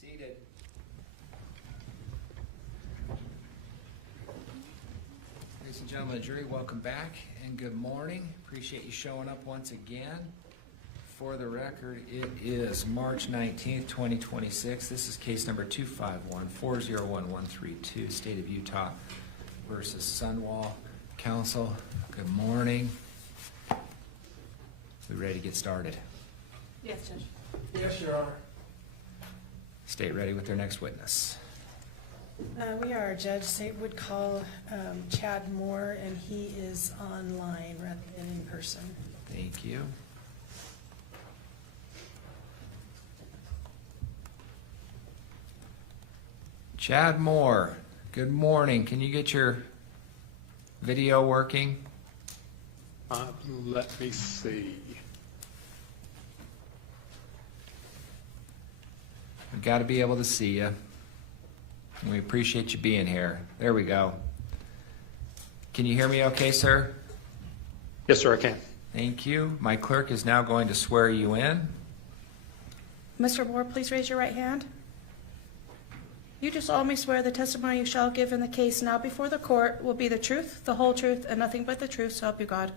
seated. Ladies and gentlemen of the jury, welcome back and good morning. Appreciate you showing up once again. For the record, it is March 19th, 2026. This is case number 251-401-132, State of Utah versus Sundwall. Counsel, good morning. We ready to get started? Yes, Judge. Yes, Your Honor. State ready with their next witness. We are. Judge State would call Chad Moore, and he is online rather than in person. Thank you. Chad Moore, good morning. Can you get your video working? Let me see. We've got to be able to see you. We appreciate you being here. There we go. Can you hear me okay, sir? Yes, sir, I can. Thank you. My clerk is now going to swear you in. Mr. Moore, please raise your right hand. You do solemnly swear the testimony you shall give in the case now before the court will be the truth, the whole truth, and nothing but the truth, so help you God.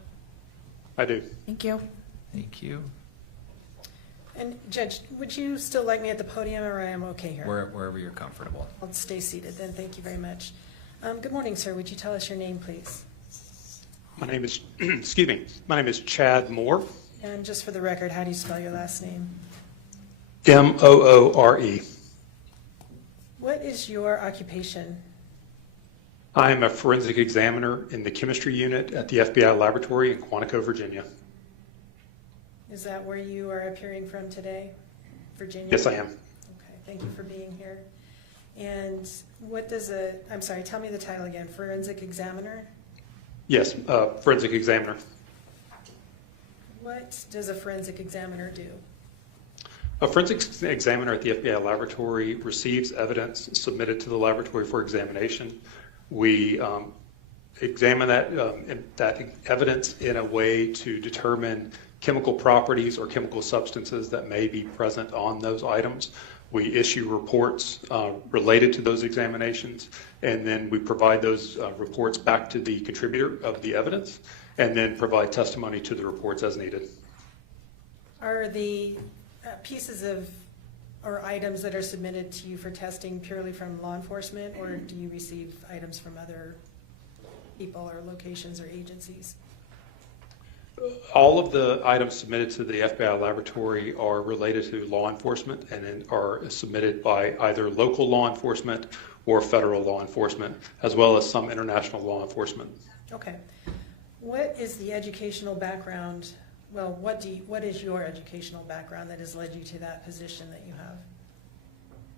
I do. Thank you. Thank you. And Judge, would you still like me at the podium, or I am okay here? Wherever you're comfortable. I'll stay seated then. Thank you very much. Good morning, sir. Would you tell us your name, please? My name is, excuse me, my name is Chad Moore. And just for the record, how do you spell your last name? M-O-O-R-E. What is your occupation? I am a forensic examiner in the chemistry unit at the FBI laboratory in Quantico, Virginia. Is that where you are appearing from today, Virginia? Yes, I am. Okay, thank you for being here. And what does I'm sorry, tell me the title again, forensic examiner? Yes, forensic examiner. What does a forensic examiner do? A forensic examiner at the FBI laboratory receives evidence submitted to the laboratory for examination. We examine that evidence in a way to determine chemical properties or chemical substances that may be present on those items. We issue reports related to those examinations, and then we provide those reports back to the contributor of the evidence, and then provide testimony to the reports as needed. Are the pieces of or items that are submitted to you for testing purely from law enforcement, or do you receive items from other people or locations or agencies? All of the items submitted to the FBI laboratory are related to law enforcement and then are submitted by either local law enforcement or federal law enforcement, as well as some international law enforcement. Okay. What is the educational background? Well, what is your educational background that has led you to that position that you have?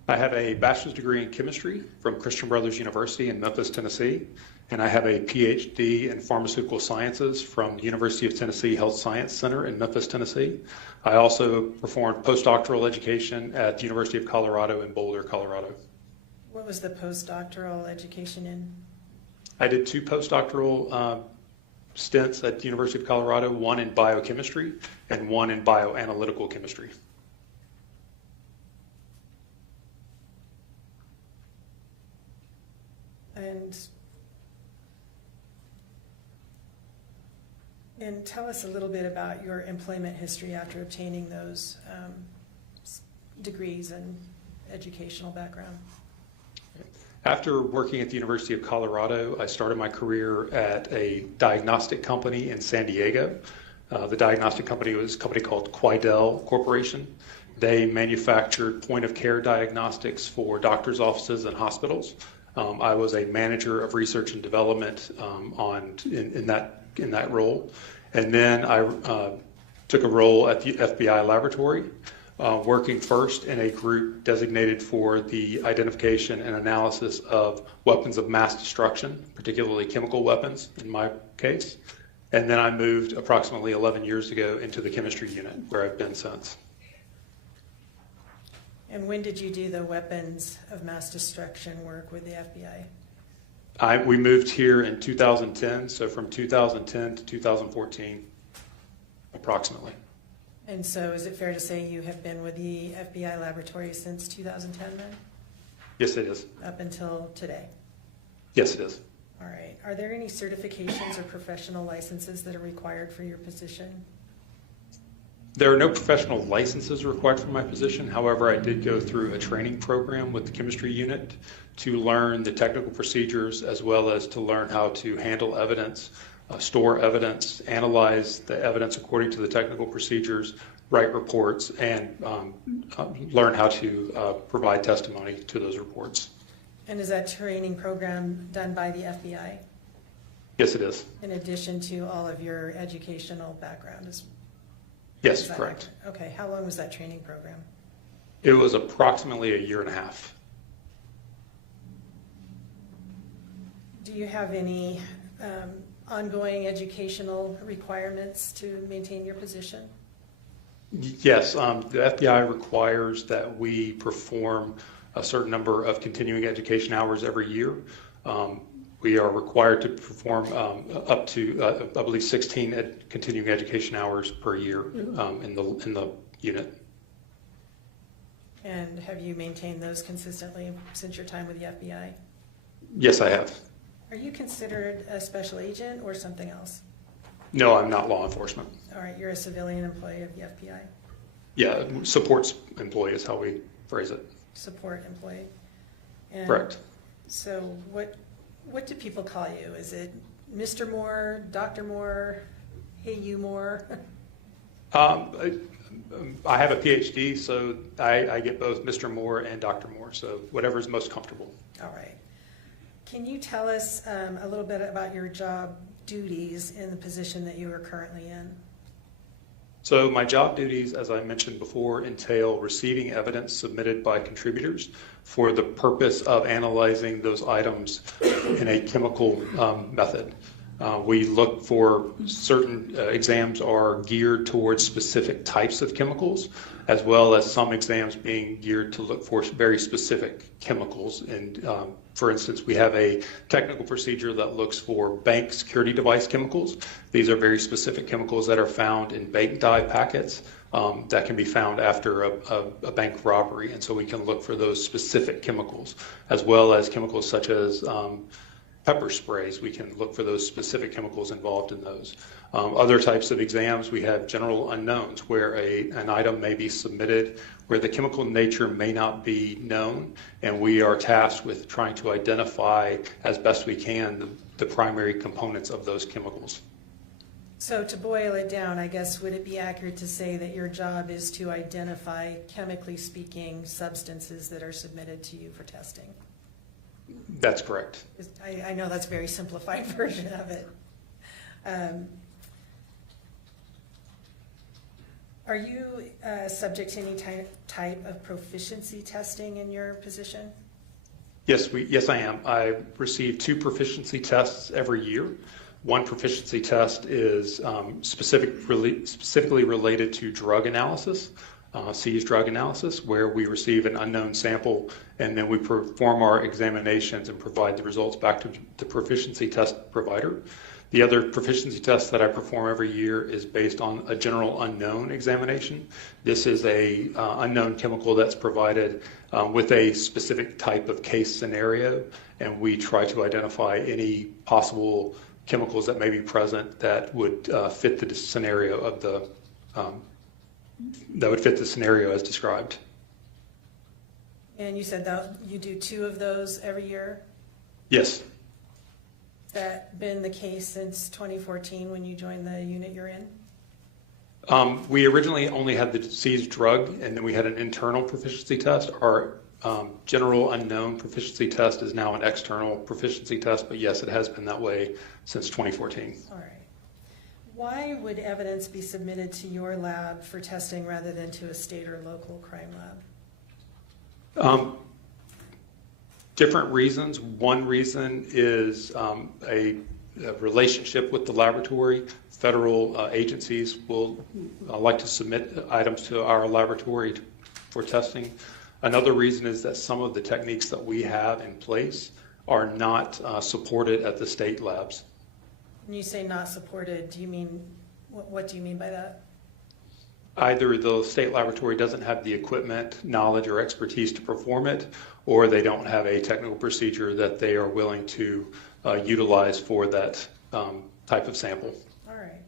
I have a bachelor's degree in chemistry from Christian Brothers University in Memphis, Tennessee, and I have a PhD in pharmaceutical sciences from the University of Tennessee Health Science Center in Memphis, Tennessee. I also performed postdoctoral education at the University of Colorado in Boulder, Colorado. What was the postdoctoral education in? I did 2 postdoctoral stints at the University of Colorado, one in biochemistry and one in bioanalytical chemistry. And tell us a little bit about your employment history after obtaining those degrees and educational background. After working at the University of Colorado, I started my career at a diagnostic company in San Diego. The diagnostic company was a company called Quidel Corporation. They manufactured point-of-care diagnostics for doctors' offices and hospitals. I was a manager of research and development in that role. And then I took a role at the FBI laboratory, working first in a group designated for the identification and analysis of weapons of mass destruction, particularly chemical weapons in my case. And then I moved approximately 11 years ago into the chemistry unit, where I've been since. And when did you do the weapons of mass destruction work with the FBI? We moved here in 2010, so from 2010 to 2014, approximately. And so is it fair to say you have been with the FBI laboratory since 2010 then, Yes, it is. up until today? Yes, it is. All right. Are there any certifications or professional licenses that are required for your position? There are no professional licenses required for my position. However, I did go through a training program with the chemistry unit to learn the technical procedures as well as to learn how to handle evidence, store evidence, analyze the evidence according to the technical procedures, write reports, and learn how to provide testimony to those reports. And is that training program done by the FBI Yes, it is. in addition to all of your educational background? Yes, Is that correct. accurate? Okay. How long was that training program? It was approximately a year and a half. Do you have any ongoing educational requirements to maintain your position? Yes, the FBI requires that we perform a certain number of continuing education hours every year. We are required to perform up to, I believe, 16 continuing education hours per year in the unit. And have you maintained those consistently since your time with the FBI? Yes, I have. Are you considered a special agent or something else? No, I'm not law enforcement. All right, you're a civilian employee of the FBI, Yeah, supports employee is how we phrase it. support employee. And Correct. So what do people call you? Is it Mr. Moore, Dr. Moore, hey you Moore? I have a PhD, so I get both Mr. Moore and Dr. Moore, so whatever is most comfortable. All right. Can you tell us a little bit about your job duties in the position that you are currently in? So my job duties, as I mentioned before, entail receiving evidence submitted by contributors for the purpose of analyzing those items in a chemical method. We look for certain exams are geared towards specific types of chemicals, as well as some exams being geared to look for very specific chemicals. And for instance, we have a technical procedure that looks for bank security device chemicals. These are very specific chemicals that are found in bank die packets that can be found after a bank robbery. And so we can look for those specific chemicals, as well as chemicals such as pepper sprays. We can look for those specific chemicals involved in those. Other types of exams, we have general unknowns, where an item may be submitted where the chemical nature may not be known, and we are tasked with trying to identify as best we can the primary components of those chemicals. So to boil it down, I guess, would it be accurate to say that your job is to identify, chemically speaking, substances that are submitted to you for testing? That's correct. I know that's a very simplified version of it. Are you subject to any type of proficiency testing in your position? Yes, I am. I receive 2 proficiency tests every year. One proficiency test is specifically related to drug analysis, seized drug analysis, where we receive an unknown sample and then we perform our examinations and provide the results back to the proficiency test provider. The other proficiency test that I perform every year is based on a general unknown examination. This is a unknown chemical that's provided with a specific type of case scenario, and we try to identify any possible chemicals that may be present that would fit the scenario of that would fit the scenario as described. And you said that you do 2 of those every year? Yes. Has that been the case since 2014 when you joined the unit you're in? We originally only had the seized drug, and then we had an internal proficiency test. Our general unknown proficiency test is now an external proficiency test, but yes, it has been that way since 2014. All right. Why would evidence be submitted to your lab for testing rather than to a state or local crime lab? Different reasons. One reason is a relationship with the laboratory. Federal agencies will like to submit items to our laboratory for testing. Another reason is that some of the techniques that we have in place are not supported at the state labs. When you say not supported, do you mean, what do you mean by that? Either the state laboratory doesn't have the equipment, knowledge, or expertise to perform it, or they don't have a technical procedure that they are willing to utilize for that type of sample. All right.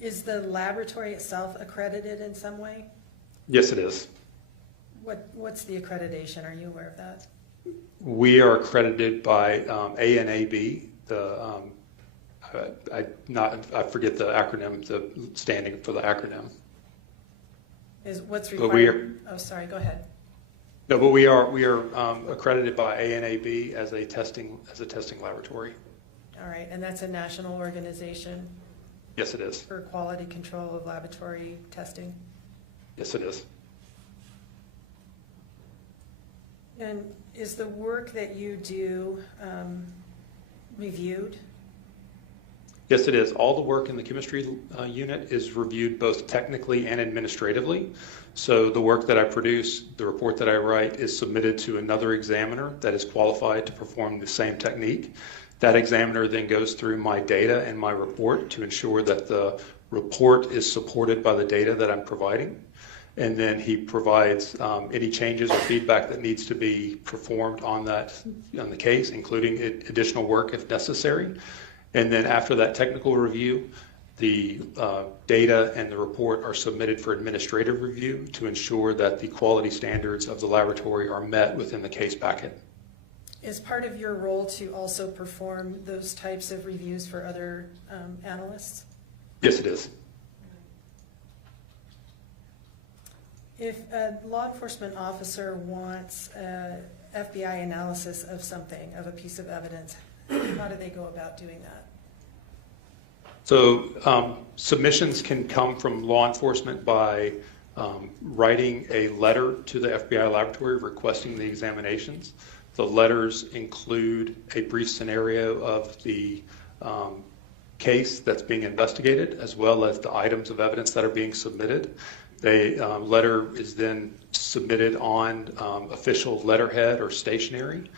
Is the laboratory itself accredited in some way? Yes, it is. What's the accreditation? Are you aware of that? We are accredited by ANAB, I forget the acronym, the standing for the acronym. Is what's But we required? Oh, sorry, go ahead. No, but we are accredited by ANAB as a testing laboratory. All right, and that's a national organization Yes, it is. for quality control of laboratory testing? Yes, it is. And is the work that you do reviewed? Yes, it is. All the work in the chemistry unit is reviewed both technically and administratively. So the work that I produce, the report that I write, is submitted to another examiner that is qualified to perform the same technique. That examiner then goes through my data and my report to ensure that the report is supported by the data that I'm providing. And then he provides any changes or feedback that needs to be performed on the case, including additional work if necessary. And then after that technical review, the data and the report are submitted for administrative review to ensure that the quality standards of the laboratory are met within the case packet. Is part of your role to also perform those types of reviews for other analysts? Yes, it is. If a law enforcement officer wants a FBI analysis of something, of a piece of evidence, how do they go about doing that? So submissions can come from law enforcement by writing a letter to the FBI laboratory requesting the examinations. The letters include a brief scenario of the case that's being investigated, as well as the items of evidence that are being submitted. The letter is then submitted on official letterhead or stationery.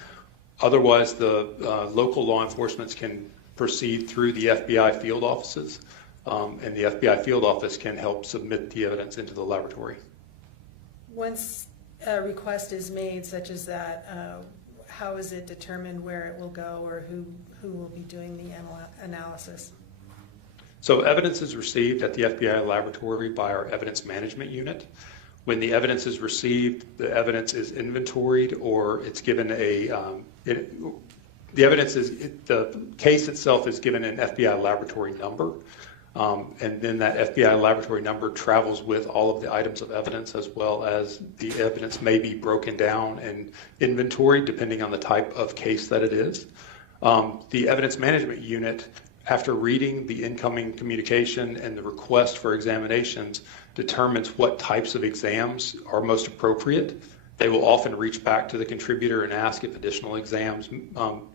Otherwise, the local law enforcement can proceed through the FBI field offices, and the FBI field office can help submit the evidence into the laboratory. Once a request is made such as that, how is it determined where it will go or who will be doing the analysis? So evidence is received at the FBI laboratory by our evidence management unit. When the evidence is received, the evidence is inventoried, or it's given a the case itself is given an FBI laboratory number, and then that FBI laboratory number travels with all of the items of evidence, as well as the evidence may be broken down and inventoried depending on the type of case that it is. The evidence management unit, after reading the incoming communication and the request for examinations, determines what types of exams are most appropriate. They will often reach back to the contributor and ask if additional exams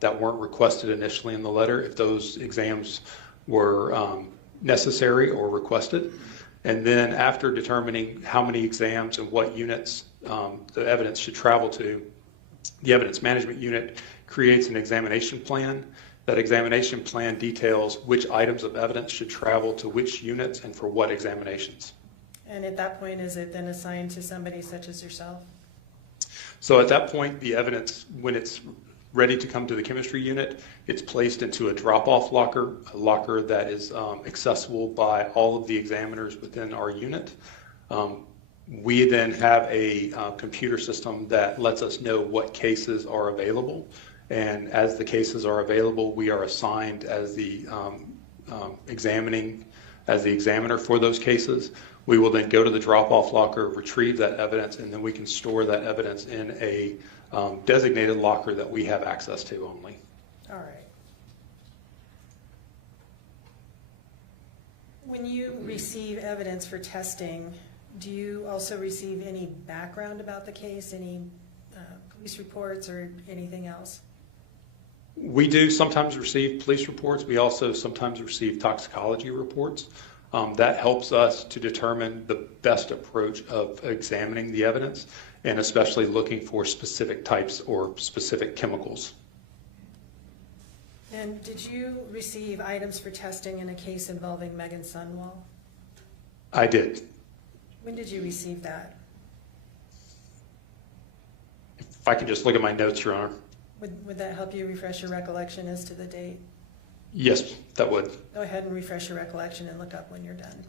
that weren't requested initially in the letter, if those exams were necessary or requested. And then after determining how many exams and what units the evidence should travel to, the evidence management unit creates an examination plan. That examination plan details which items of evidence should travel to which units and for what examinations. And at that point, is it then assigned to somebody such as yourself? So at that point, the evidence, when it's ready to come to the chemistry unit, it's placed into a drop-off locker, a locker that is accessible by all of the examiners within our unit. We then have a computer system that lets us know what cases are available. And as the cases are available, we are assigned as the examiner for those cases. We will then go to the drop-off locker, retrieve that evidence, and then we can store that evidence in a designated locker that we have access to only. All right. When you receive evidence for testing, do you also receive any background about the case, any police reports or anything else? We do sometimes receive police reports. We also sometimes receive toxicology reports. That helps us to determine the best approach of examining the evidence, and especially looking for specific types or specific chemicals. And did you receive items for testing in a case involving Meggan Sundwall? I did. When did you receive that? If I could just look at my notes, Your Honor. Would that help you refresh your recollection as to the date? Yes, that would. Go ahead and refresh your recollection and look up when you're done.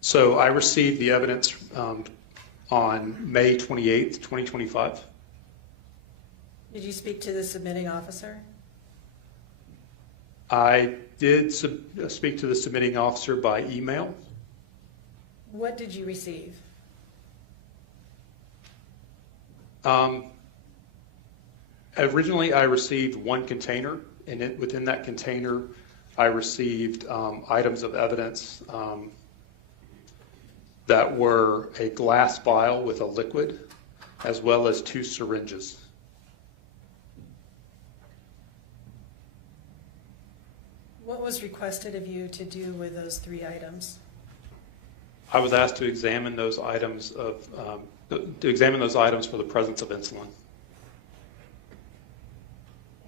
So I received the evidence on May 28th, 2025. Did you speak to the submitting officer? I did speak to the submitting officer by email. What did you receive? Originally, I received one container, and within that container, I received items of evidence that were a glass vial with a liquid, as well as 2 syringes. What was requested of you to do with those 3 items? I was asked to examine those items for the presence of insulin.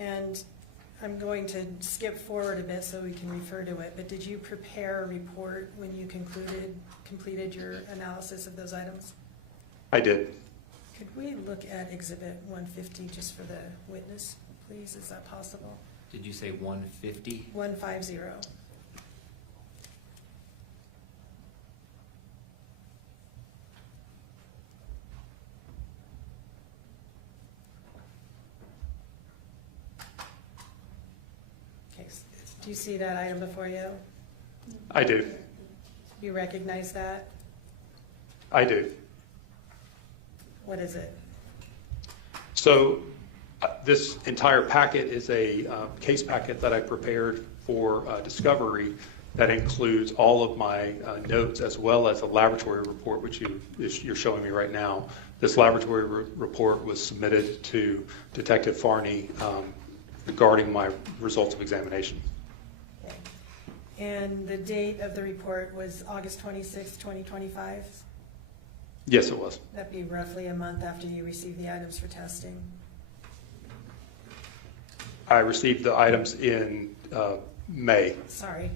And I'm going to skip forward a bit so we can refer to it, but did you prepare a report when you completed your analysis of those items? I did. Could we look at Exhibit 150 just for the witness, please? Is that possible? Did you say 150? 150. Okay, do you see that item before you? I do. Do you recognize that? I do. What is it? So this entire packet is a case packet that I prepared for discovery that includes all of my notes as well as a laboratory report, which you're showing me right now. This laboratory report was submitted to Detective Farney regarding my results of examination. Okay. And the date of the report was August 26, 2025? Yes, it was. That'd be roughly a month after you received the items for testing. I received the items in May. Sorry,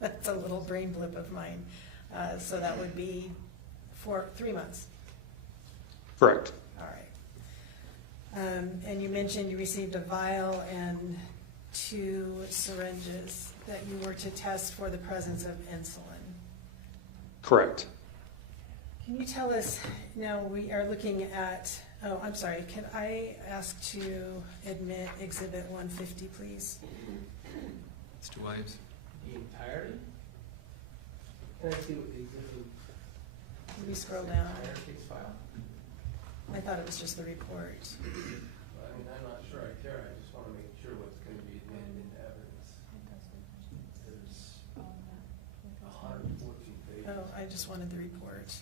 that's a little brain blip of mine. So that would be 3 months. Correct. All right. And you mentioned you received a vial and 2 syringes that you were to test for the presence of insulin. Correct. Can you tell us, now we are looking at, oh, I'm sorry, can I ask to admit Exhibit 150, please? Mr. Williams? The entirety? Can I see what the exhibit, Can we scroll down? entire case file? I thought it was just the report. Well, I mean, I'm not sure I care, I just want to make sure what's going to be admitted into evidence. There's 114 pages. Oh, I just wanted the report.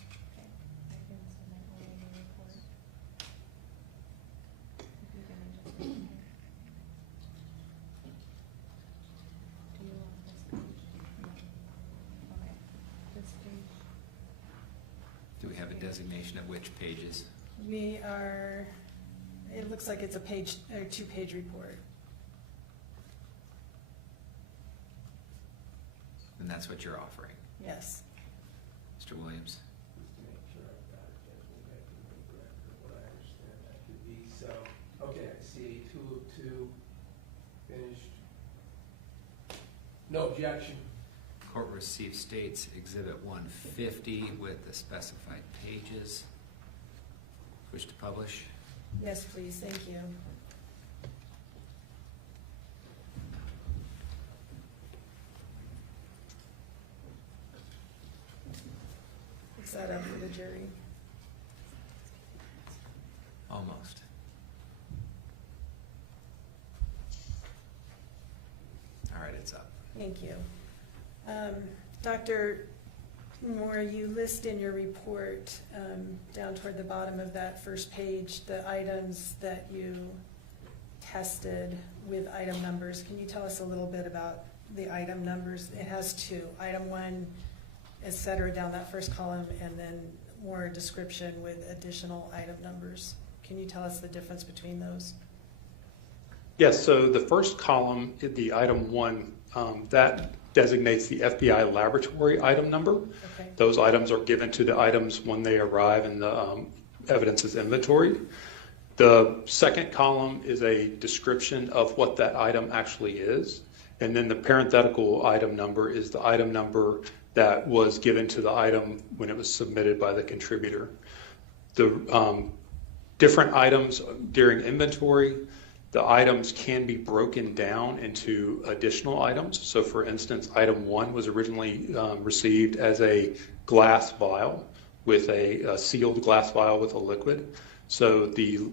Do we have a designation of which pages? We are, it looks like it's a 2-page report. And that's what you're offering. Yes. Mr. Williams? Just to make sure I've got it, Judge, maybe I can make correct what I understand that to be. So, okay, I see 2 of 2 finished. No objection. Court received states Exhibit 150 with the specified pages. Wish to publish? Yes, please, thank you. Is that up for the jury? Almost. All right, it's up. Thank you. Doctor, Where you list in your report, down toward the bottom of that first page, the items that you tested with item numbers. Can you tell us a little bit about the item numbers? It has two, item 1, et cetera, down that first column, and then more description with additional item numbers. Can you tell us the difference between those? Yes, so the first column, the item 1, that designates the FBI laboratory item number. Okay. Those items are given to the items when they arrive in the evidence is inventory. The second column is a description of what that item actually is. And then the parenthetical item number is the item number that was given to the item when it was submitted by the contributor. The different items during inventory, the items can be broken down into additional items. So for instance, item 1 was originally received as a glass vial with a sealed glass vial with a liquid. So the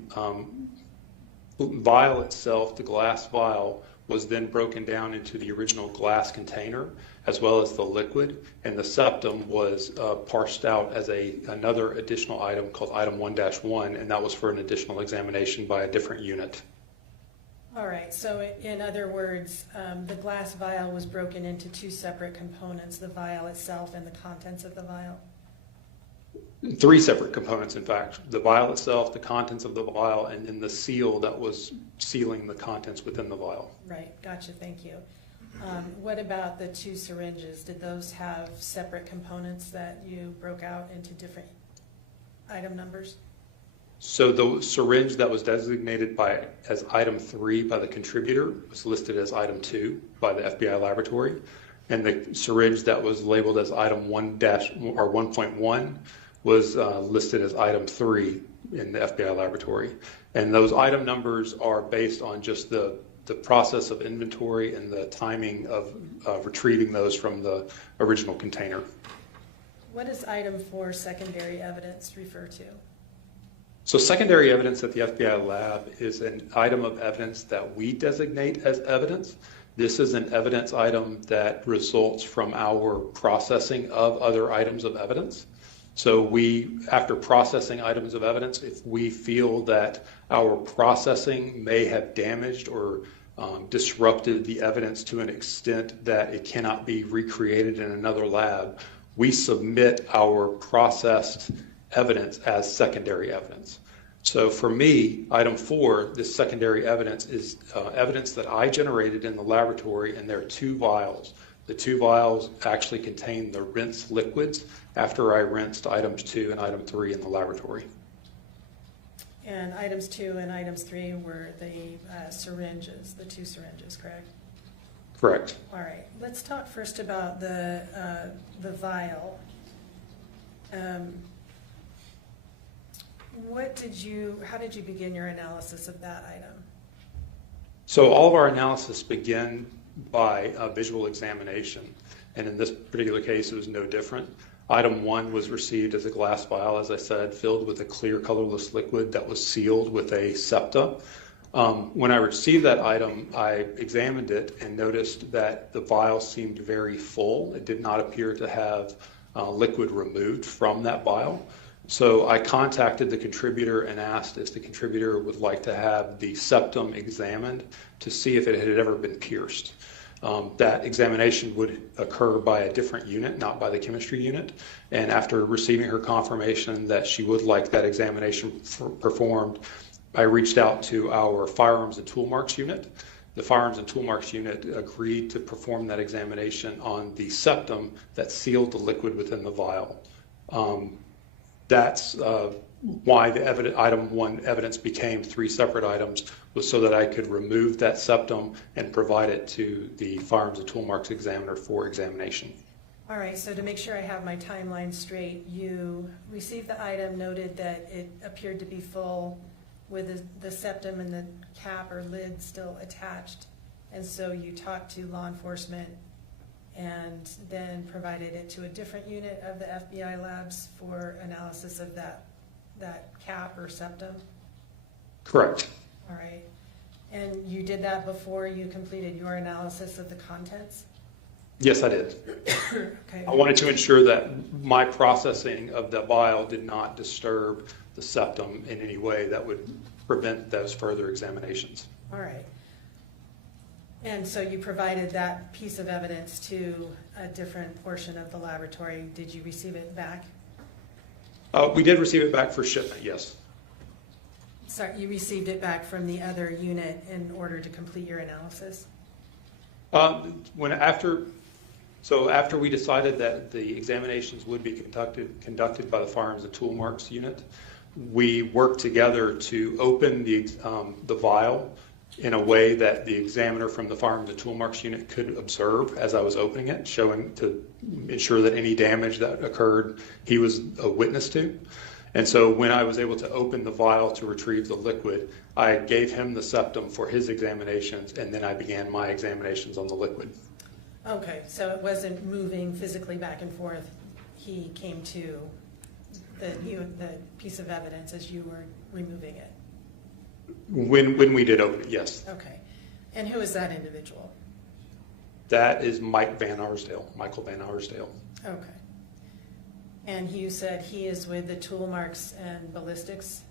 vial itself, the glass vial, was then broken down into the original glass container as well as the liquid, and the septum was parsed out as another additional item called item 1-1, and that was for an additional examination by a different unit. All right, so in other words, the glass vial was broken into two separate components, the vial itself and the contents of the vial? 3 separate components, in fact. The vial itself, the contents of the vial, and then the seal that was sealing the contents within the vial. Right, gotcha, thank you. What about the 2 syringes? Did those have separate components that you broke out into different item numbers? So the syringe that was designated as item 3 by the contributor was listed as item 2 by the FBI laboratory, and the syringe that was labeled as item 1.1 was listed as item 3 in the FBI laboratory. And those item numbers are based on just the process of inventory and the timing of retrieving those from the original container. What does item 4, secondary evidence, refer to? So secondary evidence at the FBI lab is an item of evidence that we designate as evidence. This is an evidence item that results from our processing of other items of evidence. So we, after processing items of evidence, if we feel that our processing may have damaged or disrupted the evidence to an extent that it cannot be recreated in another lab, we submit our processed evidence as secondary evidence. So for me, item 4, this secondary evidence is evidence that I generated in the laboratory, and there are 2 vials. The 2 vials actually contain the rinse liquids after I rinsed items 2 and item 3 in the laboratory. And items 2 and items 3 were the syringes, the 2 syringes, correct? Correct. All right, let's talk first about the vial. How did you begin your analysis of that item? So all of our analysis began by a visual examination, and in this particular case, it was no different. Item 1 was received as a glass vial, as I said, filled with a clear, colorless liquid that was sealed with a septa. When I received that item, I examined it and noticed that the vial seemed very full. It did not appear to have liquid removed from that vial. So I contacted the contributor and asked if the contributor would like to have the septum examined to see if it had ever been pierced. That examination would occur by a different unit, not by the chemistry unit. And after receiving her confirmation that she would like that examination performed, I reached out to our firearms and tool marks unit. The firearms and tool marks unit agreed to perform that examination on the septum that sealed the liquid within the vial. That's why the item 1 evidence became 3 separate items, was so that I could remove that septum and provide it to the firearms and tool marks examiner for examination. All right, so to make sure I have my timeline straight, you received the item, noted that it appeared to be full with the septum and the cap or lid still attached, and so you talked to law enforcement and then provided it to a different unit of the FBI labs for analysis of that cap or septum? Correct. All right. And you did that before you completed your analysis of the contents? Yes, I did. Okay. I wanted to ensure that my processing of the vial did not disturb the septum in any way that would prevent those further examinations. All right. And so you provided that piece of evidence to a different portion of the laboratory. Did you receive it back? We did receive it back for shipment, yes. Sorry, you received it back from the other unit in order to complete your analysis? After we decided that the examinations would be conducted by the Firearms and Tool Marks unit, we worked together to open the vial in a way that the examiner from the Firearms and Tool Marks unit could observe as I was opening it, showing to ensure that any damage that occurred, he was a witness to. And so when I was able to open the vial to retrieve the liquid, I gave him the septum for his examinations, and then I began my examinations on the liquid. Okay, so it wasn't moving physically back and forth. He came to the piece of evidence as you were removing it. When we did open it, yes. Okay. And who is that individual? That is Michael Van Arsdale. Okay. And you said he is with the Tool Marks and Ballistics?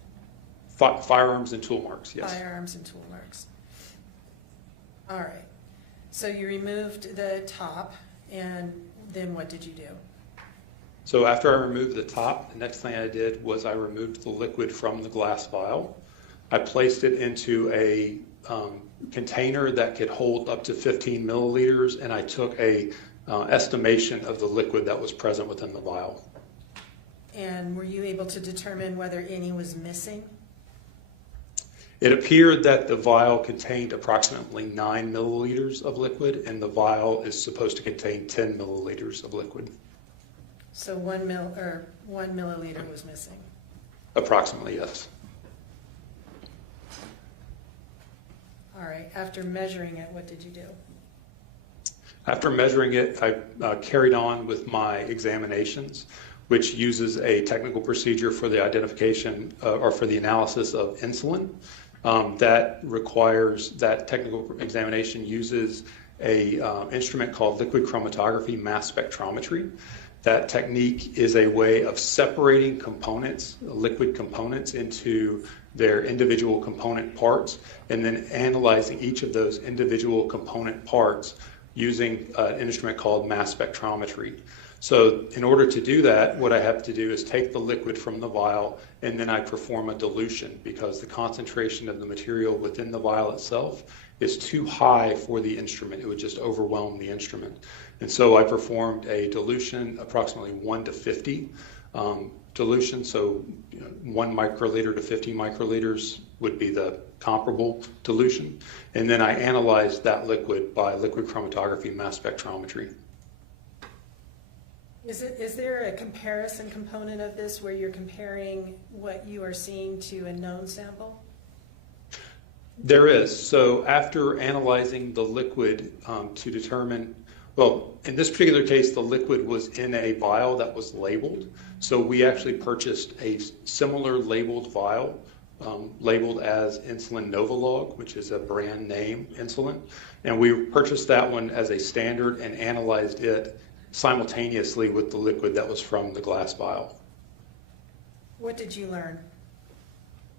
Firearms and Tool Marks, yes. Firearms and Tool Marks. All right. So you removed the top, and then what did you do? So after I removed the top, the next thing I did was I removed the liquid from the glass vial. I placed it into a container that could hold up to 15 milliliters, and I took a estimation of the liquid that was present within the vial. And were you able to determine whether any was missing? It appeared that the vial contained approximately 9 milliliters of liquid, and the vial is supposed to contain 10 milliliters of liquid. So 1 milliliter was missing. Approximately, yes. All right. After measuring it, what did you do? After measuring it, I carried on with my examinations, which uses a technical procedure for the identification or for the analysis of insulin. That technical examination uses a instrument called liquid chromatography mass spectrometry. That technique is a way of separating components, liquid components, into their individual component parts, and then analyzing each of those individual component parts using an instrument called mass spectrometry. So in order to do that, what I have to do is take the liquid from the vial, and then I perform a dilution because the concentration of the material within the vial itself is too high for the instrument. It would just overwhelm the instrument. And so I performed a dilution, approximately 1 to 50 dilution. So 1 microliter to 50 microliters would be the comparable dilution. And then I analyzed that liquid by liquid chromatography mass spectrometry. Is there a comparison component of this where you're comparing what you are seeing to a known sample? There is. So after analyzing the liquid to determine, well, in this particular case, the liquid was in a vial that was labeled. So we actually purchased a similar labeled vial, labeled as Insulin Novolog, which is a brand name insulin. And we purchased that one as a standard and analyzed it simultaneously with the liquid that was from the glass vial. What did you learn?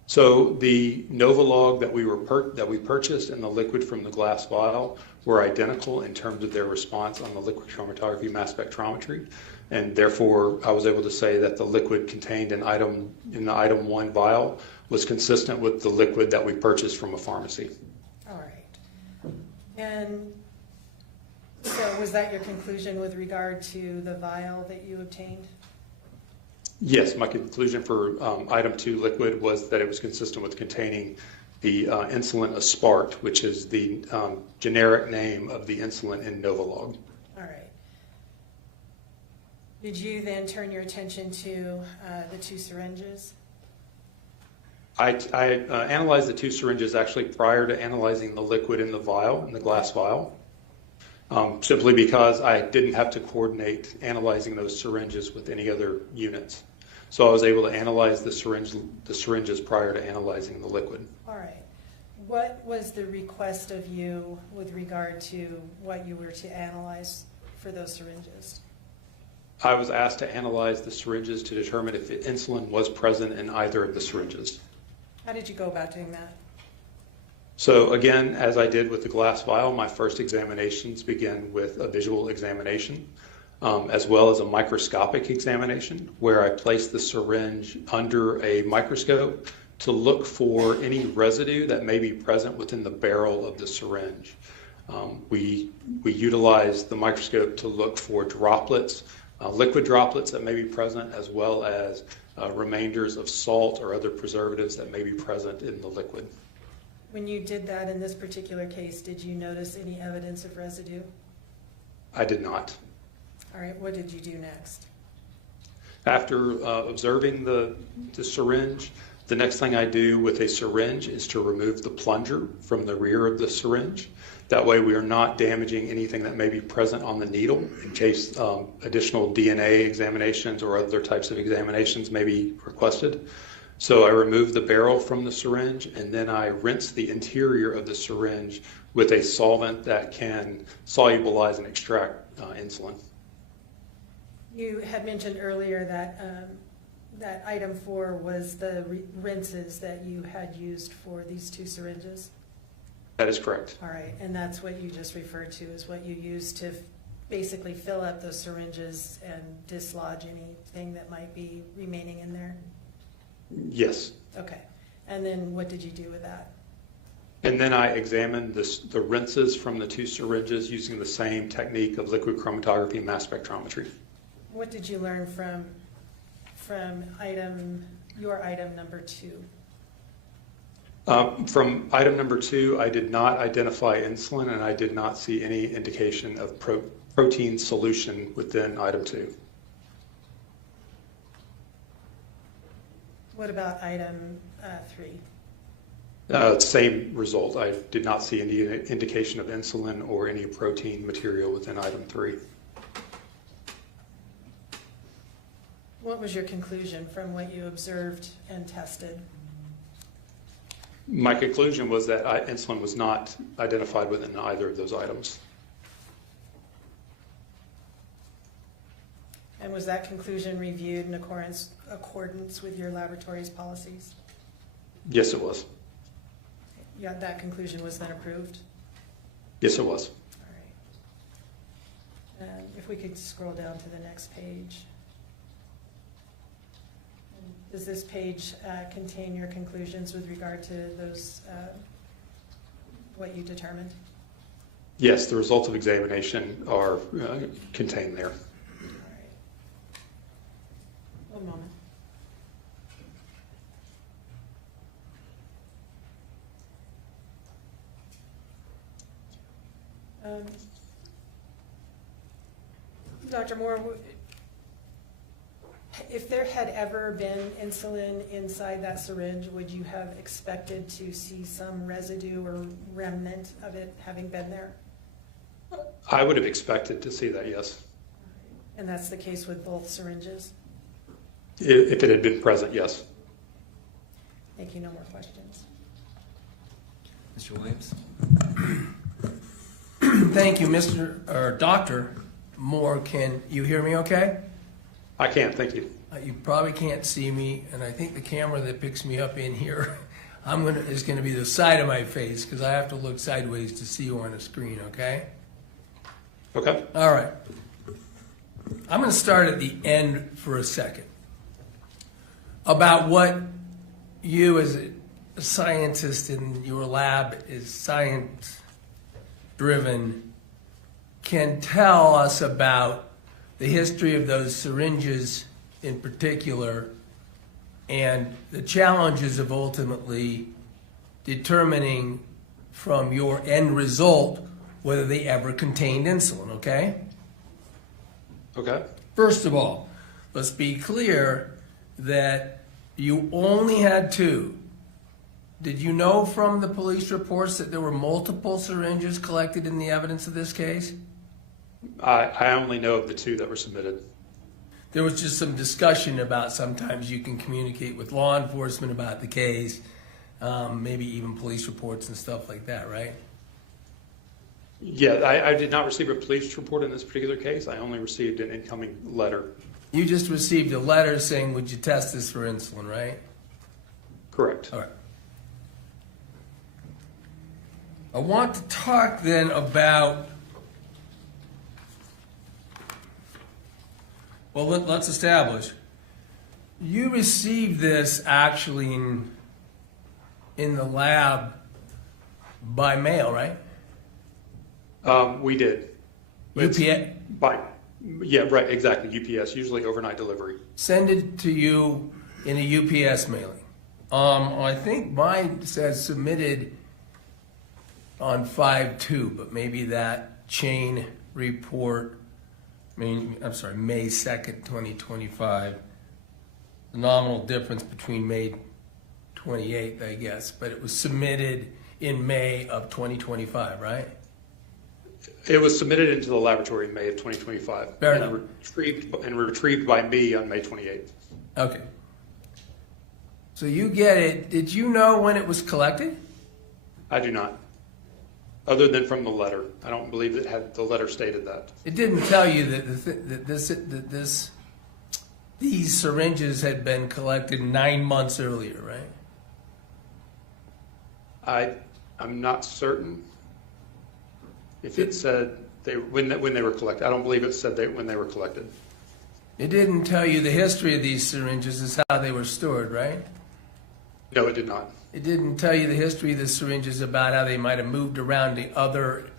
So the Novolog that we purchased and the liquid from the glass vial were identical in terms of their response on the liquid chromatography mass spectrometry, and therefore I was able to say that the liquid contained in the item 1 vial was consistent with the liquid that we purchased from a pharmacy. All right. And so was that your conclusion with regard to the vial that you obtained? Yes, my conclusion for item 2 liquid was that it was consistent with containing the insulin Aspart, which is the generic name of the insulin in Novolog. All right. Did you then turn your attention to the 2 syringes? I analyzed the 2 syringes actually prior to analyzing the liquid in the vial, in the glass vial, simply because I didn't have to coordinate analyzing those syringes with any other units. So I was able to analyze the syringes prior to analyzing the liquid. All right. What was the request of you with regard to what you were to analyze for those syringes? I was asked to analyze the syringes to determine if insulin was present in either of the syringes. How did you go about doing that? So again, as I did with the glass vial, my first examinations begin with a visual examination, as well as a microscopic examination, where I place the syringe under a microscope to look for any residue that may be present within the barrel of the syringe. We utilize the microscope to look for droplets, liquid droplets that may be present, as well as remainders of salt or other preservatives that may be present in the liquid. When you did that in this particular case, did you notice any evidence of residue? I did not. All right, what did you do next? After observing the syringe, the next thing I do with a syringe is to remove the plunger from the rear of the syringe. That way we are not damaging anything that may be present on the needle in case additional DNA examinations or other types of examinations may be requested. So I remove the barrel from the syringe, and then I rinse the interior of the syringe with a solvent that can solubilize and extract insulin. You had mentioned earlier that that item 4 was the rinses that you had used for these 2 syringes. That is correct. All right, and that's what you just referred to as what you used to basically fill up those syringes and dislodge anything that might be remaining in there? Yes. Okay, and then what did you do with that? And then I examined the rinses from the 2 syringes using the same technique of liquid chromatography and mass spectrometry. What did you learn from your item number 2? From item number 2, I did not identify insulin, and I did not see any indication of protein solution within item 2. What about item 3? Same result. I did not see any indication of insulin or any protein material within item 3. What was your conclusion from what you observed and tested? My conclusion was that insulin was not identified within either of those items. And was that conclusion reviewed in accordance with your laboratory's policies? Yes, it was. Yeah, that conclusion was then approved? Yes, it was. All right. And if we could scroll down to the next page. Does this page contain your conclusions with regard to those, what you determined? Yes, the results of examination are contained there. All right. One moment. Dr. Moore, if there had ever been insulin inside that syringe, would you have expected to see some residue or remnant of it having been there? I would have expected to see that, yes. And that's the case with both syringes? If it had been present, yes. Thank you. No more questions. Mr. Williams? Thank you, Dr. Moore. Can you hear me okay? I can, thank you. You probably can't see me, and I think the camera that picks me up in here is going to be the side of my face because I have to look sideways to see you on the screen, okay? Okay. All right. I'm going to start at the end for a second about what you as a scientist in your lab is science-driven can tell us about the history of those syringes in particular and the challenges of ultimately determining from your end result whether they ever contained insulin, okay? Okay. First of all, let's be clear that you only had 2. Did you know from the police reports that there were multiple syringes collected in the evidence of this case? I only know of the 2 that were submitted. There was just some discussion about sometimes you can communicate with law enforcement about the case, maybe even police reports and stuff like that, right? Yeah, I did not receive a police report in this particular case. I only received an incoming letter. You just received a letter saying, would you test this for insulin, right? Correct. All right. I want to talk then about, well, let's establish. You received this actually in the lab by mail, right? We did. It's UPS yeah, right, exactly. UPS, usually overnight delivery. send it to you in a UPS mailing. I think mine says submitted on 5/2, but maybe that chain report, May 2nd, 2025. The nominal difference between May 28th, I guess, but it was submitted in May of 2025, right? It was submitted into the laboratory in May of 2025. Fair and enough. retrieved by me on May 28th. Okay. So you get it. Did you know when it was collected? I do not. Other than from the letter. I don't believe it had, the letter stated that. It didn't tell you that these syringes had been collected 9 months earlier, right? I'm not certain if it said when they were collected. I don't believe it said when they were collected. It didn't tell you the history of these syringes is how they were stored, right? No, it did not. It didn't tell you the history of the syringes about how they might have moved around to other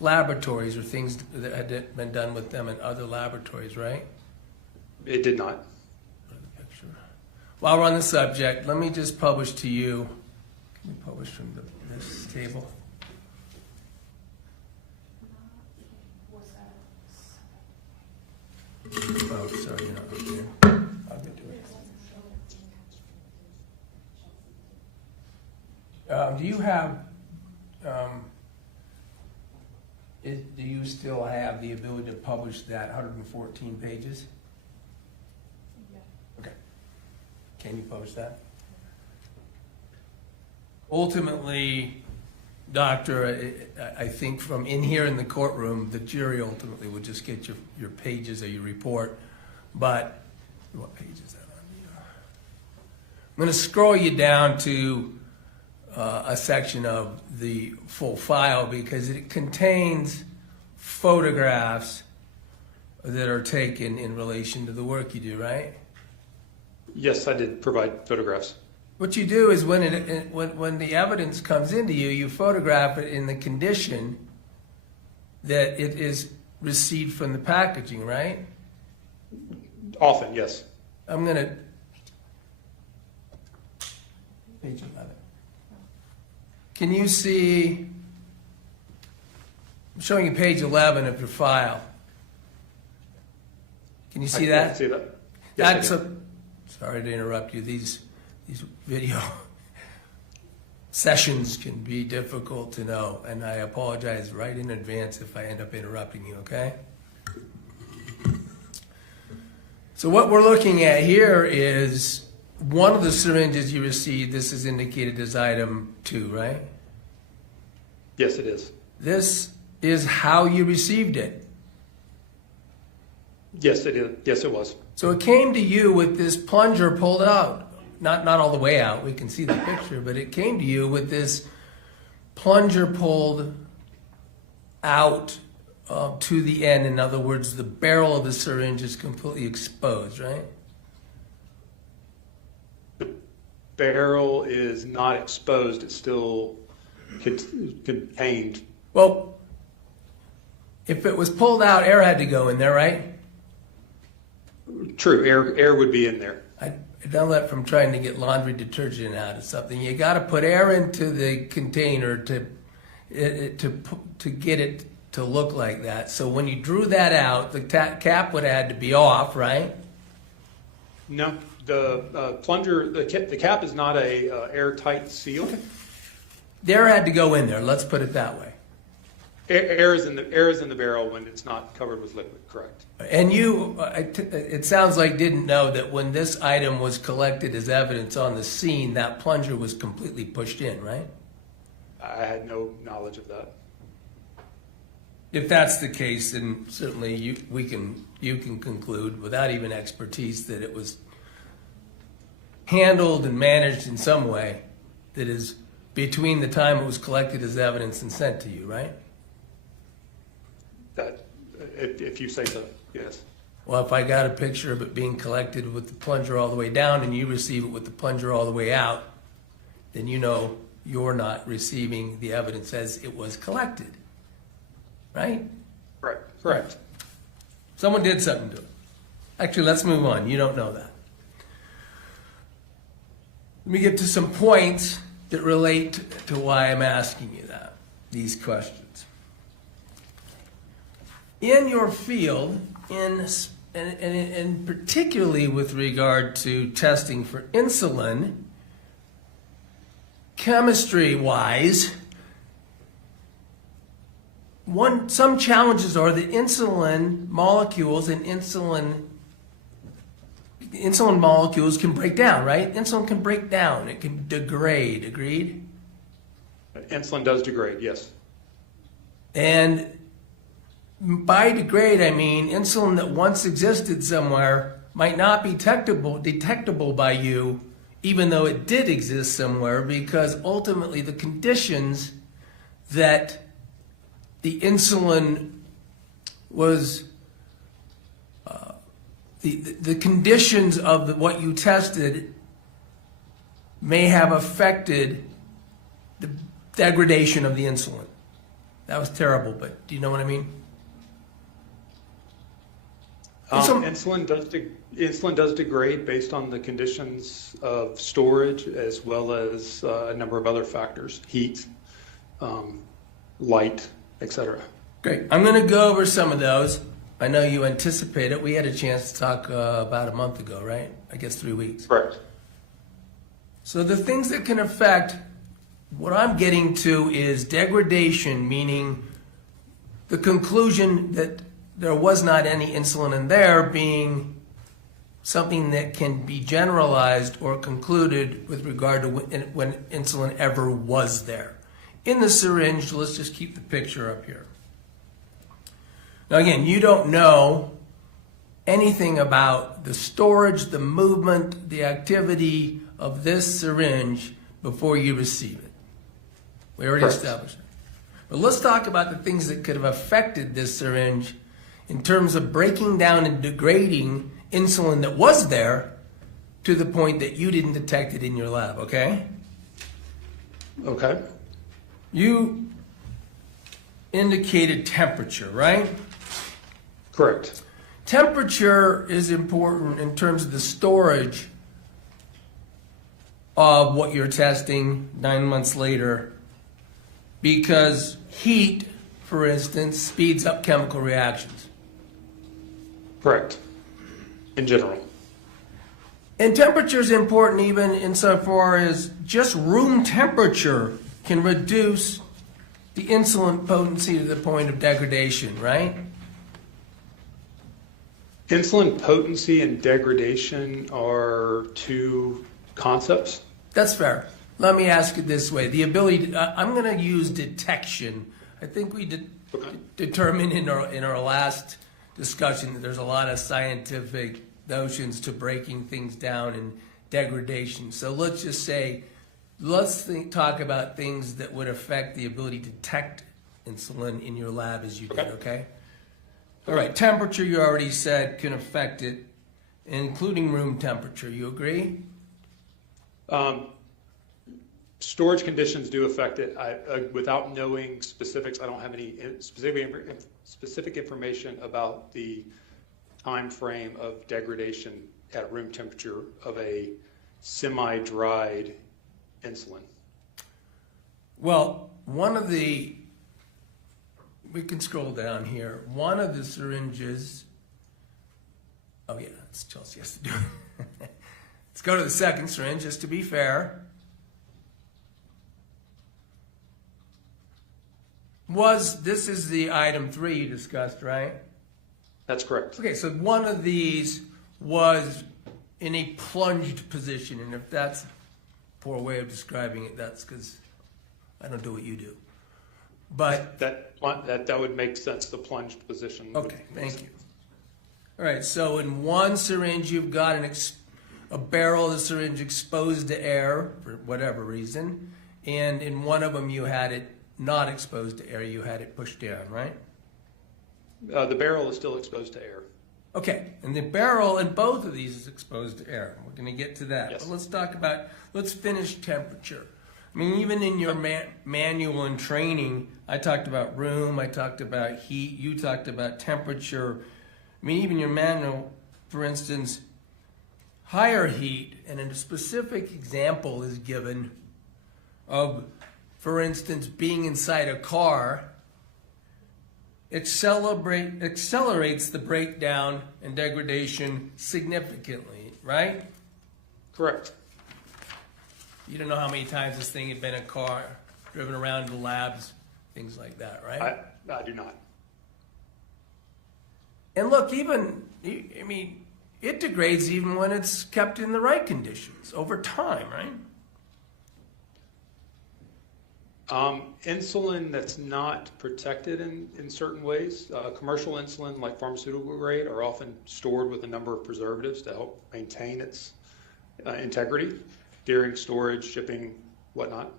laboratories or things that had been done with them in other laboratories, right? It did not. While we're on the subject, let me just publish to you. Can we publish from this table? Oh, sorry, you're not up there. I'll get to it. Do you have, do you still have the ability to publish that 114 pages? Yeah. Okay. Can you publish that? Ultimately, Doctor, I think from in here in the courtroom, the jury ultimately would just get your pages of your report. But what page is that on? I'm going to scroll you down to a section of the full file because it contains photographs that are taken in relation to the work you do, right? Yes, I did provide photographs. What you do is when the evidence comes into you, you photograph it in the condition that it is received from the packaging, right? Often, yes. I'm going to page 11. Can you see? I'm showing you page 11 of your file. Can you see I that? can see that. Yes, I do. Sorry to interrupt you. These video sessions can be difficult to know, and I apologize right in advance if I end up interrupting you, okay? So what we're looking at here is one of the syringes you received. This is indicated as item 2, right? Yes, it is. This is how you received it. Yes, it is. Yes, it was. So it came to you with this plunger pulled out. Not all the way out, we can see the picture, but it came to you with this plunger pulled out to the end. In other words, the barrel of the syringe is completely exposed, right? The barrel is not exposed. It's still contained. Well, if it was pulled out, air had to go in there, right? True, air would be in there. I know that from trying to get laundry detergent out of something. You got to put air into the container to get it to look like that. So when you drew that out, the cap would have had to be off, right? No, the plunger, the cap is not a airtight seal. The air had to go in there. Let's put it that way. Air is in the barrel when it's not covered with liquid. Correct. And you, it sounds like, didn't know that when this item was collected as evidence on the scene, that plunger was completely pushed in, right? I had no knowledge of that. if that's the case, then certainly you can conclude without even expertise that it was handled and managed in some way that is between the time it was collected as evidence and sent to you, right? That, if you say so, yes. Well, if I got a picture of it being collected with the plunger all the way down and you receive it with the plunger all the way out, then you know you're not receiving the evidence as it was collected, right? Right. Correct. Someone did something to it. Actually, let's move on. You don't know that. Let me get to some points that relate to why I'm asking you these questions. In your field, and particularly with regard to testing for insulin, chemistry-wise, some challenges are that insulin molecules and insulin molecules can break down, right? Insulin can break down. It can degrade. Agreed? Insulin does degrade, yes. And by degrade, I mean insulin that once existed somewhere might not be detectable by you, even though it did exist somewhere, because ultimately the conditions that the insulin was, the conditions of what you tested may have affected the degradation of the insulin. That was terrible, but do you know what I mean? Insulin does degrade based on the conditions of storage as well as a number of other factors, heat, light, etc. Great. I'm going to go over some of those. I know you anticipate it. We had a chance to talk about a month ago, right? I guess 3 weeks. Correct. So the things that can affect, what I'm getting to is degradation, meaning the conclusion that there was not any insulin in there being something that can be generalized or concluded with regard to when insulin ever was there. In the syringe, let's just keep the picture up here. Now again, you don't know anything about the storage, the movement, the activity of this syringe before you receive it. We already Correct. established that. But let's talk about the things that could have affected this syringe in terms of breaking down and degrading insulin that was there to the point that you didn't detect it in your lab, okay? Okay. You indicated temperature, right? Correct. Temperature is important in terms of the storage of what you're testing 9 months later, because heat, for instance, speeds up chemical reactions. Correct. In general. And temperature is important even insofar as just room temperature can reduce the insulin potency to the point of degradation, right? Insulin potency and degradation are two concepts. That's fair. Let me ask it this way. The ability to, I'm going to use detection. I think we determined in our last discussion that there's a lot of scientific notions to breaking things down and degradation. So let's just say, talk about things that would affect the ability to detect insulin in your lab as you did, okay? All right, temperature you already said can affect it, including room temperature. You agree? Storage conditions do affect it. Without knowing specifics, I don't have any specific information about the time frame of degradation at room temperature of a semi-dried insulin. Well, we can scroll down here. One of the syringes, oh yeah, it's Chelsea has to do it. Let's go to the second syringe, just to be fair. This is the item 3 you discussed, right? That's correct. Okay, so one of these was in a plunged position, and if that's a poor way of describing it, that's because I don't do what you do. But, That would make sense, the plunged position. would okay, make thank sense. you. All right, so in one syringe, you've got a barrel of the syringe exposed to air for whatever reason, and in one of them you had it not exposed to air, you had it pushed down, right? The barrel is still exposed to air. Okay, and the barrel in both of these is exposed to air. We're going to get to that. Yes. But let's finish temperature. I mean, even in your manual and training, I talked about room, I talked about heat, you talked about temperature. I mean, even your manual, for instance, higher heat, and a specific example is given of, for instance, being inside a car accelerates the breakdown and degradation significantly, right? Correct. You don't know how many times this thing had been in a car, driven around the labs, things like that, right? I do not. And look, I mean, it degrades even when it's kept in the right conditions over time, right? Insulin that's not protected in certain ways, commercial insulin like pharmaceutical grade are often stored with a number of preservatives to help maintain its integrity during storage, shipping, whatnot.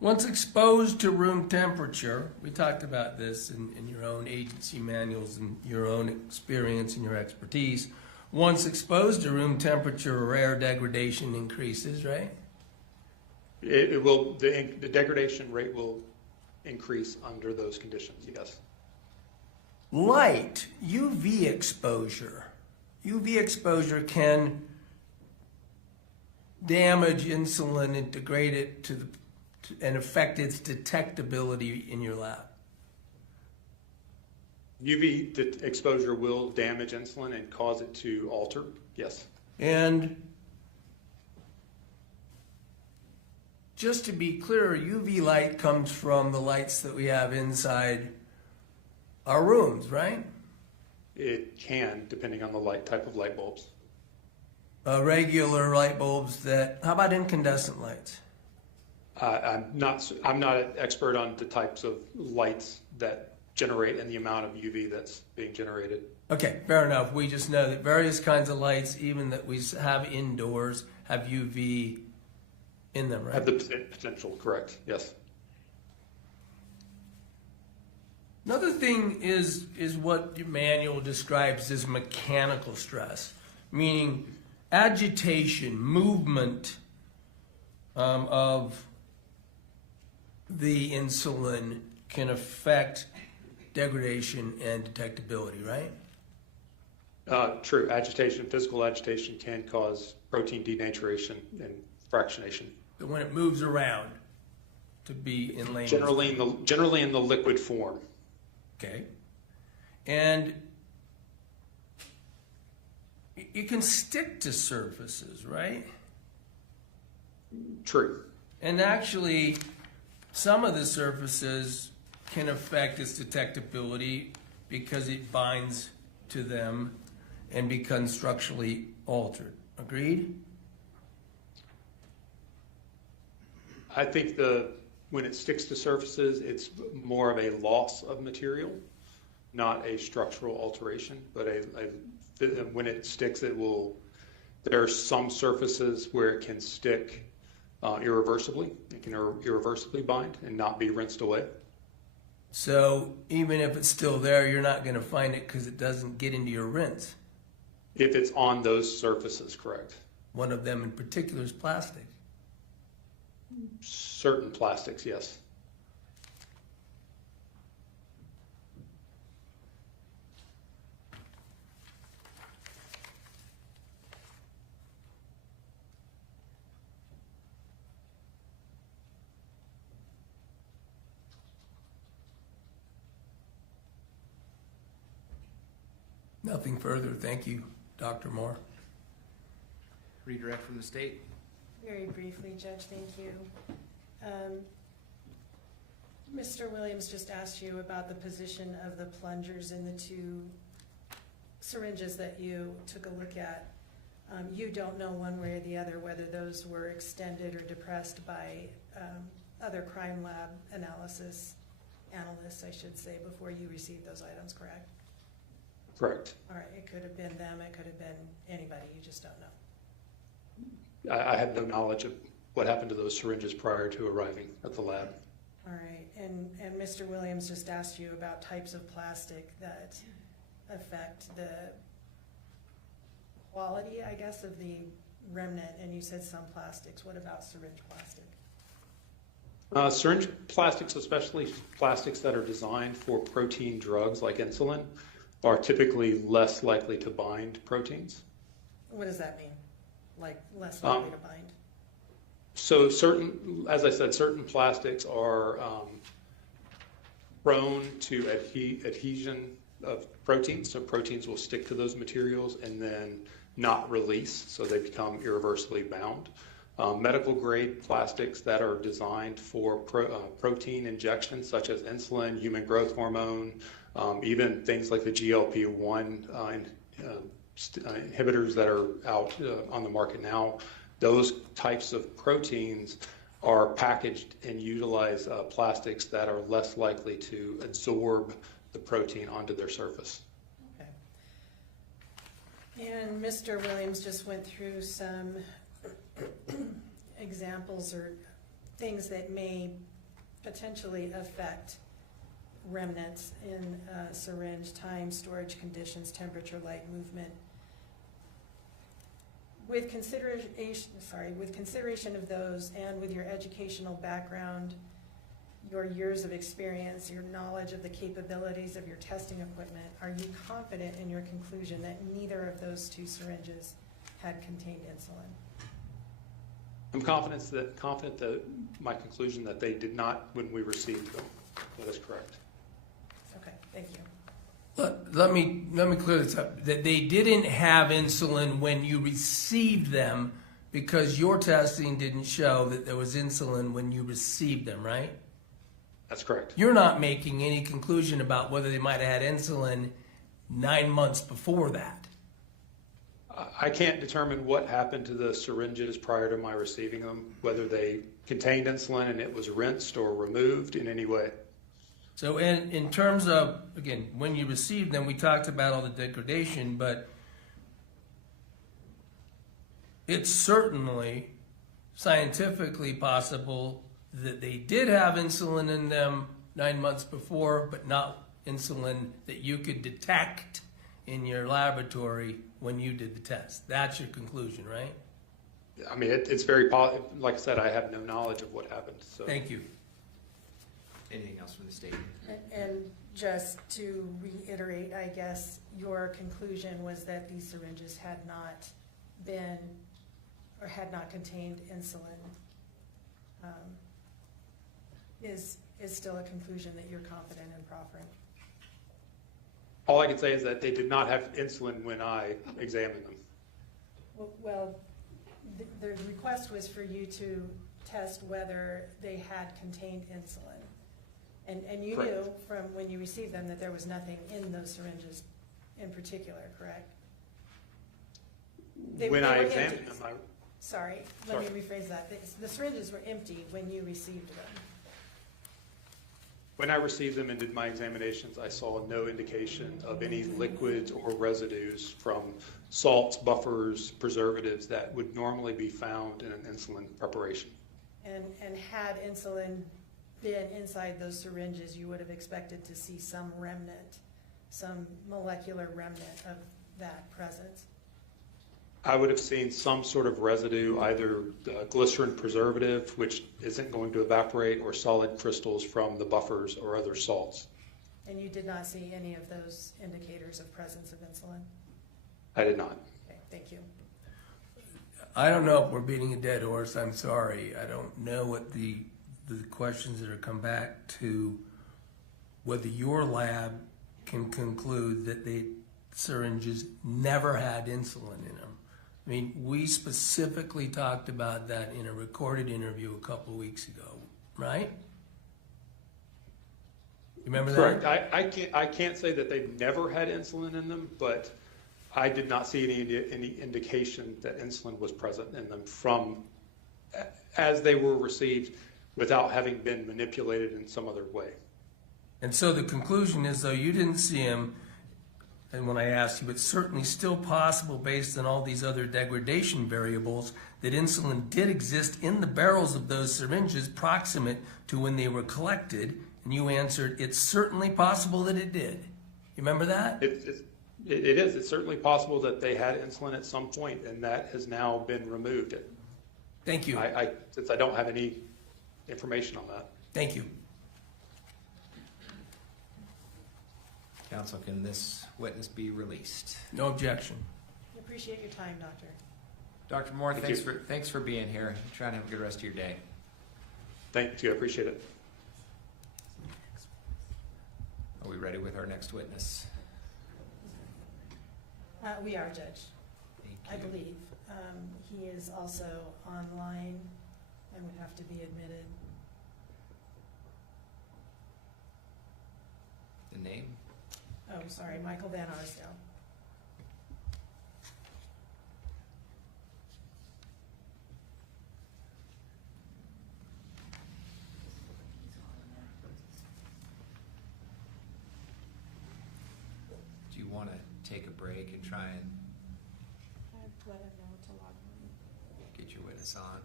Once exposed to room temperature, we talked about this in your own agency manuals and your own experience and your expertise. Once exposed to room temperature, air degradation increases, right? It will, the degradation rate will increase under those conditions, yes. Light, UV exposure. UV exposure can damage insulin and degrade it and affect its detectability in your lab. UV exposure will damage insulin and cause it to alter, yes. And just to be clear, UV light comes from the lights that we have inside our rooms, right? It can, depending on the type of light bulbs. Regular light bulbs how about incandescent lights? I'm not an expert on the types of lights that generate and the amount of UV that's being generated. Okay, fair enough. We just know that various kinds of lights, even that we have indoors, have UV in them, right? Have the potential, correct, yes. Another thing is what your manual describes as mechanical stress, meaning agitation, movement of the insulin can affect degradation and detectability, right? True, physical agitation can cause protein denaturation and fractionation. So when it moves around, to be in layman's Generally in the liquid form. Okay. And it can stick to surfaces, right? True. And actually, some of the surfaces can affect its detectability because it binds to them and becomes structurally altered. Agreed? I think when it sticks to surfaces, it's more of a loss of material, not a structural alteration. But when it sticks, there are some surfaces where it can stick irreversibly. It can irreversibly bind and not be rinsed away. So even if it's still there, you're not going to find it because it doesn't get into your rinse. If it's on those surfaces, correct. One of them in particular is plastic. Certain plastics, yes. Nothing further. Thank you, Dr. Moore. Redirect from the state. Very briefly, Judge, thank you. Mr. Williams just asked you about the position of the plungers in the two syringes that you took a look at. You don't know one way or the other whether those were extended or depressed by other crime lab analysis analysts, I should say, before you received those items, correct? Correct. All right, it could have been them, it could have been anybody, you just don't know. I had no knowledge of what happened to those syringes prior to arriving at the lab. All right, and Mr. Williams just asked you about types of plastic that affect the quality, I guess, of the remnant, and you said some plastics. What about syringe plastic? Syringe plastics, especially plastics that are designed for protein drugs like insulin, are typically less likely to bind proteins. What does that mean? Like less likely to bind? So as I said, certain plastics are prone to adhesion of proteins. So proteins will stick to those materials and then not release, so they become irreversibly bound. Medical grade plastics that are designed for protein injection, such as insulin, human growth hormone, even things like the GLP-1 inhibitors that are out on the market now, those types of proteins are packaged and utilize plastics that are less likely to absorb the protein onto their surface. Okay. And Mr. Williams just went through some examples or things that may potentially affect remnants in a syringe: time, storage conditions, temperature, light, movement. With consideration of those, and with your educational background, your years of experience, your knowledge of the capabilities of your testing equipment, are you confident in your conclusion that neither of those two syringes had contained insulin? I'm confident that my conclusion that they did not when we received them. That is correct. Okay, thank you. Let me clear this up. That they didn't have insulin when you received them because your testing didn't show that there was insulin when you received them, right? That's correct. You're not making any conclusion about whether they might have had insulin 9 months before that. I can't determine what happened to the syringes prior to my receiving them, whether they contained insulin and it was rinsed or removed in any way. So in terms of, again, when you received them, we talked about all the degradation, but it's certainly scientifically possible that they did have insulin in them 9 months before, but not insulin that you could detect in your laboratory when you did the test. That's your conclusion, right? I mean, it's very, like I said, I have no knowledge of what happened. So. Thank you. Anything else from the state? And just to reiterate, I guess, your conclusion was that these syringes had not been, or had not contained insulin, is still a conclusion that you're confident in proffering? All I can say is that they did not have insulin when I examined them. Well, the request was for you to test whether they had contained insulin. And you Correct. knew from when you received them that there was nothing in those syringes in particular, correct? When I were examined empty. them, Sorry, let me rephrase that. The syringes were empty when you received them. when I received them and did my examinations, I saw no indication of any liquids or residues from salts, buffers, preservatives that would normally be found in an insulin preparation. And had insulin been inside those syringes, you would have expected to see some remnant, some molecular remnant of that presence. I would have seen some sort of residue, either glycerin preservative, which isn't going to evaporate, or solid crystals from the buffers or other salts. And you did not see any of those indicators of presence of insulin? I did not. Okay, thank you. I don't know if we're beating a dead horse. I'm sorry. I don't know what the questions that are come back to whether your lab can conclude that the syringes never had insulin in them. I mean, we specifically talked about that in a recorded interview a couple of weeks ago, right? You remember that? Correct. I can't say that they've never had insulin in them, but I did not see any indication that insulin was present in them from as they were received without having been manipulated in some other way. And so the conclusion is, though you didn't see him, and when I asked you, it's certainly still possible based on all these other degradation variables that insulin did exist in the barrels of those syringes proximate to when they were collected. And you answered, it's certainly possible that it did. You remember that? It is. It's certainly possible that they had insulin at some point, and that has now been removed. Thank you. Since I don't have any information on that. Thank you. Counsel, can this witness be released? No objection. Appreciate your time, Doctor. Dr. Moore, Thank thanks you. thanks for being here. Try and have a good rest of your day. Thank you. I appreciate it. Are we ready with our next witness? We are, Judge, Thank I you. believe. He is also online and would have to be admitted. The name? Oh, sorry, Michael Van Arsdale. Do you want to take a break and try and I'd let him know to log in. get your witness on?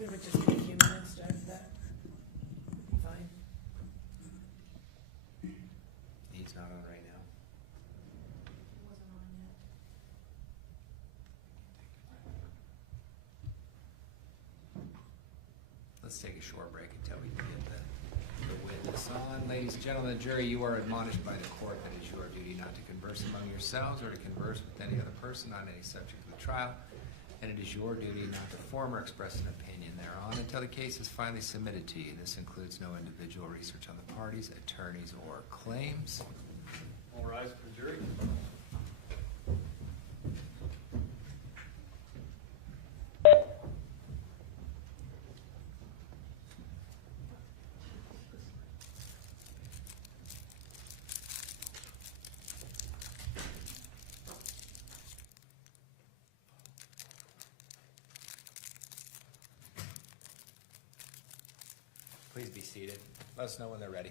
It would just be a few minutes, Judge, that would be fine. He's not on right now. He wasn't on yet. Let's take a short break until we can get the witness on. Ladies and gentlemen, the jury, you are admonished by the court that it is your duty not to converse among yourselves or to converse with any other person on any subject of the trial, and it is your duty not to form or express an opinion thereon until the case is finally submitted to you. This includes no individual research on the parties, attorneys, or claims. All rise for jury. Please be seated. Let us know when they're ready.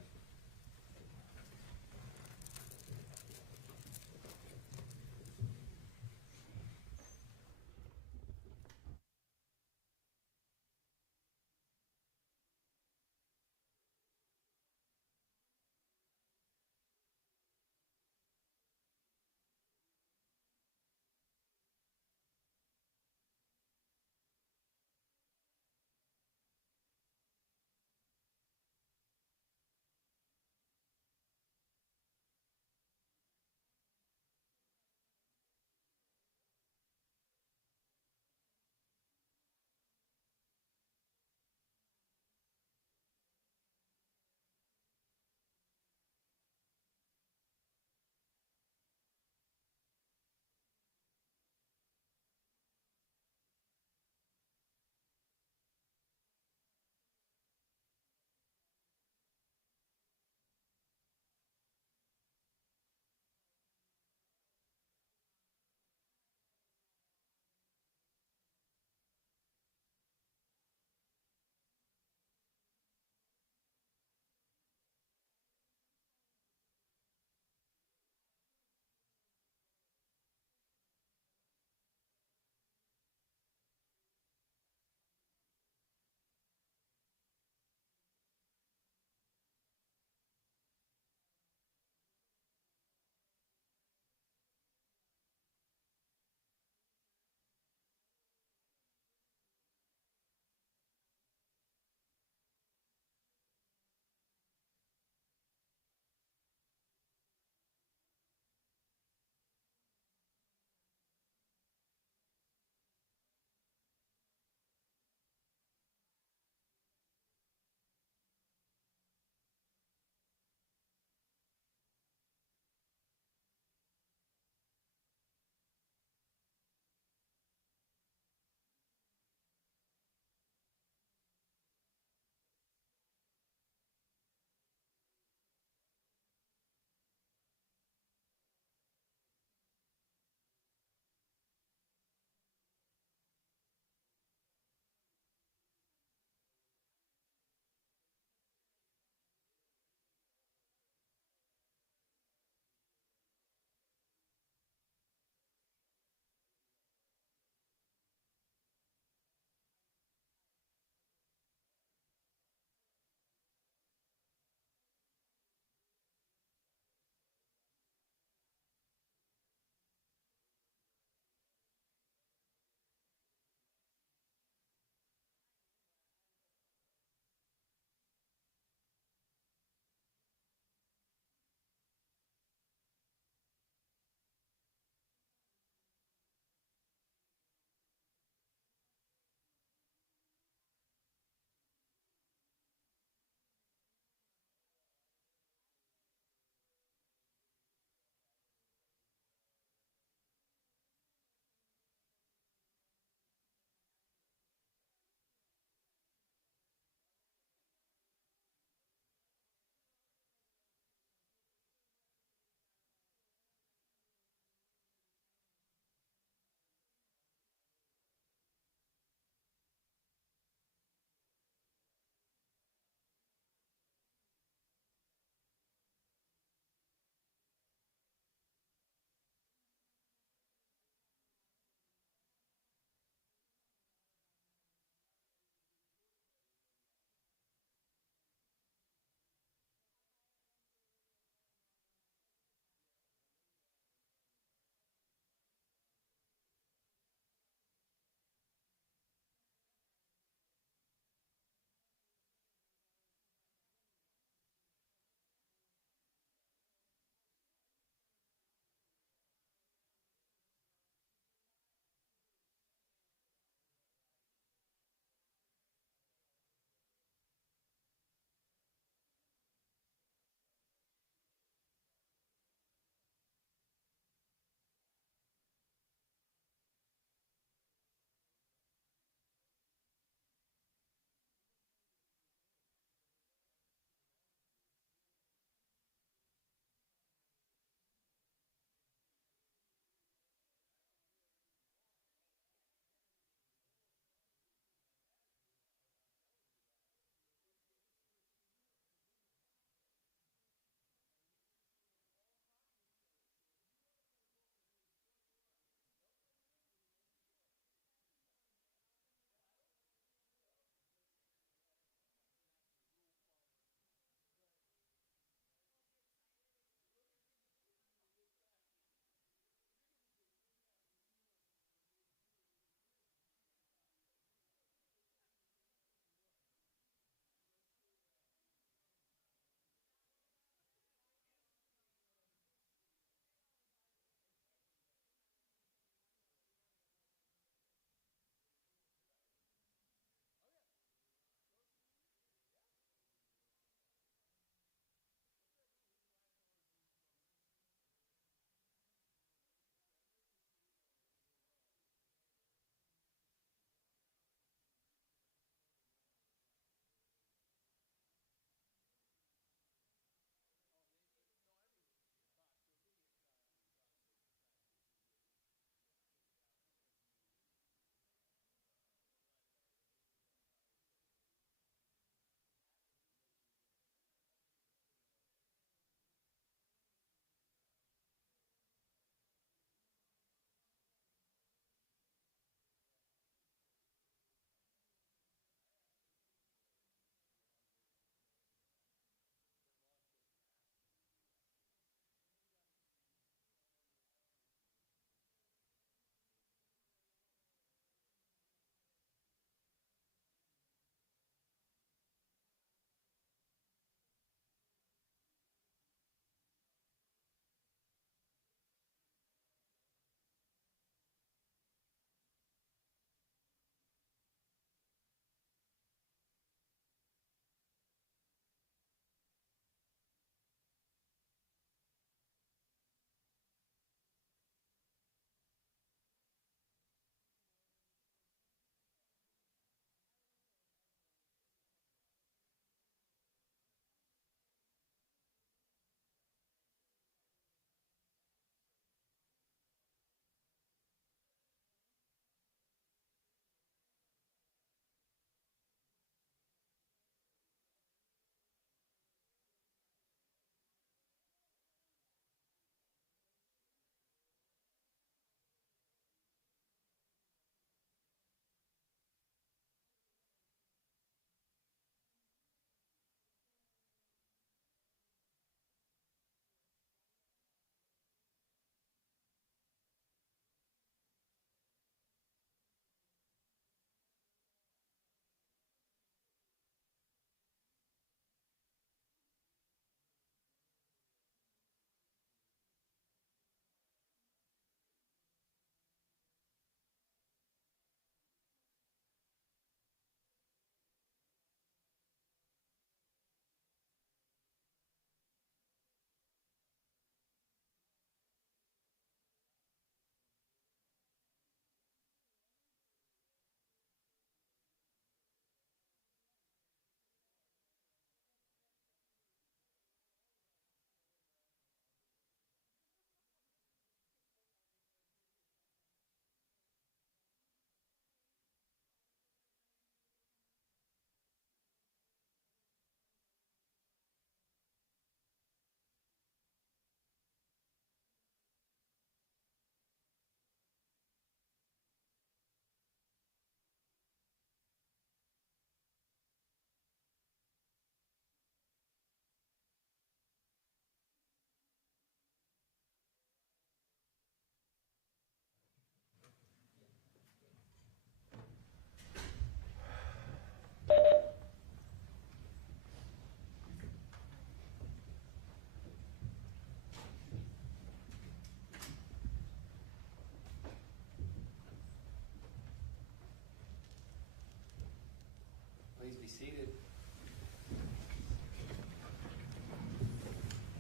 Be seated.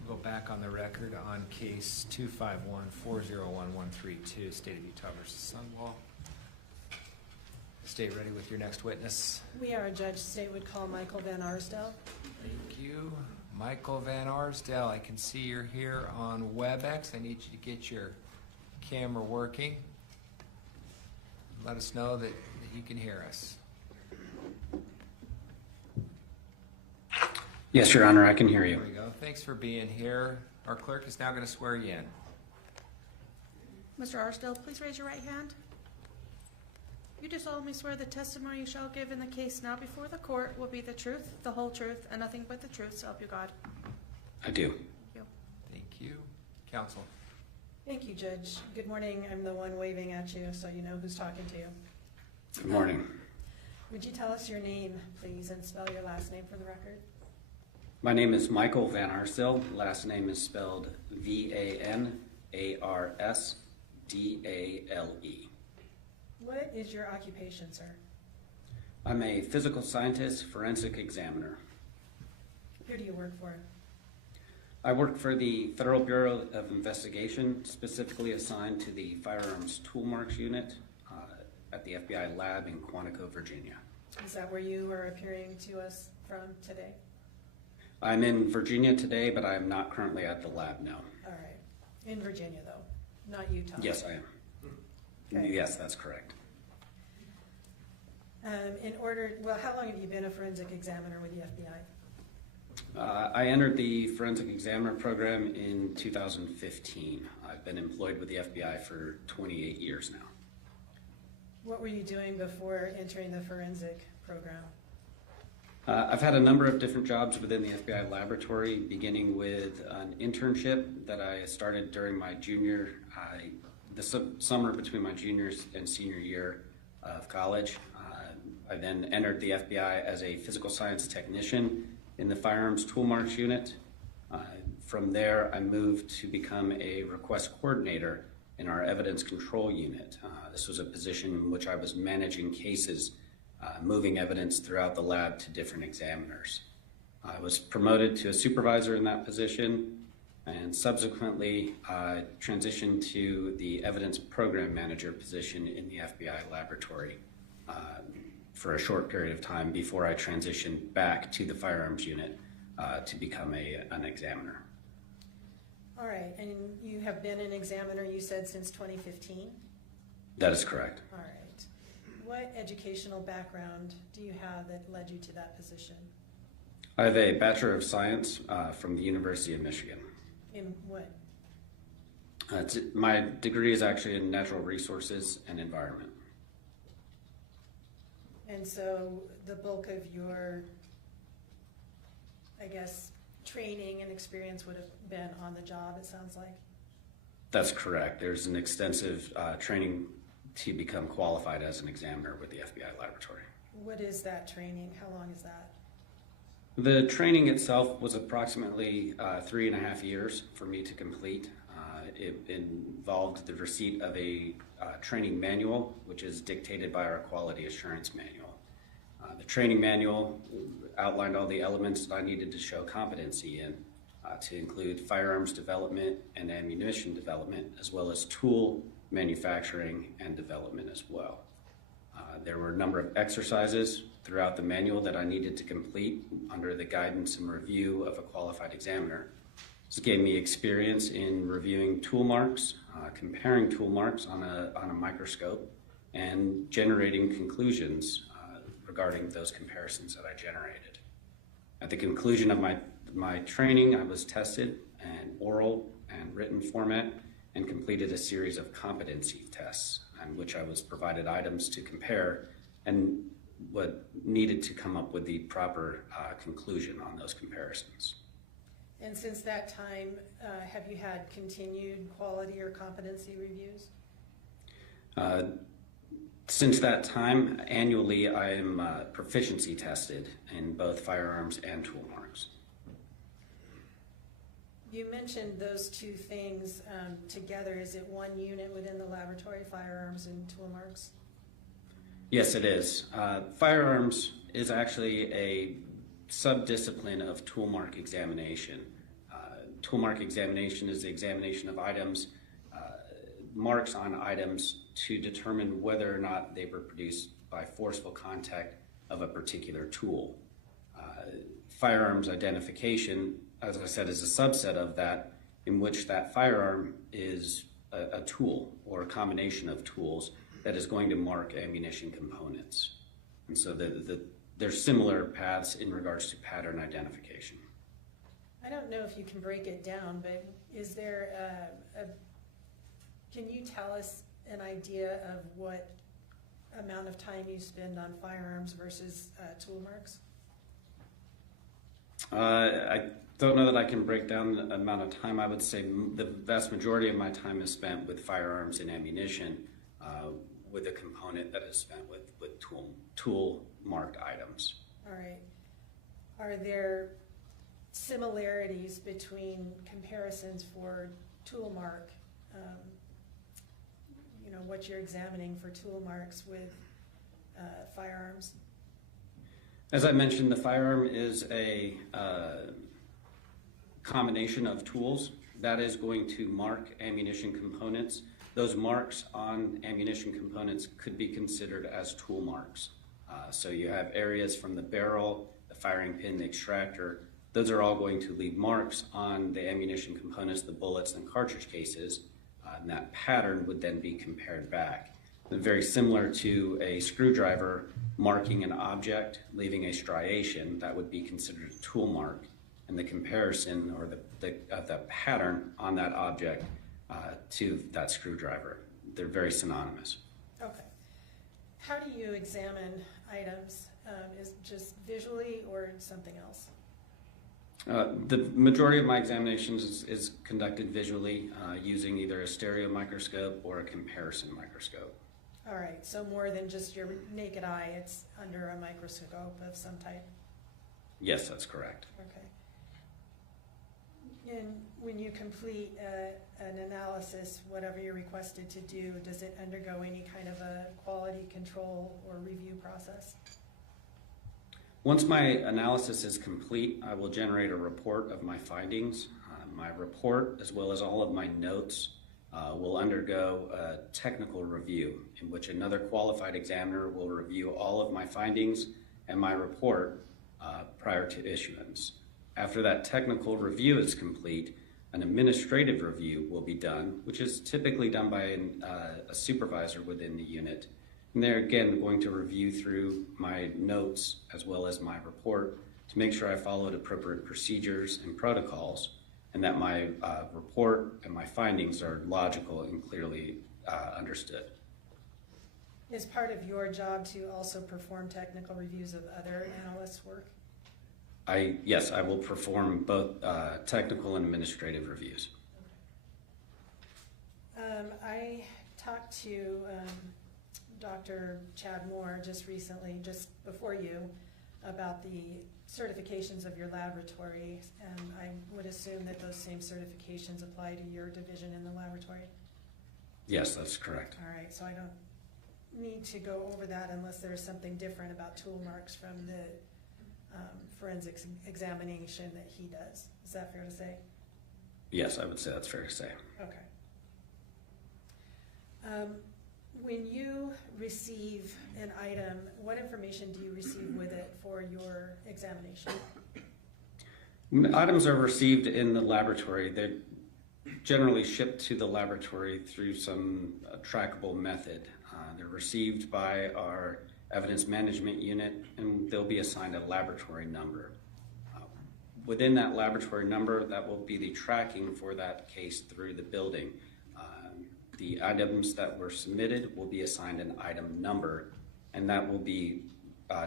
We'll go back on the record on case 251-401-132, State of Utah versus Sundwall. Stay ready with your next witness. We are, Judge State would call Michael Van Arsdale. Thank you. Michael Van Arsdale, I can see you're here on WebEx. I need you to get your camera working. Let us know that you can hear us. Yes, Your Honor, I can hear There you. we go. Thanks for being here. Our clerk is now going to swear you in. Mr. Arsdale, please raise your right hand. You do solemnly swear the testimony you shall give in the case now before the court will be the truth, the whole truth, and nothing but the truth, so help you God. I do. Thank you. Thank you. Counsel. Thank you, Judge. Good morning. I'm the one waving at you, so you know who's talking to you. Good morning. Would you tell us your name, please, and spell your last name for the record? My name is Michael Van Arsdale. Last name is spelled V-A-N-A-R-S-D-A-L-E. What is your occupation, sir? I'm a physical scientist, forensic examiner. Who do you work for? I work for the Federal Bureau of Investigation, specifically assigned to the Firearms Tool Marks Unit at the FBI lab in Quantico, Virginia. Is that where you are appearing to us from today? I'm in Virginia today, but I am not currently at the lab now. All right. In Virginia, though, not Utah. Yes, I am. Okay. Yes, that's correct. How long have you been a forensic examiner with the FBI? I entered the forensic examiner program in 2015. I've been employed with the FBI for 28 years now. What were you doing before entering the forensic program? I've had a number of different jobs within the FBI laboratory, beginning with an internship that I started during my summer between my junior and senior year of college. I then entered the FBI as a physical science technician in the Firearms Tool Marks Unit. From there, I moved to become a request coordinator in our Evidence Control Unit. This was a position in which I was managing cases, moving evidence throughout the lab to different examiners. I was promoted to a supervisor in that position, and subsequently transitioned to the Evidence Program Manager position in the FBI laboratory for a short period of time before I transitioned back to the Firearms Unit to become an examiner. All right, and you have been an examiner, you said, since 2015? That is correct. All right. What educational background do you have that led you to that position? I have a Bachelor of Science from the University of Michigan. In what? My degree is actually in Natural Resources and Environment. And so the bulk of your, I guess, training and experience would have been on the job, it sounds like? That's correct. There's an extensive training to become qualified as an examiner with the FBI laboratory. What is that training? How long is that? The training itself was approximately 3.5 years for me to complete. It involved the receipt of a training manual, which is dictated by our quality assurance manual. The training manual outlined all the elements that I needed to show competency in, to include firearms development and ammunition development, as well as tool manufacturing and development as well. There were a number of exercises throughout the manual that I needed to complete under the guidance and review of a qualified examiner. This gave me experience in reviewing tool marks, comparing tool marks on a microscope, and generating conclusions regarding those comparisons that I generated. At the conclusion of my training, I was tested in oral and written format and completed a series of competency tests in which I was provided items to compare and what needed to come up with the proper conclusion on those comparisons. And since that time, have you had continued quality or competency reviews? Since that time, annually I am proficiency tested in both firearms and tool marks. You mentioned those two things together. Is it one unit within the laboratory, firearms and tool marks? Yes, it is. Firearms is actually a subdiscipline of toolmark examination. Toolmark examination is the examination of items, marks on items to determine whether or not they were produced by forceful contact of a particular tool. Firearms identification, as I said, is a subset of that, in which that firearm is a tool or a combination of tools that is going to mark ammunition components. And so there's similar paths in regards to pattern identification. I don't know if you can break it down, but is there can you tell us an idea of what amount of time you spend on firearms versus tool marks? I don't know that I can break down the amount of time. I would say the vast majority of my time is spent with firearms and ammunition, with a component that is spent with tool marked items. All right. Are there similarities between comparisons for tool mark, what you're examining for tool marks with firearms? As I mentioned, the firearm is a combination of tools that is going to mark ammunition components. Those marks on ammunition components could be considered as tool marks. So you have areas from the barrel, the firing pin, the extractor. Those are all going to leave marks on the ammunition components, the bullets and cartridge cases, and that pattern would then be compared back. And very similar to a screwdriver marking an object, leaving a striation, that would be considered a tool mark, and the comparison or the pattern on that object to that screwdriver. They're very synonymous. Okay. How do you examine items? Is it just visually or something else? The majority of my examinations is conducted visually using either a stereo microscope or a comparison microscope. All right, so more than just your naked eye, it's under a microscope of some type? Yes, that's correct. Okay. And when you complete an analysis, whatever you're requested to do, does it undergo any kind of a quality control or review process? Once my analysis is complete, I will generate a report of my findings. My report, as well as all of my notes, will undergo a technical review in which another qualified examiner will review all of my findings and my report prior to issuance. After that technical review is complete, an administrative review will be done, which is typically done by a supervisor within the unit. And they're again going to review through my notes as well as my report to make sure I followed appropriate procedures and protocols, and that my report and my findings are logical and clearly understood. Is part of your job to also perform technical reviews of other analysts' work? Yes, I will perform both technical and administrative reviews. I talked to Dr. Chad Moore just recently, just before you, about the certifications of your laboratory, and I would assume that those same certifications apply to your division in the laboratory. Yes, that's correct. All right, so I don't need to go over that unless there's something different about tool marks from the forensics examination that he does. Is that fair to say? Yes, I would say that's fair to say. Okay. When you receive an item, what information do you receive with it for your examination? When items are received in the laboratory, they're generally shipped to the laboratory through some trackable method. They're received by our evidence management unit, and they'll be assigned a laboratory number. Within that laboratory number, that will be the tracking for that case through the building. The items that were submitted will be assigned an item number, and that will be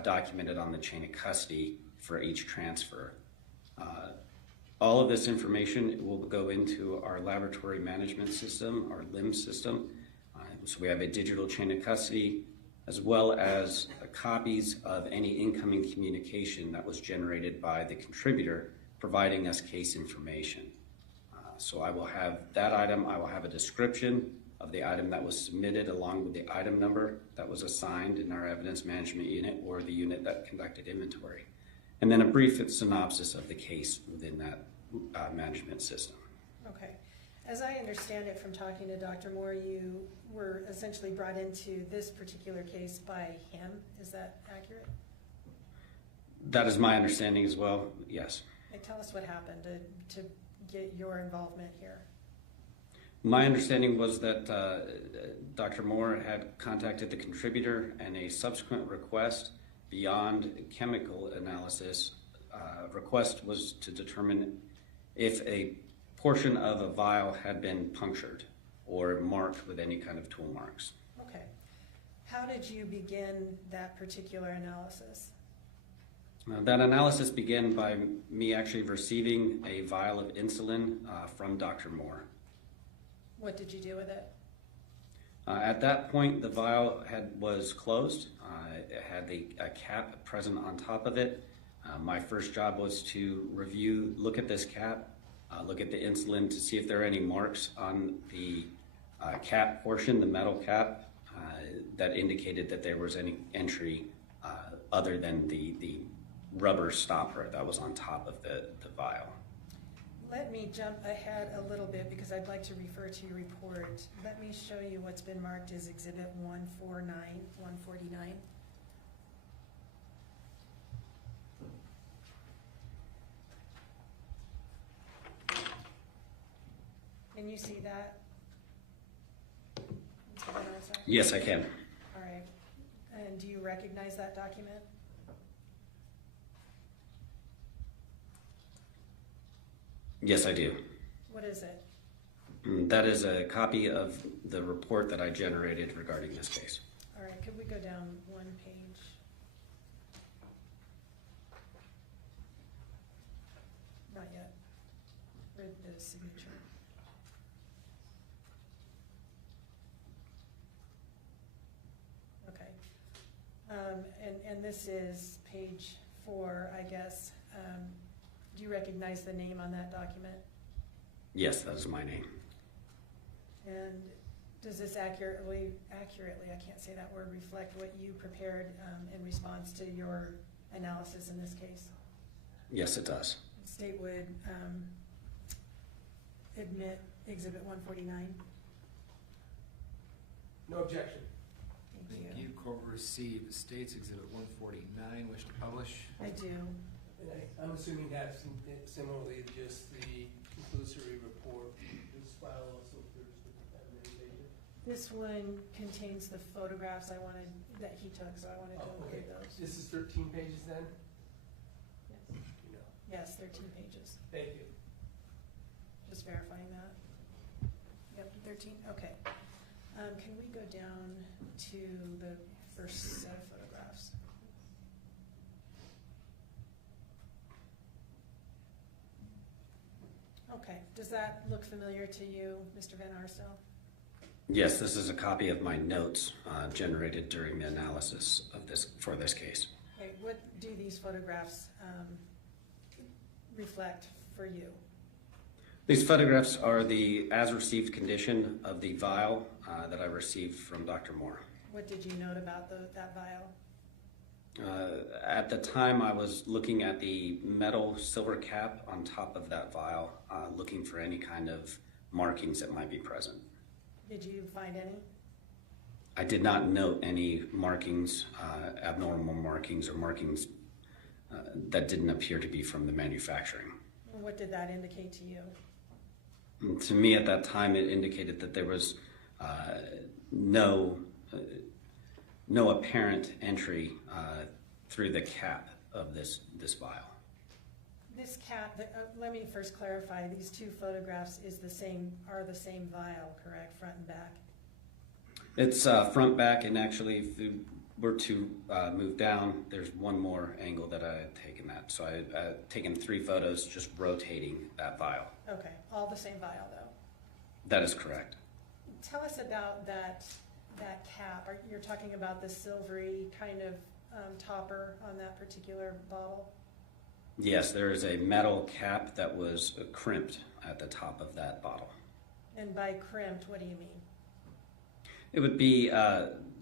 documented on the chain of custody for each transfer. All of this information will go into our laboratory management system, our LIMS system. So we have a digital chain of custody, as well as copies of any incoming communication that was generated by the contributor providing us case information. So I will have that item, I will have a description, of the item that was submitted along with the item number that was assigned in our evidence management unit or the unit that conducted inventory. And then a brief synopsis of the case within that management system. Okay. As I understand it from talking to Dr. Moore, you were essentially brought into this particular case by him. Is that accurate? That is my understanding as well, yes. Like, tell us what happened to get your involvement here. My understanding was that Dr. Moore had contacted the contributor, and a subsequent request beyond chemical analysis request was to determine if a portion of a vial had been punctured or marked with any kind of tool marks. Okay. How did you begin that particular analysis? That analysis began by me actually receiving a vial of insulin from Dr. Moore. What did you do with it? At that point, the vial was closed. It had a cap present on top of it. My first job was to look at this cap, look at the insulin to see if there are any marks on the cap portion, the metal cap, that indicated that there was any entry other than the rubber stopper that was on top of the vial. Let me jump ahead a little bit because I'd like to refer to your report. Let me show you what's been marked as Exhibit 149. Can you see that? Mr. Vanessa? Yes, I can. All right. And do you recognize that document? Yes, I do. What is it? That is a copy of the report that I generated regarding this case. All right, could we go down one page? Not yet. Read the signature. Okay. And this is page 4, I guess. Do you recognize the name on that document? Yes, that is my name. And does this accurately, I can't say that word, reflect what you prepared in response to your analysis in this case? Yes, it does. The state would admit Exhibit 149. No objection. Thank you. You court received State's Exhibit 149, wish to publish. I do. And I'm assuming that's similarly just the conclusory report. This file also appears to have many pages. This one contains the photographs that he took, so I wanted to Okay. include those. This is 13 pages then? Yes. No. Yes, 13 pages. Thank you. Just verifying that. Yep, 13, okay. Can we go down to the first set of photographs? Okay, does that look familiar to you, Mr. Van Arsdale? Yes, this is a copy of my notes generated during the analysis of for this case. Okay, what do these photographs reflect for you? These photographs are the as-received condition of the vial that I received from Dr. Moore. What did you note about that vial? At the time, I was looking at the metal silver cap on top of that vial, looking for any kind of markings that might be present. Did you find any? I did not note any markings, abnormal markings, or markings that didn't appear to be from the manufacturing. And what did that indicate to you? And to me, at that time, it indicated that there was no apparent entry through the cap of this vial. This cap, let me first clarify, these two photographs are the same vial, correct, front and back? It's front, back, and actually, if we were to move down, there's one more angle that I had taken that. So I had taken 3 photos just rotating that vial. Okay, all the same vial though. That is correct. Tell us about that cap. You're talking about the silvery kind of topper on that particular bottle? Yes, there is a metal cap that was crimped at the top of that bottle. And by crimped, what do you mean? It would be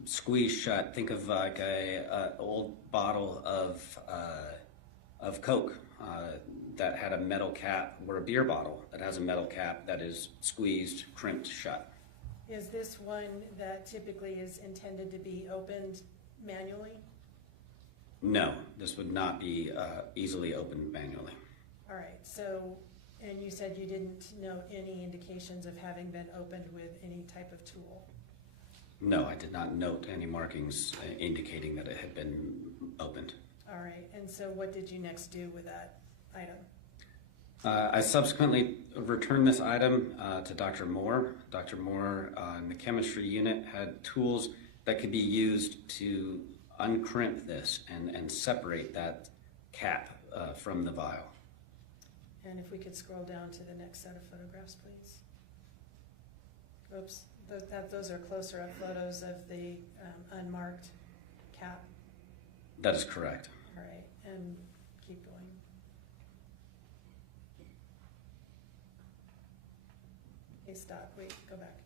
squeezed shut. Think of like a old bottle of Coke that had a metal cap, or a beer bottle that has a metal cap that is squeezed, crimped shut. Is this one that typically is intended to be opened manually? No, this would not be easily opened manually. All right, so, and you said you didn't note any indications of having been opened with any type of tool? No, I did not note any markings indicating that it had been opened. All right, and so what did you next do with that item? I subsequently returned this item to Dr. Moore. Dr. Moore in the chemistry unit had tools that could be used to uncrimp this and separate that cap from the vial. And if we could scroll down to the next set of photographs, please. Oops, those are closer up photos of the unmarked cap. That is correct. All right, and keep going. Okay, stop, wait, go back.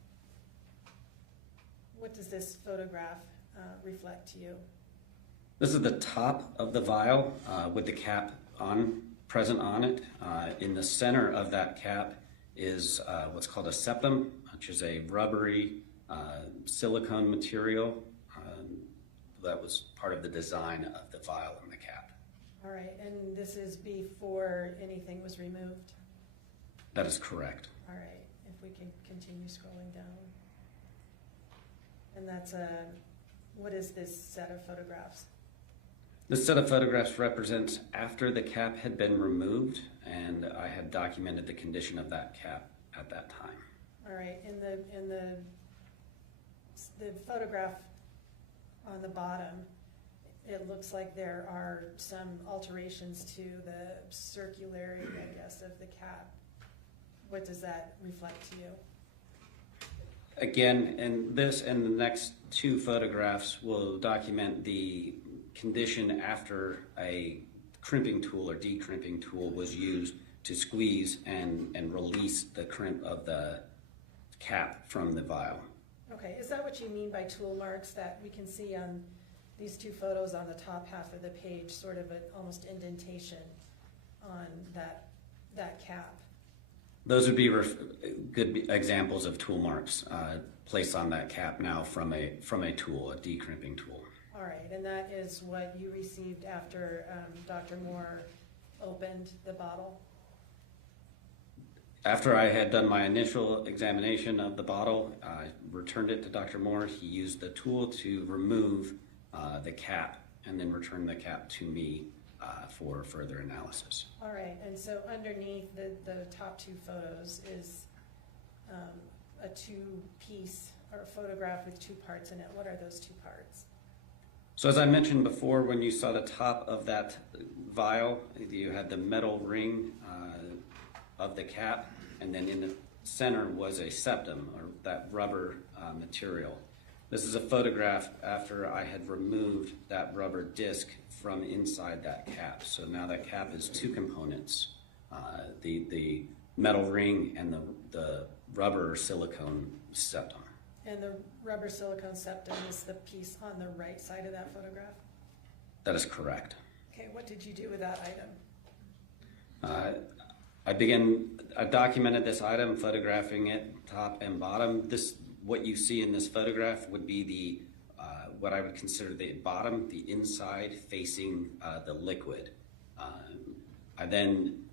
What does this photograph reflect to you? This is the top of the vial with the cap present on it. In the center of that cap is what's called a septum, which is a rubbery silicone material that was part of the design of the vial and the cap. All right, and this is before anything was removed? That is correct. All right, if we can continue scrolling down. And that's what is this set of photographs? This set of photographs represents after the cap had been removed, and I had documented the condition of that cap at that time. All right, in the photograph on the bottom, it looks like there are some alterations to the circularity, I guess, of the cap. What does that reflect to you? Again, in this and the next two photographs will document the condition after a crimping tool or decrimping tool was used to squeeze and release the crimp of the cap from the vial. Okay, is that what you mean by tool marks that we can see on these two photos on the top half of the page, sort of an almost indentation on that cap? Those would be good examples of tool marks placed on that cap now from a tool, a decrimping tool. All right, and that is what you received after Dr. Moore opened the bottle? After I had done my initial examination of the bottle, I returned it to Dr. Moore. He used the tool to remove the cap and then returned the cap to me for further analysis. All right, and so underneath the top two photos is a two-piece or photograph with two parts in it. What are those two parts? So as I mentioned before, when you saw the top of that vial, you had the metal ring of the cap, and then in the center was a septum, or that rubber material. This is a photograph after I had removed that rubber disc from inside that cap. So now that cap is two components, the metal ring and the rubber silicone septum. And the rubber silicone septum is the piece on the right side of that photograph? That is correct. Okay, what did you do with that item? I documented this item, photographing it top and bottom. What you see in this photograph would be what I would consider the bottom, the inside facing the liquid. I then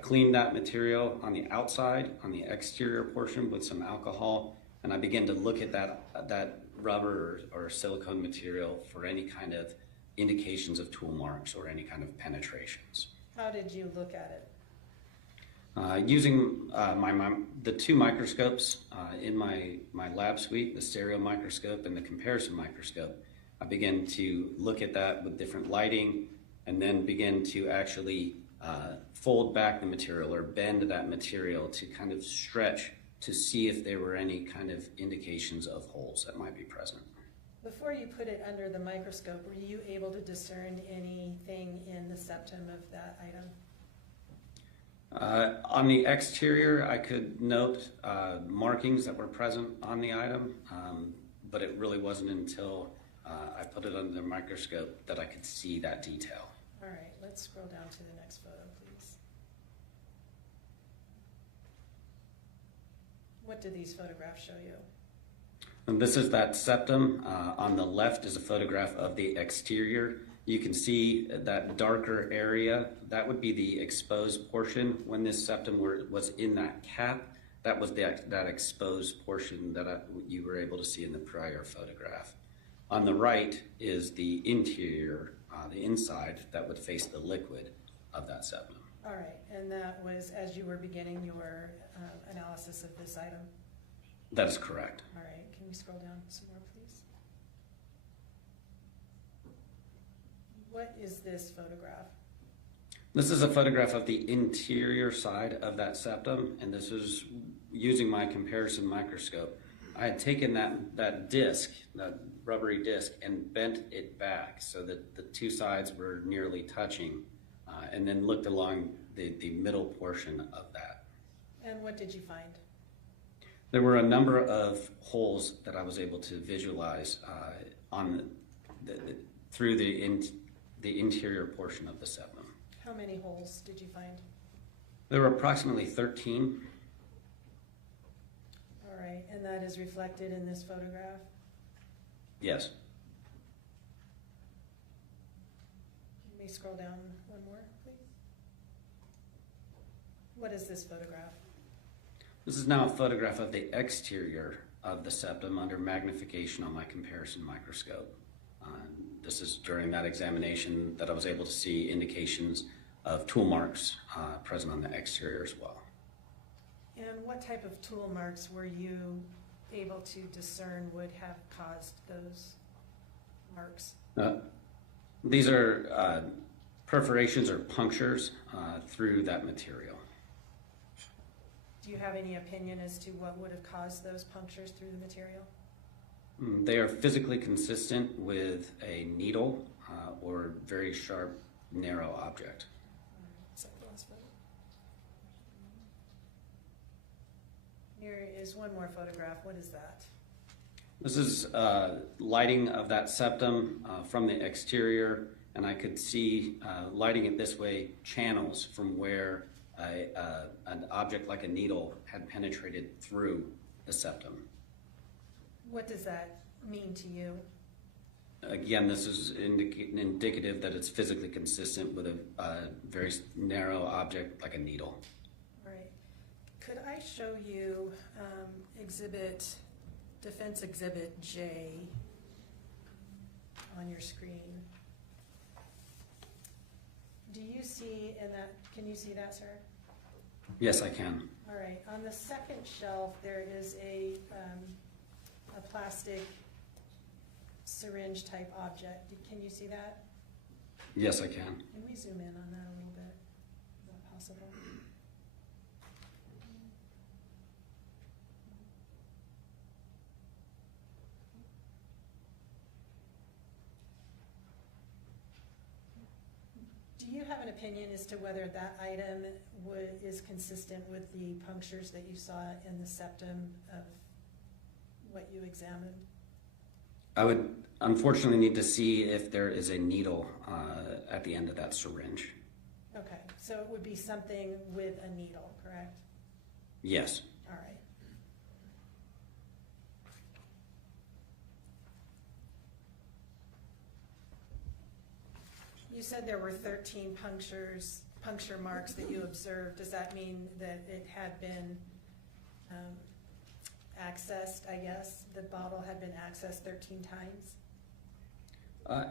cleaned that material on the outside, on the exterior portion with some alcohol, and I began to look at that rubber or silicone material for any kind of indications of tool marks or any kind of penetrations. How did you look at it? Using the two microscopes in my lab suite, the stereo microscope and the comparison microscope, I began to look at that with different lighting and then begin to actually fold back the material or bend that material to kind of stretch to see if there were any kind of indications of holes that might be present. Before you put it under the microscope, were you able to discern anything in the septum of that item? On the exterior, I could note markings that were present on the item, but it really wasn't until I put it under the microscope that I could see that detail. All right, let's scroll down to the next photo, please. What do these photographs show you? And this is that septum. On the left is a photograph of the exterior. You can see that darker area. That would be the exposed portion. When this septum was in that cap, that was that exposed portion that you were able to see in the prior photograph. On the right is the interior, the inside, that would face the liquid of that septum. All right, and that was as you were beginning your analysis of this item? That is correct. All right, can you scroll down some more, please? What is this photograph? This is a photograph of the interior side of that septum, and this is using my comparison microscope. I had taken that disc, that rubbery disc, and bent it back so that the two sides were nearly touching, and then looked along the middle portion of that. And what did you find? There were a number of holes that I was able to visualize through the interior portion of the septum. How many holes did you find? There were approximately 13. All right, and that is reflected in this photograph? Yes. Can we scroll down one more, please? What is this photograph? This is now a photograph of the exterior of the septum under magnification on my comparison microscope. This is during that examination that I was able to see indications of tool marks present on the exterior as well. And what type of tool marks were you able to discern would have caused those marks? These are perforations or punctures through that material. Do you have any opinion as to what would have caused those punctures through the material? They are physically consistent with a needle or very sharp, narrow object. Here is one more photograph. What is that? This is lighting of that septum from the exterior, and I could see, lighting it this way, channels from where an object like a needle had penetrated through the septum. What does that mean to you? Again, this is indicative that it's physically consistent with a very narrow object like a needle. Right. Could I show you Defense Exhibit J on your screen? Do you see in that, can you see that, sir? Yes, I can. All right, on the second shelf, there is a plastic syringe type object. Can you see that? Yes, I can. Can we zoom in on that a little bit? Is that possible? Do you have an opinion as to whether that item is consistent with the punctures that you saw in the septum of what you examined? I would unfortunately need to see if there is a needle at the end of that syringe. Okay, so it would be something with a needle, correct? Yes. All right. You said there were 13 puncture marks that you observed. Does that mean that it had been accessed, I guess? The bottle had been accessed 13 times?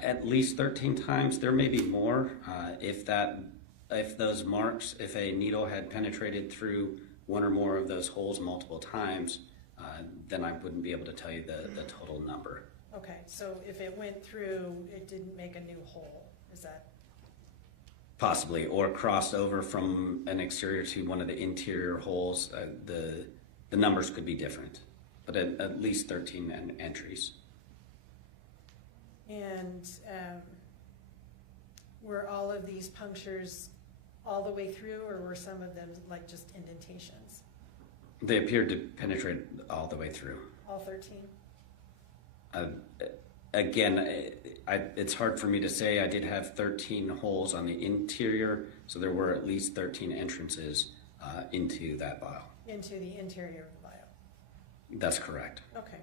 At least 13 times. There may be more. If those marks, if a needle had penetrated through one or more of those holes multiple times, then I wouldn't be able to tell you the total number. Okay, so if it went through, it didn't make a new hole. Is that? Possibly, or crossed over from an exterior to one of the interior holes. The numbers could be different, but at least 13 entries. And were all of these punctures all the way through, or were some of them like just indentations? They appeared to penetrate all the way through. All 13? Again, it's hard for me to say. I did have 13 holes on the interior, so there were at least 13 entrances into that vial. Into the interior of the vial? That's correct. Okay.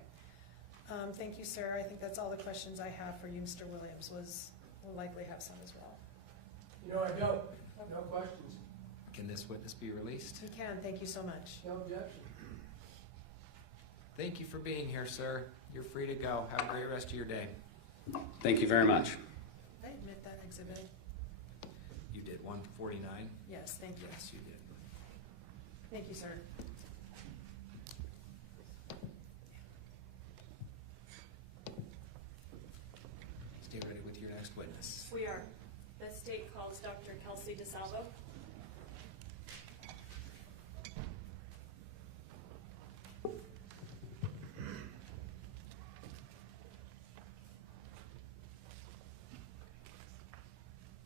Thank you, sir. I think that's all the questions I have for you. Mr. Williams will likely have some as well. You know, I don't. No questions. Can this witness be released? You can. Thank you so much. No objection. Thank you for being here, sir. You're free to go. Have a great rest of your day. Thank you very much. I admit that exhibit. You did 149? Yes, thank you. Yes, you did. Thank you, sir. Stay ready with your next witness. We are. The state calls Dr. Kelsey DeSalvo.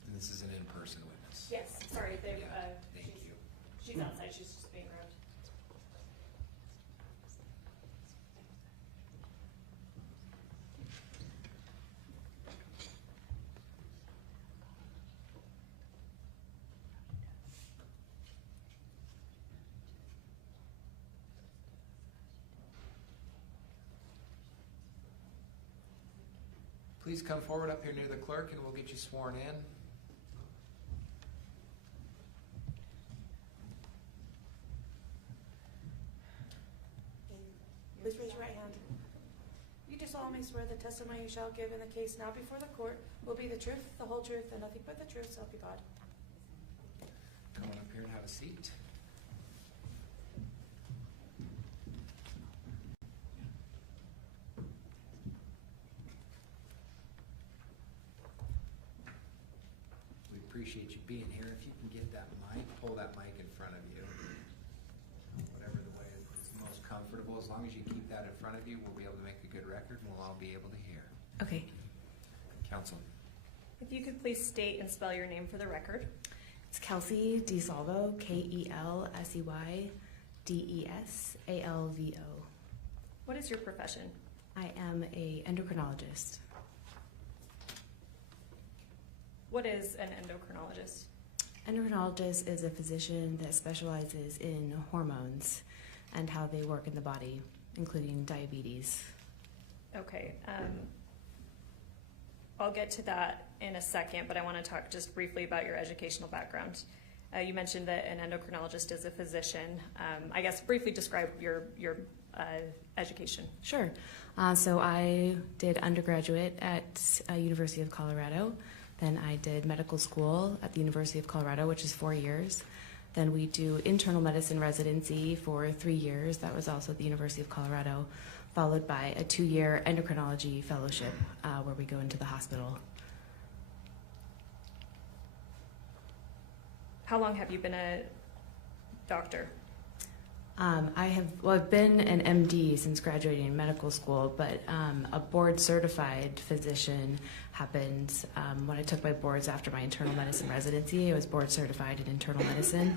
And this is an in-person witness. Yes, sorry, they, Thank you. she's outside, she's just being rude. Please come forward up here near the clerk and we'll get you sworn in. Please raise your right hand. You do solemnly swear the testimony you shall give in the case now before the court will be the truth, the whole truth, and nothing but the truth, so help you God. Come on up here and have a seat. We appreciate you being here. If you can get that mic, pull that mic in front of you. Whatever the way is most comfortable. As long as you keep that in front of you, we'll be able to make a good record and we'll all be able to hear. Okay. Counsel. If you could please state and spell your name for the record. It's Kelsey DeSalvo, KelseyDesalvo. What is your profession? I am a endocrinologist. What is an endocrinologist? Endocrinologist is a physician that specializes in hormones and how they work in the body, including diabetes. Okay. I'll get to that in a second, but I want to talk just briefly about your educational background. You mentioned that an endocrinologist is a physician. I guess briefly describe your education. Sure. So I did undergraduate at University of Colorado. Then I did medical school at the University of Colorado, which is 4 years. Then we do internal medicine residency for 3 years. That was also at the University of Colorado, followed by a 2-year endocrinology fellowship where we go into the hospital. How long have you been a doctor? I've been an MD since graduating medical school, but a board certified physician happened when I took my boards after my internal medicine residency. I was board certified in internal medicine.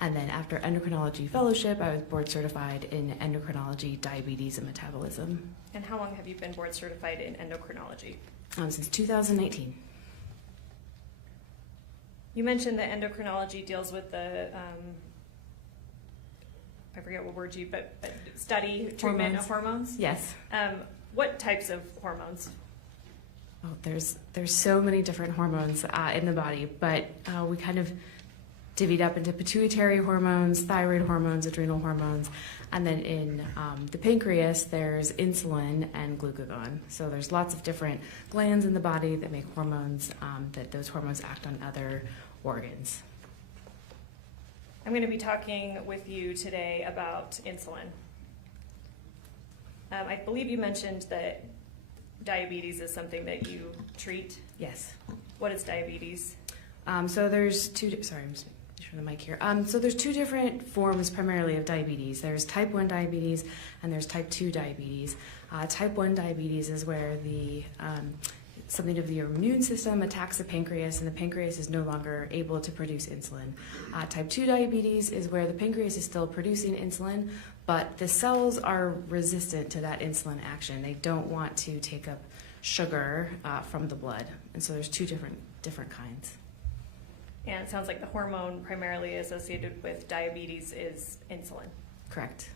And then after endocrinology fellowship, I was board certified in endocrinology, diabetes, and metabolism. And how long have you been board certified in endocrinology? Since 2019. You mentioned that endocrinology deals with the, I forget what word but study treatment of hormones? Yes. What types of hormones? Oh, there's so many different hormones in the body, but we kind of divvied up into pituitary hormones, thyroid hormones, adrenal hormones, and then in the pancreas, there's insulin and glucagon. So there's lots of different glands in the body that make hormones, that those hormones act on other organs. I'm going to be talking with you today about insulin. I believe you mentioned that diabetes is something that you treat. Yes. What is diabetes? So there's sorry, I'm just making sure the mic here. So there's 2 different forms primarily of diabetes. There's type 1 diabetes and there's type 2 diabetes. Type 1 diabetes is where something of your immune system attacks the pancreas, and the pancreas is no longer able to produce insulin. Type 2 diabetes is where the pancreas is still producing insulin, but the cells are resistant to that insulin action. They don't want to take up sugar from the blood, and so there's two different kinds. And it sounds like the hormone primarily associated with diabetes is insulin. Correct.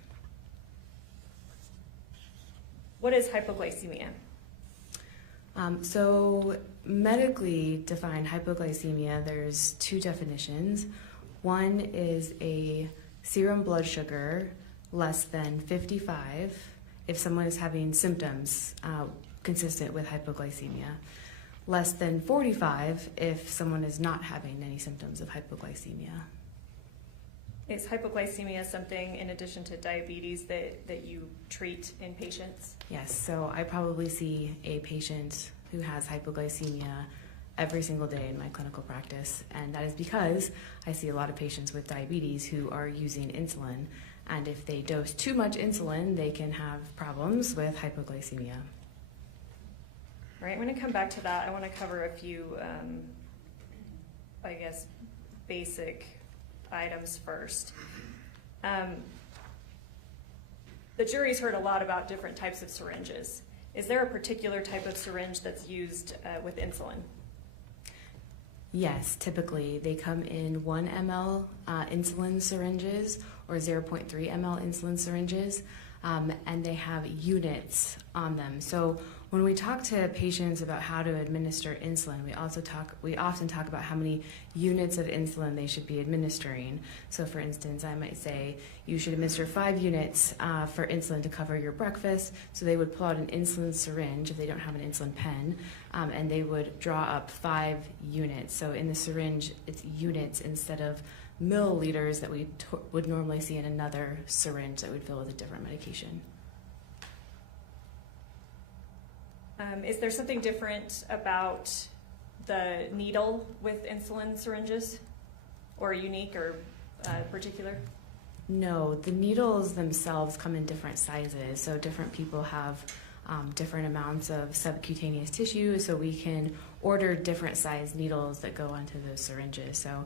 What is hypoglycemia? So medically defined hypoglycemia, there's two definitions. One is a serum blood sugar less than 55 if someone is having symptoms consistent with hypoglycemia, less than 45 if someone is not having any symptoms of hypoglycemia. Is hypoglycemia something in addition to diabetes that you treat in patients? Yes, so I probably see a patient who has hypoglycemia every single day in my clinical practice, and that is because I see a lot of patients with diabetes who are using insulin, and if they dose too much insulin, they can have problems with hypoglycemia. All right, I'm going to come back to that. I want to cover a few, I guess, basic items first. The jury's heard a lot about different types of syringes. Is there a particular type of syringe that's used with insulin? Yes, typically they come in 1 ml insulin syringes or 0.3 ml insulin syringes, and they have units on them. So when we talk to patients about how to administer insulin, we often talk about how many units of insulin they should be administering. So for instance, I might say you should administer 5 units for insulin to cover your breakfast. So they would pull out an insulin syringe if they don't have an insulin pen, and they would draw up 5 units. So in the syringe, it's units instead of milliliters that we would normally see in another syringe that would fill with a different medication. Is there something different about the needle with insulin syringes, or unique or particular? No, the needles themselves come in different sizes, so different people have different amounts of subcutaneous tissue, so we can order different size needles that go onto those syringes. So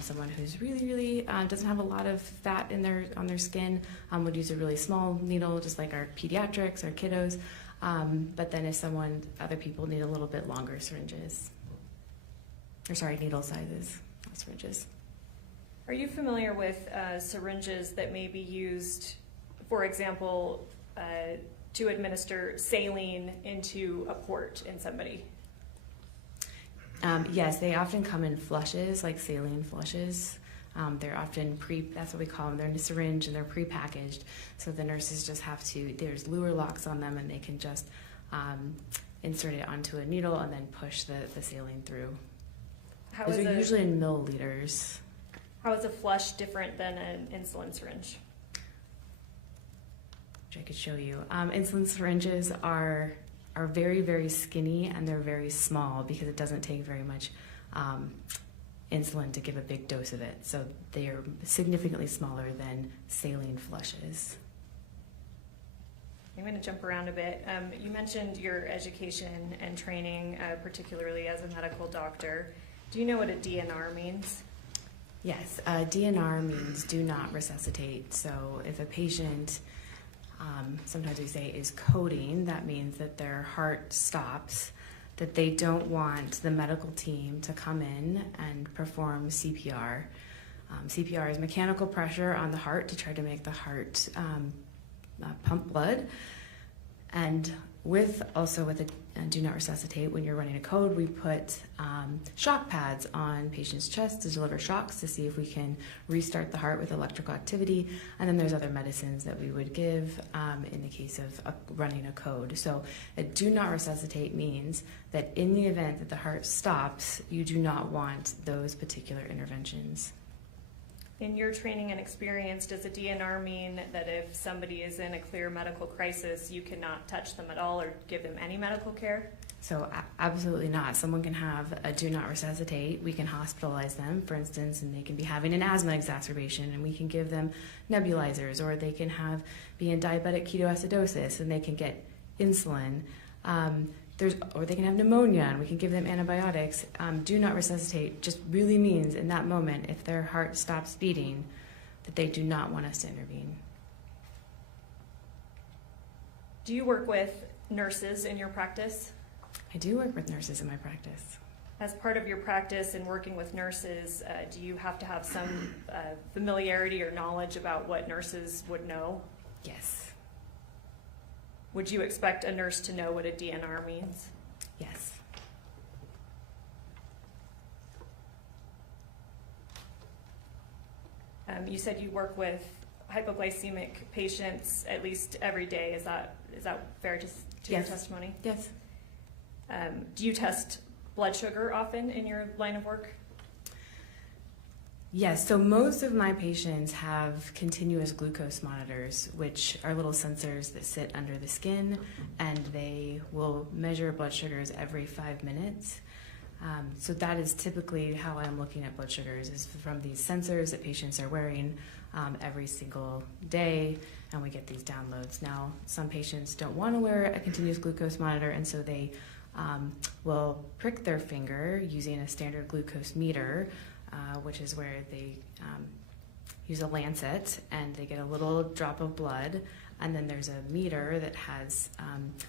someone who's really doesn't have a lot of fat on their skin would use a really small needle, just like our pediatrics, our kiddos. But then if other people need a little bit longer syringes, needle sizes, not syringes. Are you familiar with syringes that may be used, for example, to administer saline into a port in somebody? Yes, they often come in flushes, like saline flushes. They're often that's what we call them. They're in a syringe and they're pre-packaged. So the nurses just there's lure locks on them, and they can just insert it onto a needle and then push the saline through. Those are usually in milliliters. How is a flush different than an insulin syringe? Which I could show you. Insulin syringes are very, very skinny, and they're very small because it doesn't take very much insulin to give a big dose of it. So they are significantly smaller than saline flushes. I'm going to jump around a bit. You mentioned your education and training, particularly as a medical doctor. Do you know what a DNR means? Yes, DNR means do not resuscitate. So if a patient, sometimes we say, is coding, that means that their heart stops, that they don't want the medical team to come in and perform CPR. CPR is mechanical pressure on the heart to try to make the heart pump blood. And with a do not resuscitate, when you're running a code, we put shock pads on patients' chests to deliver shocks to see if we can restart the heart with electrical activity. And then there's other medicines that we would give in the case of running a code. So a do not resuscitate means that in the event that the heart stops, you do not want those particular interventions. In your training and experience, does a DNR mean that if somebody is in a clear medical crisis, you cannot touch them at all or give them any medical care? So absolutely not. Someone can have a do not resuscitate. We can hospitalize them, for instance, and they can be having an asthma exacerbation, and we can give them nebulizers, or they can be in diabetic ketoacidosis, and they can get insulin. or they can have pneumonia and we can give them antibiotics. Do not resuscitate just really means in that moment, if their heart stops beating, that they do not want us to intervene. Do you work with nurses in your practice? I do work with nurses in my practice. As part of your practice and working with nurses, do you have to have some familiarity or knowledge about what nurses would know? Yes. Would you expect a nurse to know what a DNR means? Yes. You said you work with hypoglycemic patients at least every day. Is that fair to your Yes. testimony? Yes. Do you test blood sugar often in your line of work? Yes, so most of my patients have continuous glucose monitors, which are little sensors that sit under the skin, and they will measure blood sugars every 5 minutes. So that is typically how I'm looking at blood sugars, is from these sensors that patients are wearing every single day, and we get these downloads. Now, some patients don't want to wear a continuous glucose monitor, and so they will prick their finger using a standard glucose meter, which is where they use a lancet and they get a little drop of blood, and then there's a meter that has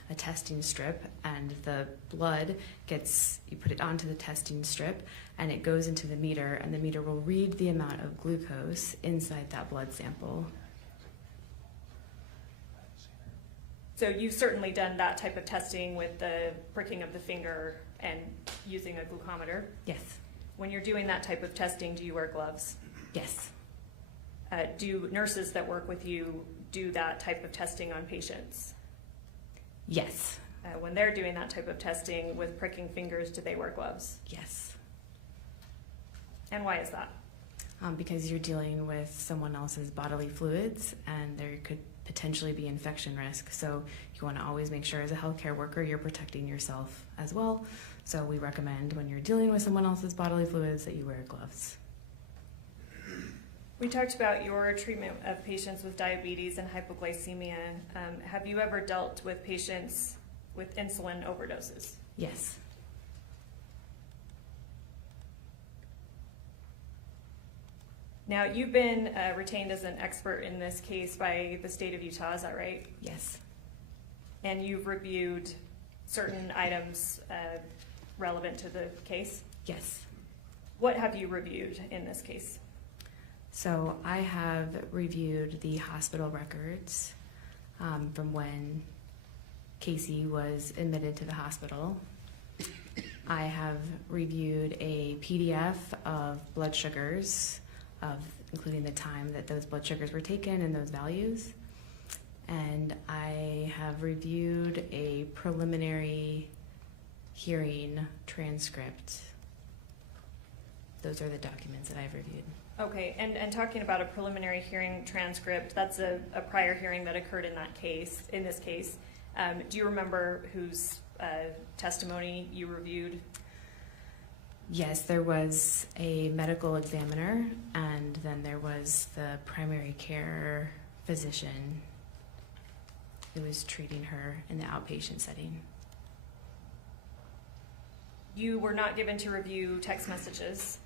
a testing strip, and the blood you put it onto the testing strip and it goes into the meter, and the meter will read the amount of glucose inside that blood sample. So you've certainly done that type of testing with the pricking of the finger and using a glucometer. Yes. When you're doing that type of testing, do you wear gloves? Yes. Do nurses that work with you do that type of testing on patients? Yes. When they're doing that type of testing with pricking fingers, do they wear gloves? Yes. And why is that? Because you're dealing with someone else's bodily fluids, and there could potentially be infection risk. So you want to always make sure as a healthcare worker you're protecting yourself as well. So we recommend when you're dealing with someone else's bodily fluids that you wear gloves. We talked about your treatment of patients with diabetes and hypoglycemia. Have you ever dealt with patients with insulin overdoses? Yes. Now, you've been retained as an expert in this case by the state of Utah, is that right? Yes. And you've reviewed certain items relevant to the case? Yes. What have you reviewed in this case? So I have reviewed the hospital records from when Casey was admitted to the hospital. I have reviewed a PDF of blood sugars, including the time that those blood sugars were taken and those values. And I have reviewed a preliminary hearing transcript. Those are the documents that I've reviewed. Okay, and talking about a preliminary hearing transcript, that's a prior hearing that occurred in this case. Do you remember whose testimony you reviewed? Yes, there was a medical examiner, and then there was the primary care physician who was treating her in the outpatient setting. You were not given to review text messages,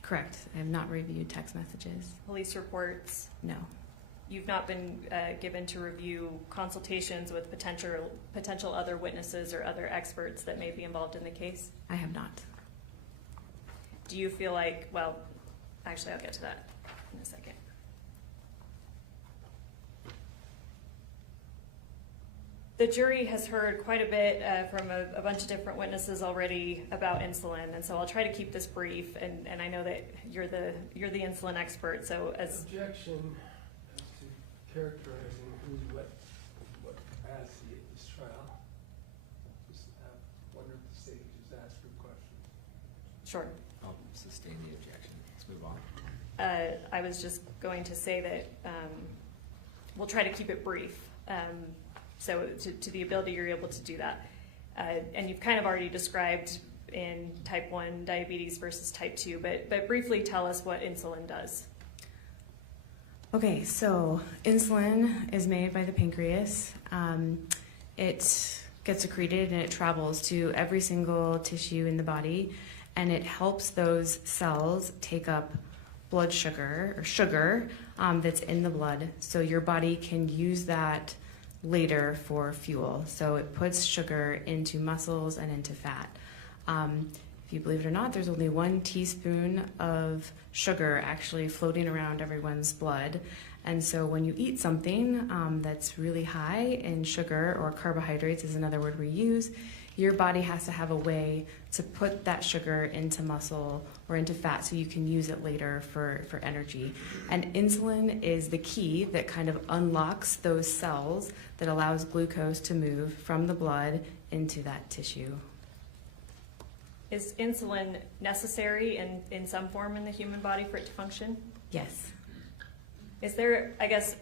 Correct. I have not reviewed text messages. police reports. No. You've not been given to review consultations with potential other witnesses or other experts that may be involved in the case. I have not. Do you feel like, well, actually I'll get to that in a second. The jury has heard quite a bit from a bunch of different witnesses already about insulin, and so I'll try to keep this brief, and I know that you're the insulin expert, so as Objection as to characterizing who's what capacity at this trial. Just wonder if the state could just ask her questions. sure. I'll sustain the objection. Let's move on. I was just going to say that we'll try to keep it brief. So to the ability you're able to do that. And you've kind of already described in type 1 diabetes versus type 2, but briefly tell us what insulin does. Okay, so insulin is made by the pancreas. It gets secreted and it travels to every single tissue in the body, and it helps those cells take up blood sugar or sugar that's in the blood, so your body can use that later for fuel. So it puts sugar into muscles and into fat. If you believe it or not, there's only 1 teaspoon of sugar actually floating around everyone's blood. And so when you eat something that's really high in sugar, or carbohydrates is another word we use, your body has to have a way to put that sugar into muscle or into fat so you can use it later for energy. And insulin is the key that kind of unlocks those cells that allows glucose to move from the blood into that tissue. Is insulin necessary in some form in the human body for it to function? Yes. Is there, I guess,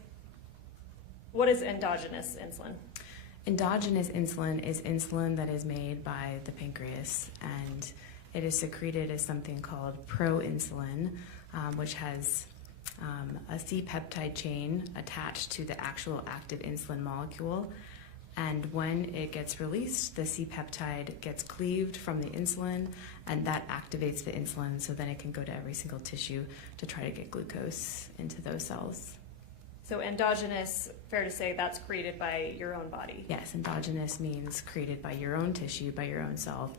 what is endogenous insulin? Endogenous insulin is insulin that is made by the pancreas, and it is secreted as something called proinsulin, which has a C-peptide chain attached to the actual active insulin molecule. And when it gets released, the C-peptide gets cleaved from the insulin, and that activates the insulin, so then it can go to every single tissue to try to get glucose into those cells. So endogenous, fair to say, that's created by your own body? Yes, endogenous means created by your own tissue, by your own self.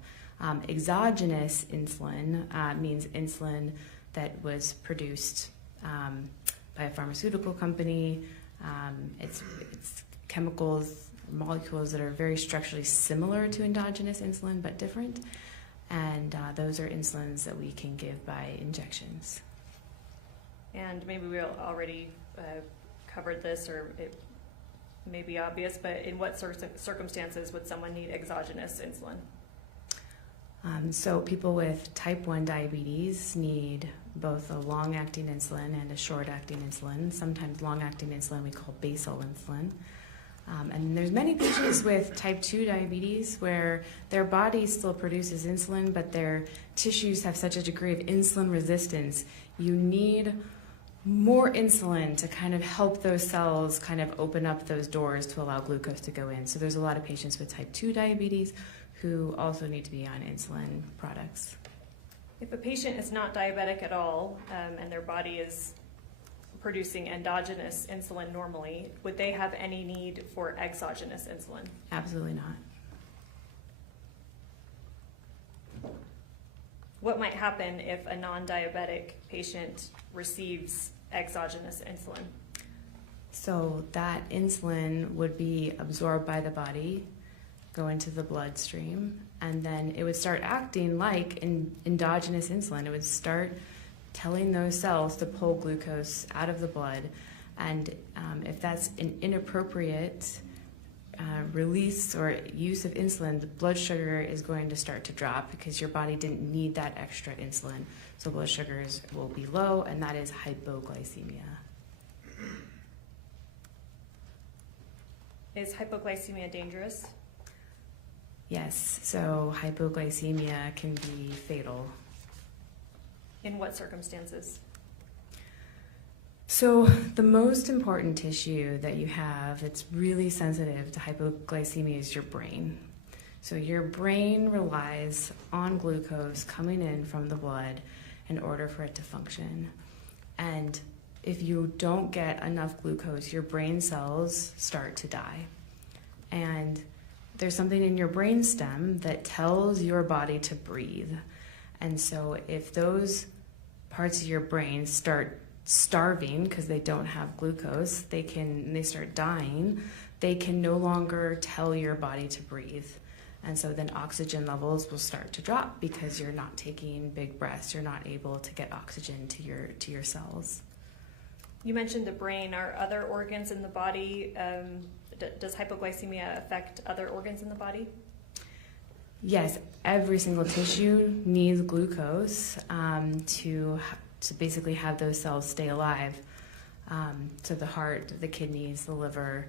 Exogenous insulin means insulin that was produced by a pharmaceutical company. It's chemicals, molecules that are very structurally similar to endogenous insulin but different, and those are insulins that we can give by injections. And maybe we already covered this, or it may be obvious, but in what circumstances would someone need exogenous insulin? So people with type 1 diabetes need both a long-acting insulin and a short-acting insulin. Sometimes long-acting insulin we call basal insulin. And there's many patients with type 2 diabetes where their body still produces insulin, but their tissues have such a degree of insulin resistance. You need more insulin to kind of help those cells kind of open up those doors to allow glucose to go in. So there's a lot of patients with type 2 diabetes who also need to be on insulin products. If a patient is not diabetic at all, and their body is producing endogenous insulin normally, would they have any need for exogenous insulin? Absolutely not. What might happen if a non-diabetic patient receives exogenous insulin? So that insulin would be absorbed by the body, go into the bloodstream, and then it would start acting like endogenous insulin. It would start telling those cells to pull glucose out of the blood. And if that's an inappropriate release or use of insulin, the blood sugar is going to start to drop because your body didn't need that extra insulin. So blood sugars will be low, and that is hypoglycemia. Is hypoglycemia dangerous? Yes, so hypoglycemia can be fatal. In what circumstances? So the most important tissue that you have that's really sensitive to hypoglycemia is your brain. So your brain relies on glucose coming in from the blood in order for it to function. And if you don't get enough glucose, your brain cells start to die. And there's something in your brainstem that tells your body to breathe. And so if those parts of your brain start starving because they don't have glucose, they start dying, they can no longer tell your body to breathe. And so then oxygen levels will start to drop because you're not taking big breaths, you're not able to get oxygen to your cells. You mentioned the brain. Are other organs in the body, does hypoglycemia affect other organs in the body? Yes, every single tissue needs glucose to basically have those cells stay alive. So the heart, the kidneys, the liver.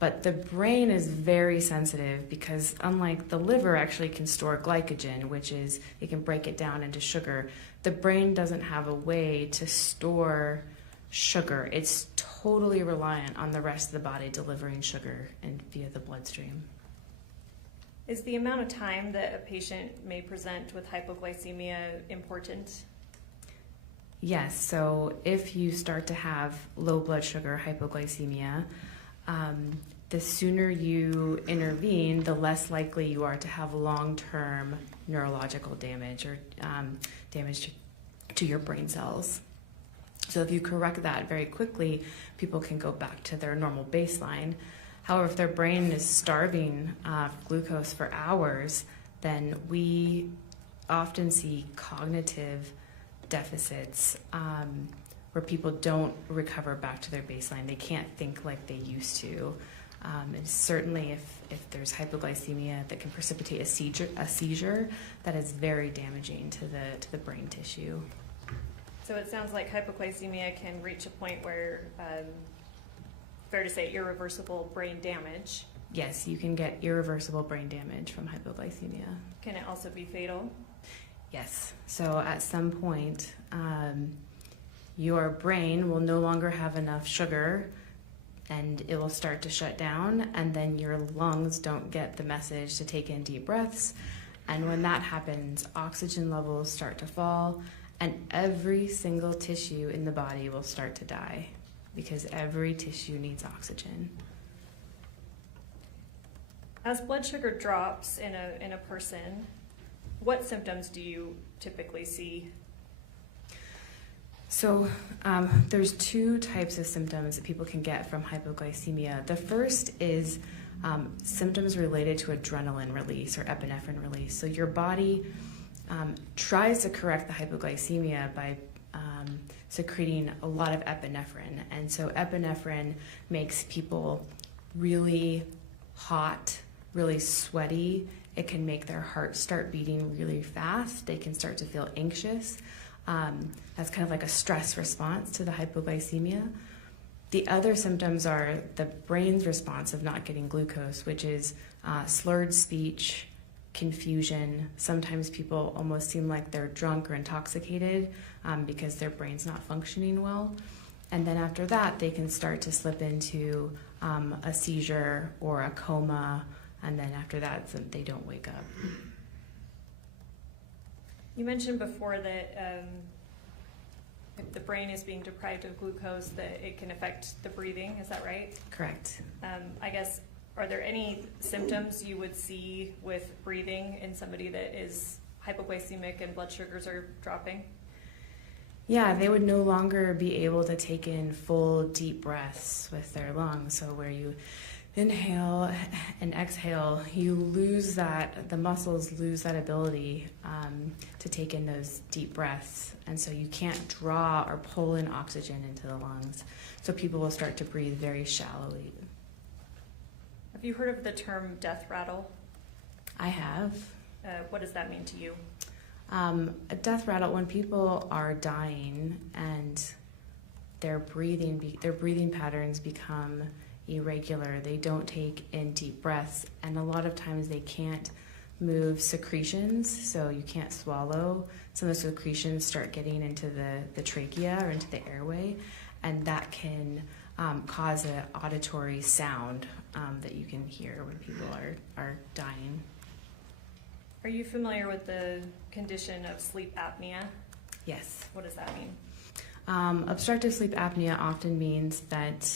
But the brain is very sensitive because unlike the liver actually can store glycogen, which is, it can break it down into sugar, the brain doesn't have a way to store sugar. It's totally reliant on the rest of the body delivering sugar and via the bloodstream. Is the amount of time that a patient may present with hypoglycemia important? Yes, so if you start to have low blood sugar hypoglycemia, the sooner you intervene, the less likely you are to have long-term neurological damage or damage to your brain cells. So if you correct that very quickly, people can go back to their normal baseline. However, if their brain is starving glucose for hours, then we often see cognitive deficits where people don't recover back to their baseline. They can't think like they used to. And certainly if there's hypoglycemia that can precipitate a seizure, that is very damaging to the brain tissue. So it sounds like hypoglycemia can reach a point where, fair to say, irreversible brain damage. Yes, you can get irreversible brain damage from hypoglycemia. Can it also be fatal? Yes. So at some point, your brain will no longer have enough sugar and it will start to shut down, and then your lungs don't get the message to take in deep breaths. And when that happens, oxygen levels start to fall, and every single tissue in the body will start to die because every tissue needs oxygen. As blood sugar drops in a person, what symptoms do you typically see? So there's two types of symptoms that people can get from hypoglycemia. The first is symptoms related to adrenaline release or epinephrine release. So your body tries to correct the hypoglycemia by secreting a lot of epinephrine. And so epinephrine makes people really hot, really sweaty. It can make their heart start beating really fast. They can start to feel anxious. That's kind of like a stress response to the hypoglycemia. The other symptoms are the brain's response of not getting glucose, which is slurred speech, confusion. Sometimes people almost seem like they're drunk or intoxicated because their brain's not functioning well. And then after that, they can start to slip into a seizure or a coma, and then after that, they don't wake up. You mentioned before that if the brain is being deprived of glucose, that it can affect the breathing. Is that right? Correct. I guess, are there any symptoms you would see with breathing in somebody that is hypoglycemic and blood sugars are dropping? Yeah, they would no longer be able to take in full deep breaths with their lungs. So where you inhale and exhale, you lose that, the muscles lose that ability to take in those deep breaths. And so you can't draw or pull in oxygen into the lungs. So people will start to breathe very shallowly. Have you heard of the term death rattle? I have. What does that mean to you? A death rattle, when people are dying and their breathing patterns become irregular, they don't take in deep breaths, and a lot of times they can't move secretions, so you can't swallow. Some of the secretions start getting into the trachea or into the airway, and that can cause an auditory sound that you can hear when people are dying. Are you familiar with the condition of sleep apnea? Yes. What does that mean? Obstructive sleep apnea often means that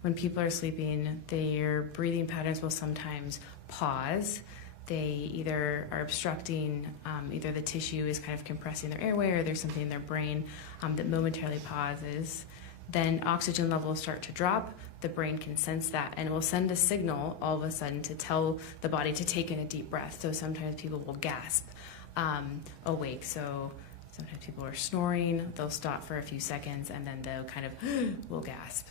when people are sleeping, their breathing patterns will sometimes pause. They either are obstructing, either the tissue is kind of compressing their airway or there's something in their brain that momentarily pauses. Then oxygen levels start to drop. The brain can sense that and it will send a signal all of a sudden to tell the body to take in a deep breath. So sometimes people will gasp awake. So sometimes people are snoring, they'll stop for a few seconds and then they'll kind of will gasp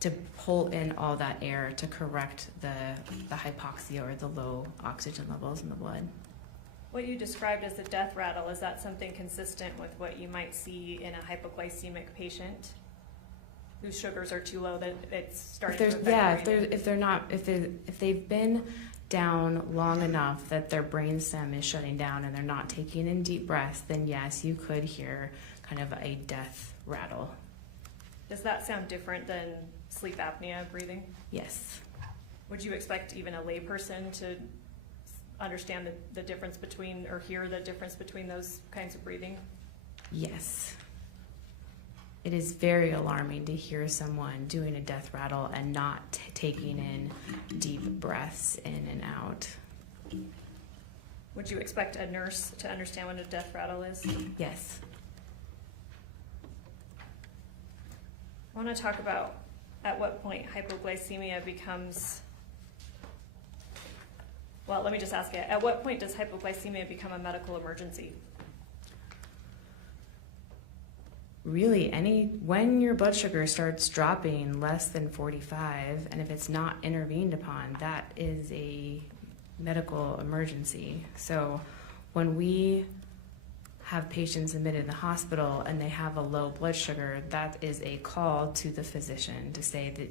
to pull in all that air to correct the hypoxia or the low oxygen levels in the blood. What you described as a death rattle, is that something consistent with what you might see in a hypoglycemic patient whose sugars are too low that it's starting to affect breathing? If they've been down long enough that their brainstem is shutting down and they're not taking in deep breaths, then yes, you could hear kind of a death rattle. Does that sound different than sleep apnea breathing? Yes. Would you expect even a layperson to understand the difference between, or hear the difference between those kinds of breathing? Yes. It is very alarming to hear someone doing a death rattle and not taking in deep breaths in and out. Would you expect a nurse to understand what a death rattle is? Yes. I want to talk about at what point hypoglycemia becomes, well, let me just ask it. At what point does hypoglycemia become a medical emergency? Really, when your blood sugar starts dropping less than 45, and if it's not intervened upon, that is a medical emergency. So when we have patients admitted in the hospital and they have a low blood sugar, that is a call to the physician to say that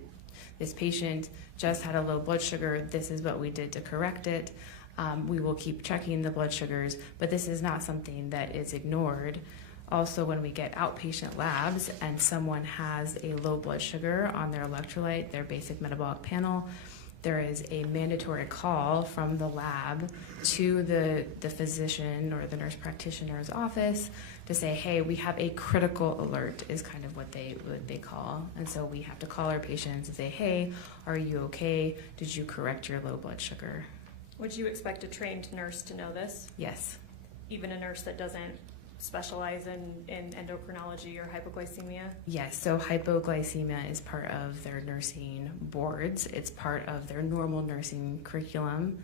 this patient just had a low blood sugar, this is what we did to correct it. We will keep checking the blood sugars, but this is not something that is ignored. Also, when we get outpatient labs and someone has a low blood sugar on their electrolyte, their basic metabolic panel, there is a mandatory call from the lab to the physician or the nurse practitioner's office to say, hey, we have a critical alert, is kind of what they call. And so we have to call our patients and say, hey, are you okay? Did you correct your low blood sugar? Would you expect a trained nurse to know this? Yes. Even a nurse that doesn't specialize in endocrinology or hypoglycemia? Yes, so hypoglycemia is part of their nursing boards. It's part of their normal nursing curriculum.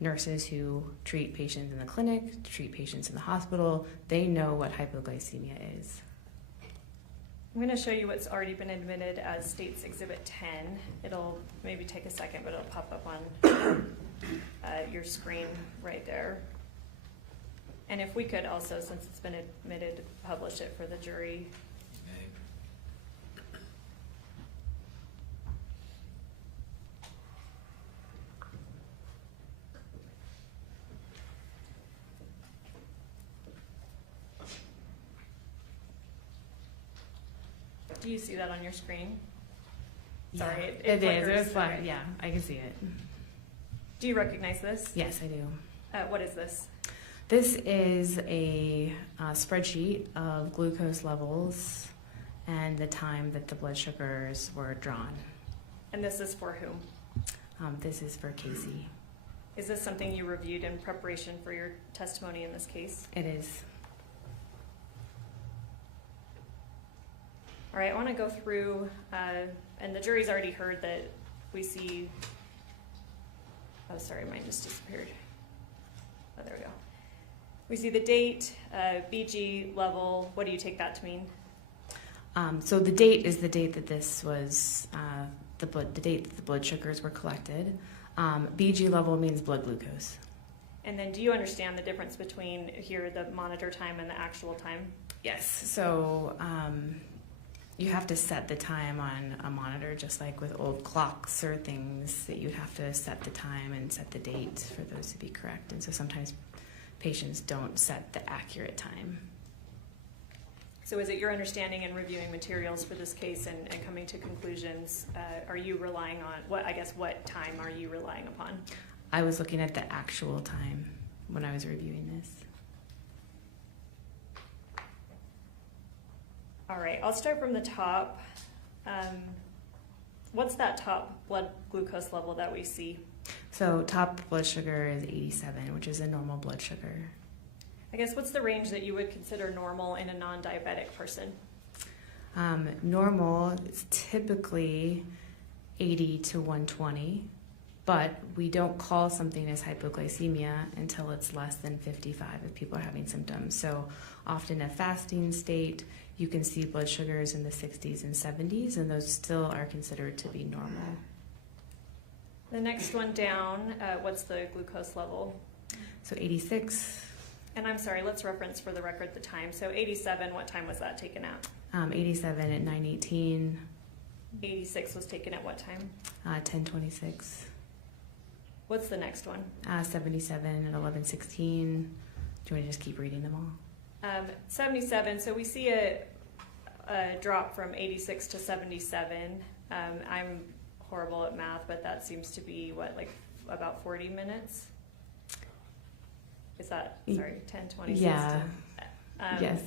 Nurses who treat patients in the clinic, treat patients in the hospital, they know what hypoglycemia is. I'm going to show you what's already been admitted as States Exhibit 10. It'll maybe take a second, but it'll pop up on your screen right there. And if we could also, since it's been admitted, publish it for the jury. Do you see that on your screen? Sorry, it It is. flickers. It's fine. Okay. Yeah, I can see it. Do you recognize this? Yes, I do. What is this? This is a spreadsheet of glucose levels and the time that the blood sugars were drawn. And this is for whom? This is for Casey. Is this something you reviewed in preparation for your testimony in this case? It is. All right, I want to go through, and the jury's already heard that we see, oh, sorry, mine just disappeared. Oh, there we go. We see the date, BG level. What do you take that to mean? So the date is the date that this was, the date that the blood sugars were collected. BG level means blood glucose. And then do you understand the difference between here, the monitor time and the actual time? Yes. So you have to set the time on a monitor, just like with old clocks or things that you'd have to set the time and set the date for those to be correct. And so sometimes patients don't set the accurate time. So is it your understanding in reviewing materials for this case and coming to conclusions, are you relying on, what time are you relying upon? I was looking at the actual time when I was reviewing this. All right, I'll start from the top. What's that top blood glucose level that we see? So top blood sugar is 87, which is a normal blood sugar. I guess what's the range that you would consider normal in a non-diabetic person? Normal is typically 80 to 120, but we don't call something as hypoglycemia until it's less than 55 if people are having symptoms. So often in a fasting state, you can see blood sugars in the 60s and 70s, and those still are considered to be normal. The next one down, what's the glucose level? So 86. And I'm sorry, let's reference for the record the time. So 87, what time was that taken at? 87 at 9:18. 86 was taken at what time? 10:26. What's the next one? 77 at 11:16. Do you want to just keep reading them all? 77, so we see a drop from 86 to 77. I'm horrible at math, but that seems to be what, like about 40 minutes? Is that, sorry, 10, 20, Yeah. 16? Yes.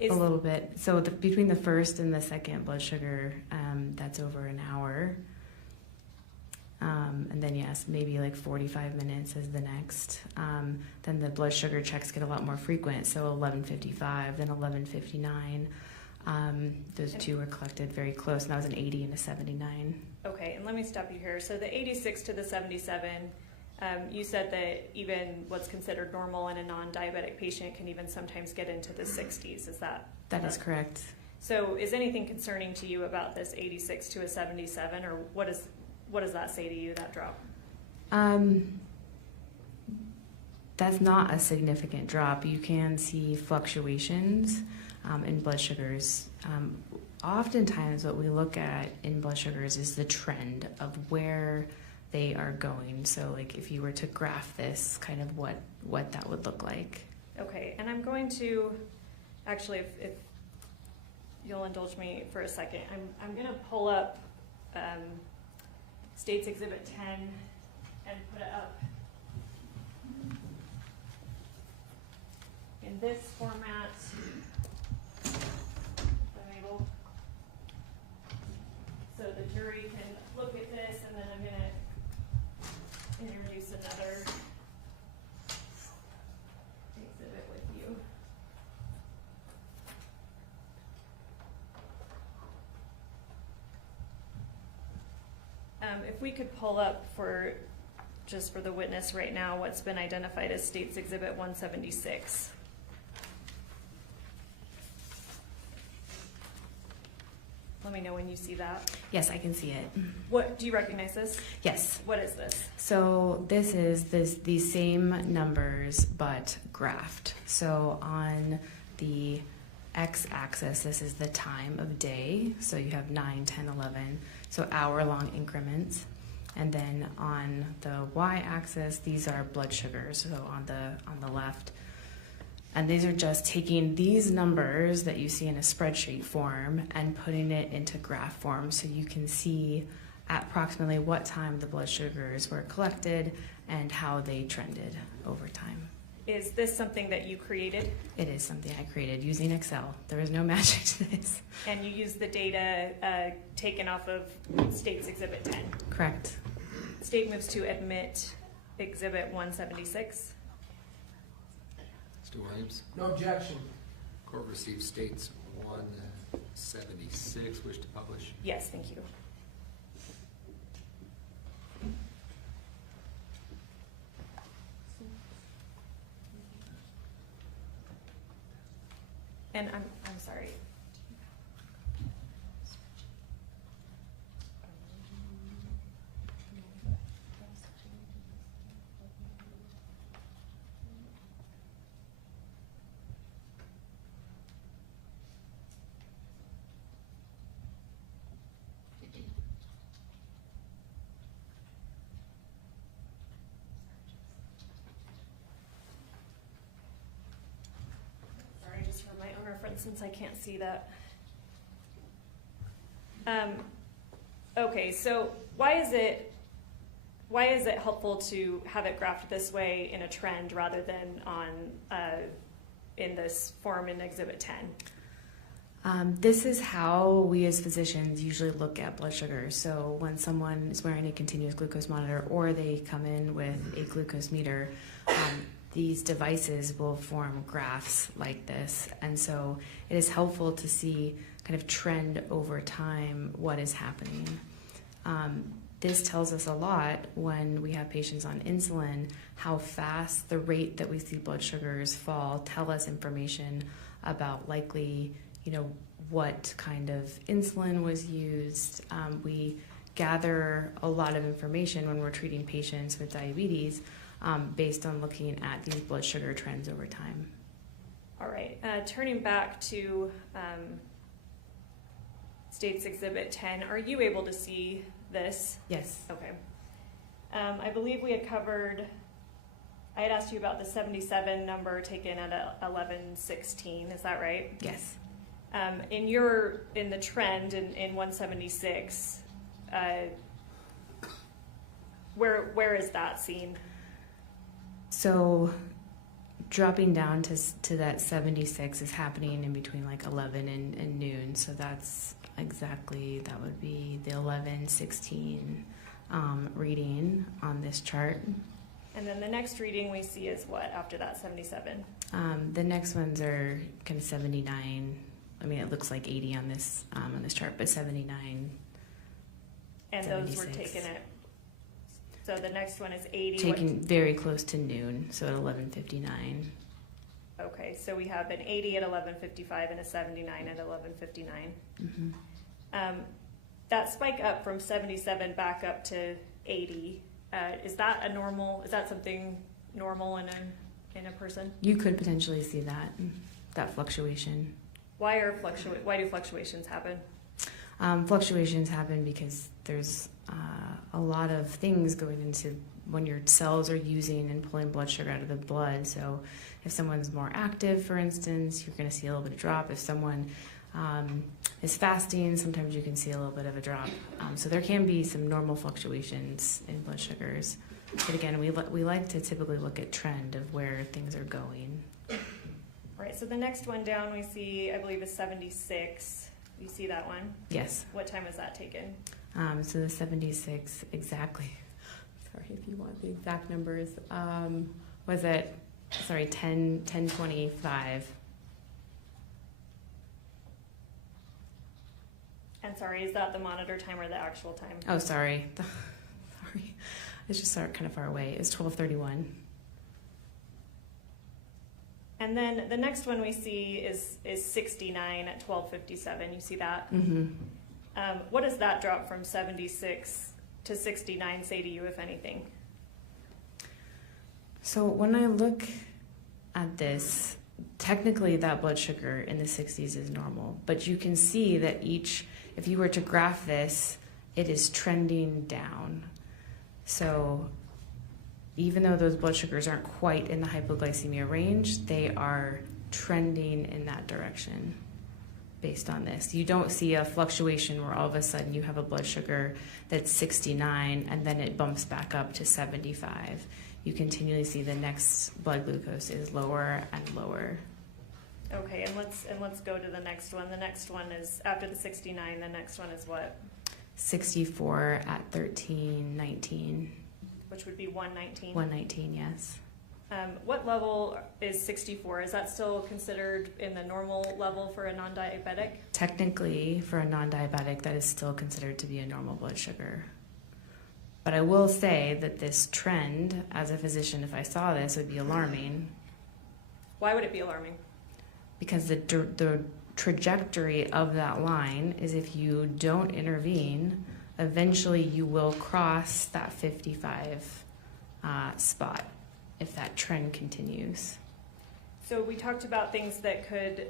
Is, A little bit. So between the first and the second blood sugar, that's over an hour. And then yes, maybe like 45 minutes is the next. Then the blood sugar checks get a lot more frequent. So 11:55, then 11:59. Those two were collected very close, and that was an 80 and a 79. Okay, and let me stop you here. So the 86 to the 77, you said that even what's considered normal in a non-diabetic patient can even sometimes get into the 60s. Is that? That is correct. So is anything concerning to you about this 86 to a 77, or what does that say to you, that drop? That's not a significant drop. You can see fluctuations in blood sugars. Oftentimes what we look at in blood sugars is the trend of where they are going. So like if you were to graph this, kind of what that would look like. Okay, and I'm going to, actually, if you'll indulge me for a second, I'm going to pull up States Exhibit 10 and put it up in this format. If I'm able. So the jury can look at this, and then I'm going to introduce another exhibit with you. If we could pull up just for the witness right now, what's been identified as States Exhibit 176. Let me know when you see that. Yes, I can see it. What, do you recognize this? Yes. What is this? So this is these same numbers but graphed. So on the x-axis, this is the time of day. So you have 9, 10, 11. So hour-long increments. And then on the y-axis, these are blood sugars. So on the left. And these are just taking these numbers that you see in a spreadsheet form and putting it into graph form so you can see at approximately what time the blood sugars were collected and how they trended over time. Is this something that you created? It is something I created using Excel. There is no magic to this. And you use the data taken off of States Exhibit 10? Correct. State moves to admit Exhibit 176. Mr. Williams, No objection. court receives States 176. Wish to publish? Yes, thank you. And I'm sorry. Sorry, just for my own reference, since I can't see that. Okay, so why is it helpful to have it graphed this way in a trend rather than on in this form in Exhibit 10? This is how we as physicians usually look at blood sugar. So when someone is wearing a continuous glucose monitor or they come in with a glucose meter, these devices will form graphs like this. And so it is helpful to see kind of trend over time what is happening. This tells us a lot when we have patients on insulin, how fast the rate that we see blood sugars fall tell us information about likely, what kind of insulin was used. We gather a lot of information when we're treating patients with diabetes based on looking at these blood sugar trends over time. All right, turning back to States Exhibit 10, are you able to see this? Yes. Okay. I believe we had covered, I had asked you about the 77 number taken at 11:16, is that right? Yes. In the trend in 176, where is that seen? So dropping down to that 76 is happening in between like 11 and noon. So that's exactly, that would be the 11:16 reading on this chart. And then the next reading we see is what after that 77? The next ones are kind of 79. I mean, it looks like 80 on this chart, but 79. And those were 76. taken at, so the next one is 80. Taken very close to noon, so at 11:59. Okay, so we have an 80 at 11:55 and a 79 at 11:59. Mm-hmm. That spike up from 77 back up to 80, is that something normal in a person? You could potentially see that fluctuation. Why do fluctuations happen? Fluctuations happen because there's a lot of things going into when your cells are using and pulling blood sugar out of the blood. So if someone's more active, for instance, you're going to see a little bit of drop. If someone is fasting, sometimes you can see a little bit of a drop. So there can be some normal fluctuations in blood sugars. But again, we like to typically look at trend of where things are going. All right, so the next one down we see, I believe, is 76. You see that one? Yes. What time was that taken? So the 76 exactly. Sorry if you want the exact numbers. Was it 10:25. And sorry, is that the monitor time or the actual time? Oh, sorry. Sorry. It's just kind of far away. It's 12:31. And then the next one we see is 69 at 12:57. You see that? Mm-hmm. What does that drop from 76 to 69 say to you, if anything? So when I look at this, technically that blood sugar in the 60s is normal, but you can see that if you were to graph this, it is trending down. So even though those blood sugars aren't quite in the hypoglycemia range, they are trending in that direction based on this. You don't see a fluctuation where all of a sudden you have a blood sugar that's 69 and then it bumps back up to 75. You continually see the next blood glucose is lower and lower. Okay, and let's go to the next one. The next one is after the 69. The next one is what? 64 at 13:19. Which would be 119. 119, yes. What level is 64? Is that still considered in the normal level for a non-diabetic? Technically, for a non-diabetic, that is still considered to be a normal blood sugar. But I will say that this trend, as a physician, if I saw this, would be alarming. Why would it be alarming? Because the trajectory of that line is if you don't intervene, eventually you will cross that 55 spot if that trend continues. So we talked about things that could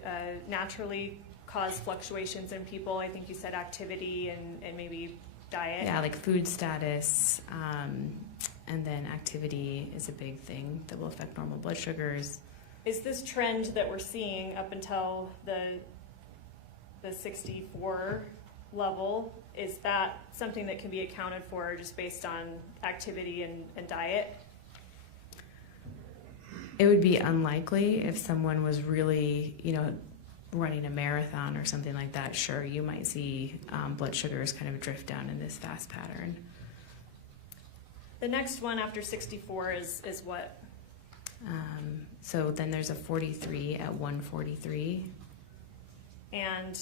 naturally cause fluctuations in people. I think you said activity and maybe diet. Yeah, like food status, and then activity is a big thing that will affect normal blood sugars. Is this trend that we're seeing up until the 64 level, is that something that can be accounted for just based on activity and diet? It would be unlikely if someone was really, running a marathon or something like that. Sure, you might see blood sugars kind of drift down in this fast pattern. The next one after 64 is what? So then there's a 43 at 143. And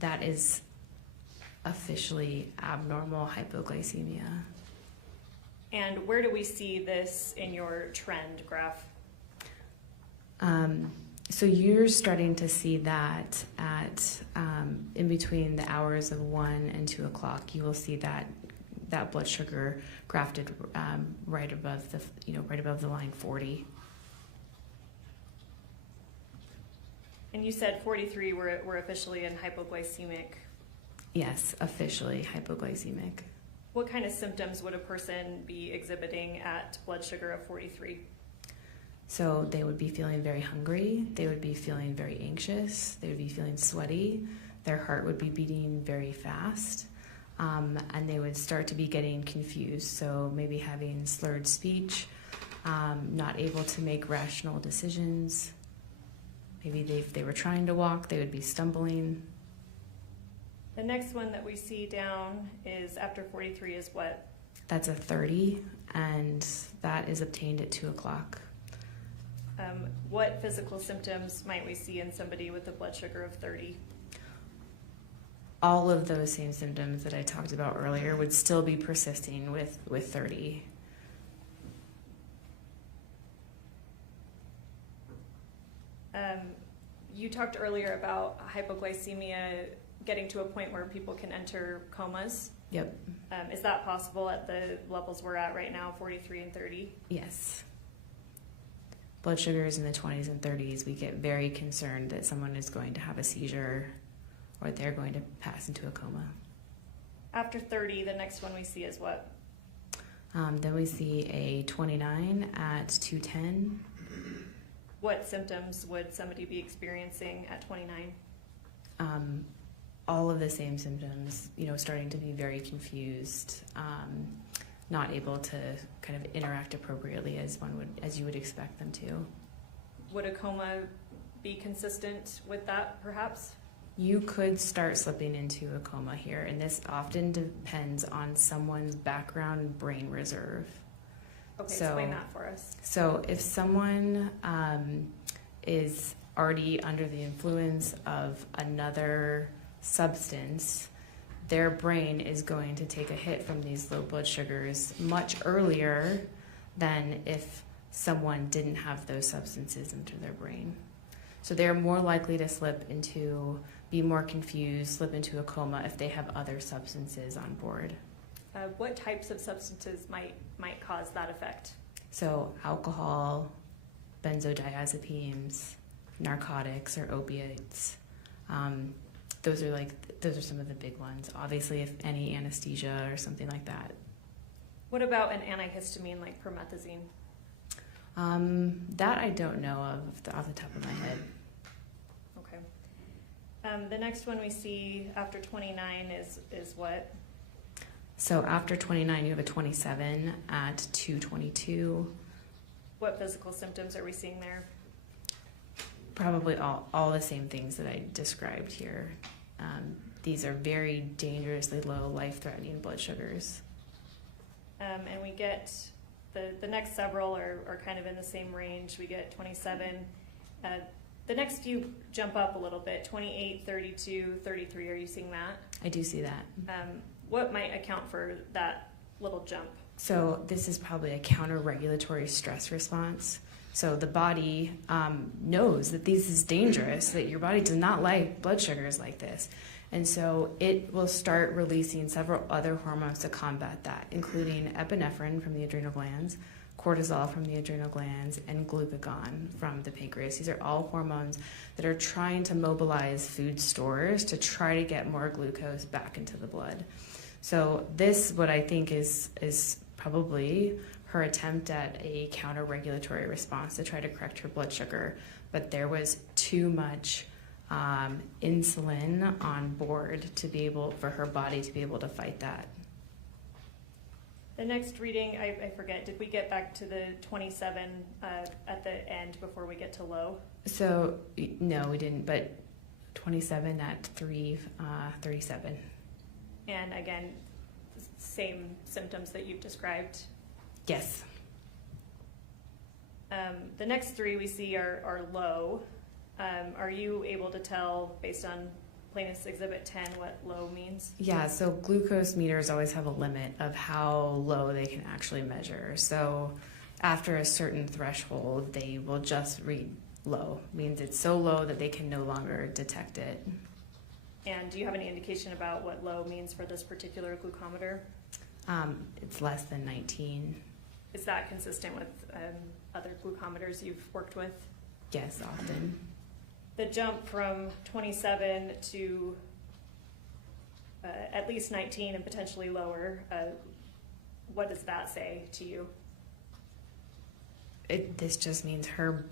that is officially abnormal hypoglycemia. And where do we see this in your trend graph? So you're starting to see that at in between the hours of 1 and 2 o'clock. You will see that blood sugar grafted right above the line 40. And you said 43 were officially in hypoglycemic. Yes, officially hypoglycemic. What kind of symptoms would a person be exhibiting at blood sugar of 43? So they would be feeling very hungry, they would be feeling very anxious, they would be feeling sweaty, their heart would be beating very fast. and they would start to be getting confused. So maybe having slurred speech, not able to make rational decisions. Maybe if they were trying to walk, they would be stumbling. The next one that we see down is after 43 is what? That's a 30, and that is obtained at 2 o'clock. What physical symptoms might we see in somebody with a blood sugar of 30? All of those same symptoms that I talked about earlier would still be persisting with 30. You talked earlier about hypoglycemia getting to a point where people can enter comas. Yep. Is that possible at the levels we're at right now, 43 and 30? Yes. Blood sugars in the 20s and 30s, we get very concerned that someone is going to have a seizure or they're going to pass into a coma. After 30, the next one we see is what? Then we see a 29 at 210. What symptoms would somebody be experiencing at 29? All of the same symptoms, starting to be very confused, not able to kind of interact appropriately as you would expect them to. Would a coma be consistent with that, perhaps? You could start slipping into a coma here, and this often depends on someone's background brain reserve. Okay, So- explain that for us. So if someone is already under the influence of another substance, their brain is going to take a hit from these low blood sugars much earlier than if someone didn't have those substances into their brain. So they're more likely to be more confused, slip into a coma if they have other substances on board. What types of substances might cause that effect? So alcohol, benzodiazepines, narcotics or opiates. Those are some of the big ones. Obviously, if any anesthesia or something like that. What about an antihistamine like promethazine? That I don't know of off the top of my head. Okay. The next one we see after 29 is what? So after 29, you have a 27 at 222. What physical symptoms are we seeing there? Probably all the same things that I described here. These are very dangerously low, life-threatening blood sugars. And we get the next several are kind of in the same range. We get 27. The next few jump up a little bit, 28, 32, 33. Are you seeing that? I do see that. What might account for that little jump? So this is probably a counter-regulatory stress response. So the body knows that this is dangerous, that your body does not like blood sugars like this. And so it will start releasing several other hormones to combat that, including epinephrine from the adrenal glands, cortisol from the adrenal glands, and glucagon from the pancreas. These are all hormones that are trying to mobilize food stores to try to get more glucose back into the blood. So this, what I think is probably her attempt at a counter-regulatory response to try to correct her blood sugar, but there was too much insulin on board for her body to be able to fight that. The next reading, I forget, did we get back to the 27 at the end before we get to low? So, no, we didn't, but 27 at 3:37. And again, same symptoms that you've described. Yes. The next three we see are low. Are you able to tell, based on Plaintiff's Exhibit 10, what low means? Yeah, so glucose meters always have a limit of how low they can actually measure. So after a certain threshold, they will just read low. Means it's so low that they can no longer detect it. And do you have any indication about what low means for this particular glucometer? It's less than 19. Is that consistent with other glucometers you've worked with? Yes, often. The jump from 27 to at least 19 and potentially lower, what does that say to you? This just means her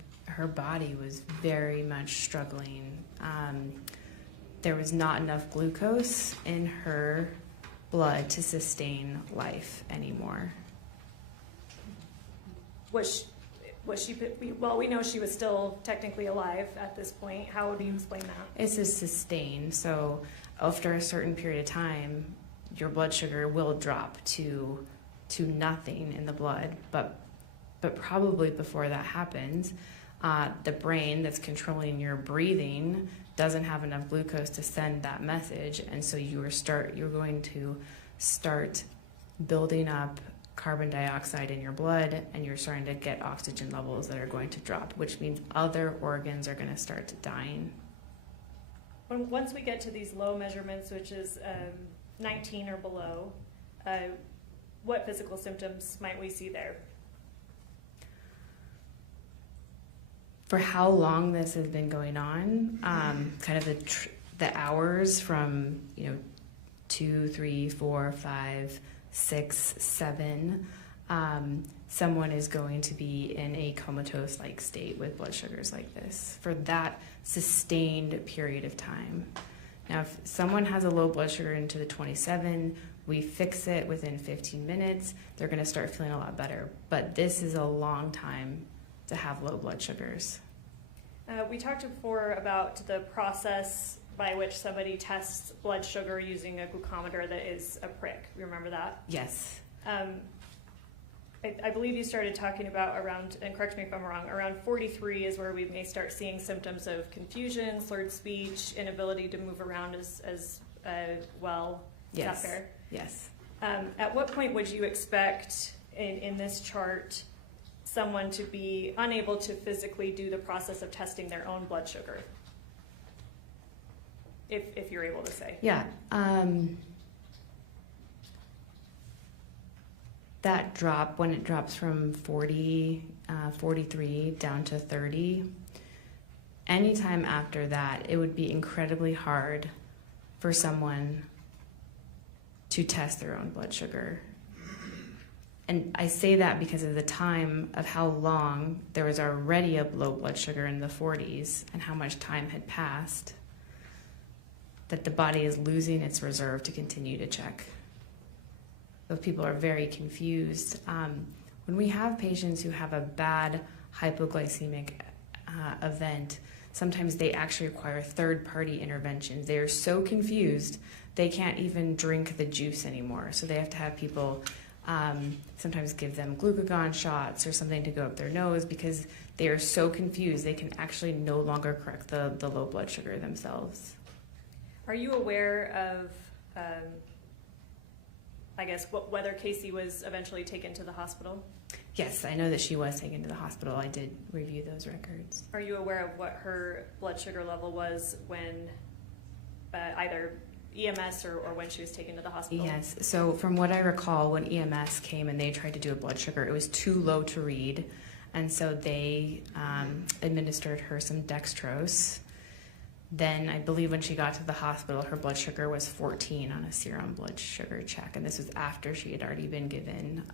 body was very much struggling. There was not enough glucose in her blood to sustain life anymore. Well, we know she was still technically alive at this point. How would you explain that? It's a sustain. So after a certain period of time, your blood sugar will drop to nothing in the blood. But probably before that happens, the brain that's controlling your breathing doesn't have enough glucose to send that message, and so you're going to start building up carbon dioxide in your blood, and you're starting to get oxygen levels that are going to drop, which means other organs are going to start dying. Once we get to these low measurements, which is 19 or below, what physical symptoms might we see there? For how long this has been going on, kind of the hours from 2, 3, 4, 5, 6, 7, someone is going to be in a comatose-like state with blood sugars like this for that sustained period of time. Now, if someone has a low blood sugar into the 27, we fix it within 15 minutes, they're going to start feeling a lot better. But this is a long time to have low blood sugars. We talked before about the process by which somebody tests blood sugar using a glucometer that is a prick. You remember that? Yes. I believe you started talking about around, and correct me if I'm wrong, around 43 is where we may start seeing symptoms of confusion, slurred speech, inability to move around as well. Yes. Is that fair? Yes. At what point would you expect in this chart someone to be unable to physically do the process of testing their own blood sugar? If you're able to say. Yeah. That drop, when it drops from 43 down to 30, anytime after that, it would be incredibly hard for someone to test their own blood sugar. And I say that because of the time of how long there was already a low blood sugar in the 40s and how much time had passed, that the body is losing its reserve to continue to check. Those people are very confused. When we have patients who have a bad hypoglycemic event, sometimes they actually require third-party interventions. They are so confused, they can't even drink the juice anymore. So they have to have people sometimes give them glucagon shots or something to go up their nose because they are so confused they can actually no longer correct the low blood sugar themselves. Are you aware of, whether Casey was eventually taken to the hospital? Yes, I know that she was taken to the hospital. I did review those records. Are you aware of what her blood sugar level was when either EMS or when she was taken to the hospital? Yes, so from what I recall, when EMS came and they tried to do a blood sugar, it was too low to read, and so they administered her some dextrose. Then I believe when she got to the hospital, her blood sugar was 14 on a serum blood sugar check, and this was after she had already been given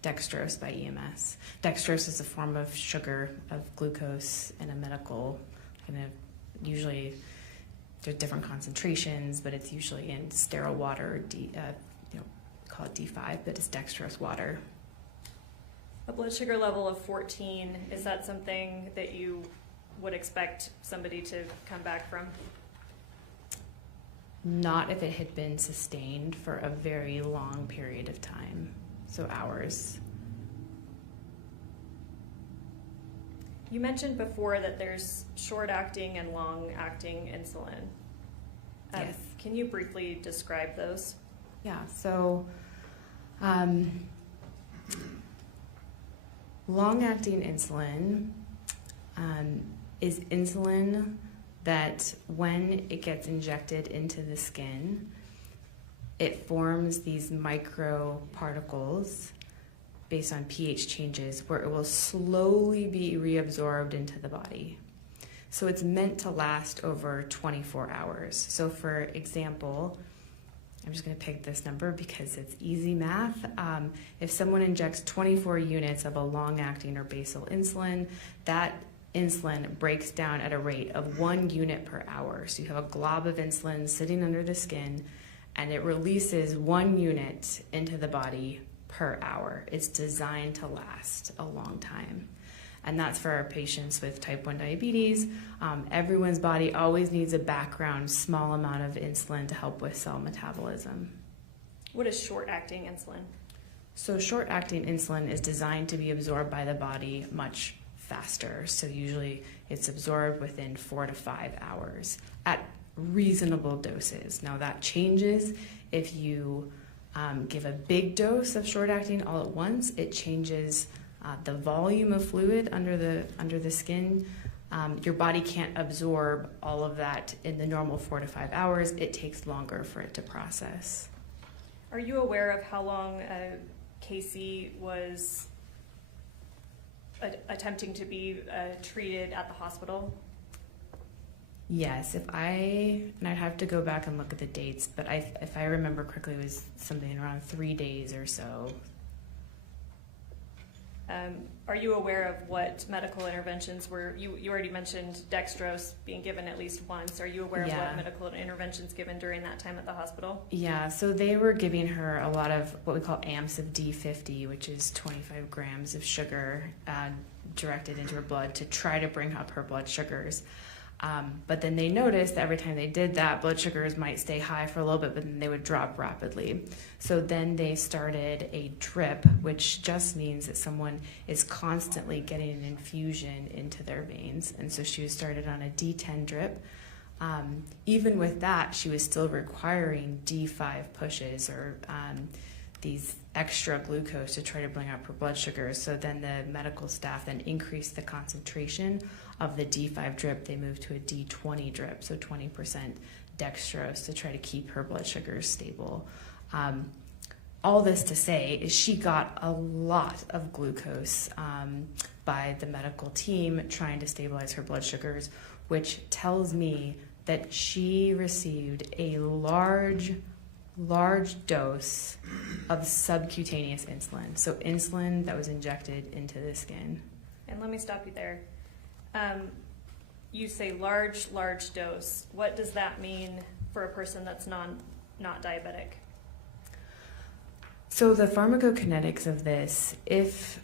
dextrose by EMS. Dextrose is a form of sugar, of glucose in a medical, usually there's different concentrations, but it's usually in sterile water, call it D5, but it's dextrose water. A blood sugar level of 14, is that something that you would expect somebody to come back from? Not if it had been sustained for a very long period of time, so hours. You mentioned before that there's short-acting and long-acting insulin. Yes. Can you briefly describe those? Yeah, so long-acting insulin is insulin that when it gets injected into the skin, it forms these microparticles based on pH changes where it will slowly be reabsorbed into the body. So it's meant to last over 24 hours. So for example, I'm just going to pick this number because it's easy math. If someone injects 24 units of a long-acting or basal insulin, that insulin breaks down at a rate of 1 unit per hour. So you have a glob of insulin sitting under the skin, and it releases 1 unit into the body per hour. It's designed to last a long time. And that's for our patients with type 1 diabetes. Everyone's body always needs a background small amount of insulin to help with cell metabolism. What is short-acting insulin? So short-acting insulin is designed to be absorbed by the body much faster. So usually it's absorbed within 4 to 5 hours at reasonable doses. Now that changes if you give a big dose of short-acting all at once. It changes the volume of fluid under the skin. Your body can't absorb all of that in the normal 4 to 5 hours. It takes longer for it to process. Are you aware of how long Casey was attempting to be treated at the hospital? Yes, and I'd have to go back and look at the dates, but if I remember correctly, it was something around 3 days or so. Are you aware of what medical interventions were? You already mentioned dextrose being given at least once. Are you aware of what medical interventions given during that time at the hospital? Yeah, so they were giving her a lot of what we call amps of D50, which is 25 grams of sugar directed into her blood to try to bring up her blood sugars. But then they noticed that every time they did that, blood sugars might stay high for a little bit, but then they would drop rapidly. So then they started a drip, which just means that someone is constantly getting an infusion into their veins. And so she was started on a D10 drip. Even with that, she was still requiring D5 pushes or these extra glucose to try to bring up her blood sugars. So then the medical staff then increased the concentration of the D5 drip. They moved to a D20 drip, so 20% dextrose to try to keep her blood sugars stable. All this to say is she got a lot of glucose by the medical team trying to stabilize her blood sugars, which tells me that she received a large dose of subcutaneous insulin. So insulin that was injected into the skin. And let me stop you there. You say large dose. What does that mean for a person that's not diabetic? So the pharmacokinetics of this, if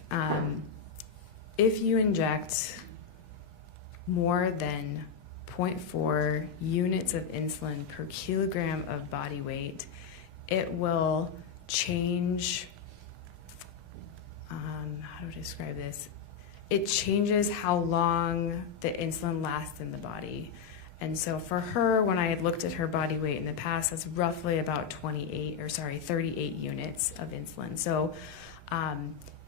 you inject more than 0.4 units of insulin per kilogram of body weight, it will change, how do I describe this? It changes how long the insulin lasts in the body. And so for her, when I had looked at her body weight in the past, that's roughly about 38 units of insulin. So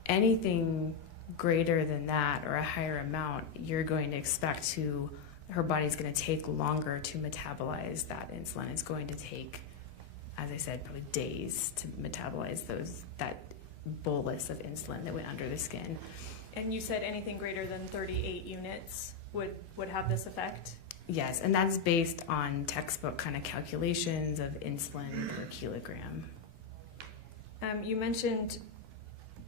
anything greater than that or a higher amount, you're going to expect her body's going to take longer to metabolize that insulin. It's going to take, as I said, probably days to metabolize that bolus of insulin that went under the skin. And you said anything greater than 38 units would have this effect? Yes, and that's based on textbook kind of calculations of insulin per kilogram. You mentioned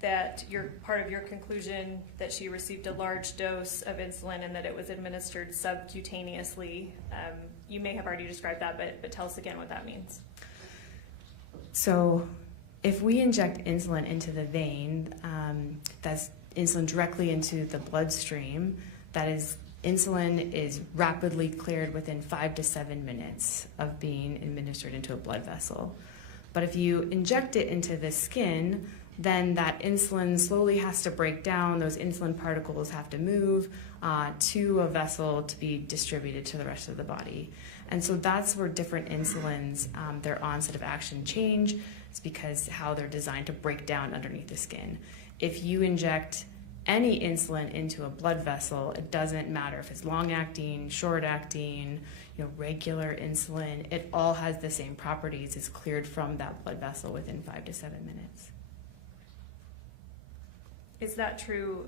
that part of your conclusion that she received a large dose of insulin and that it was administered subcutaneously. You may have already described that, but tell us again what that means. So if we inject insulin into the vein, that's insulin directly into the bloodstream. Insulin is rapidly cleared within 5 to 7 minutes of being administered into a blood vessel. But if you inject it into the skin, then that insulin slowly has to break down. Those insulin particles have to move to a vessel to be distributed to the rest of the body. And so that's where different insulins, their onset of action change. It's because how they're designed to break down underneath the skin. If you inject any insulin into a blood vessel, it doesn't matter if it's long-acting, short-acting, regular insulin, it all has the same properties. It's cleared from that blood vessel within 5 to 7 minutes. Is that true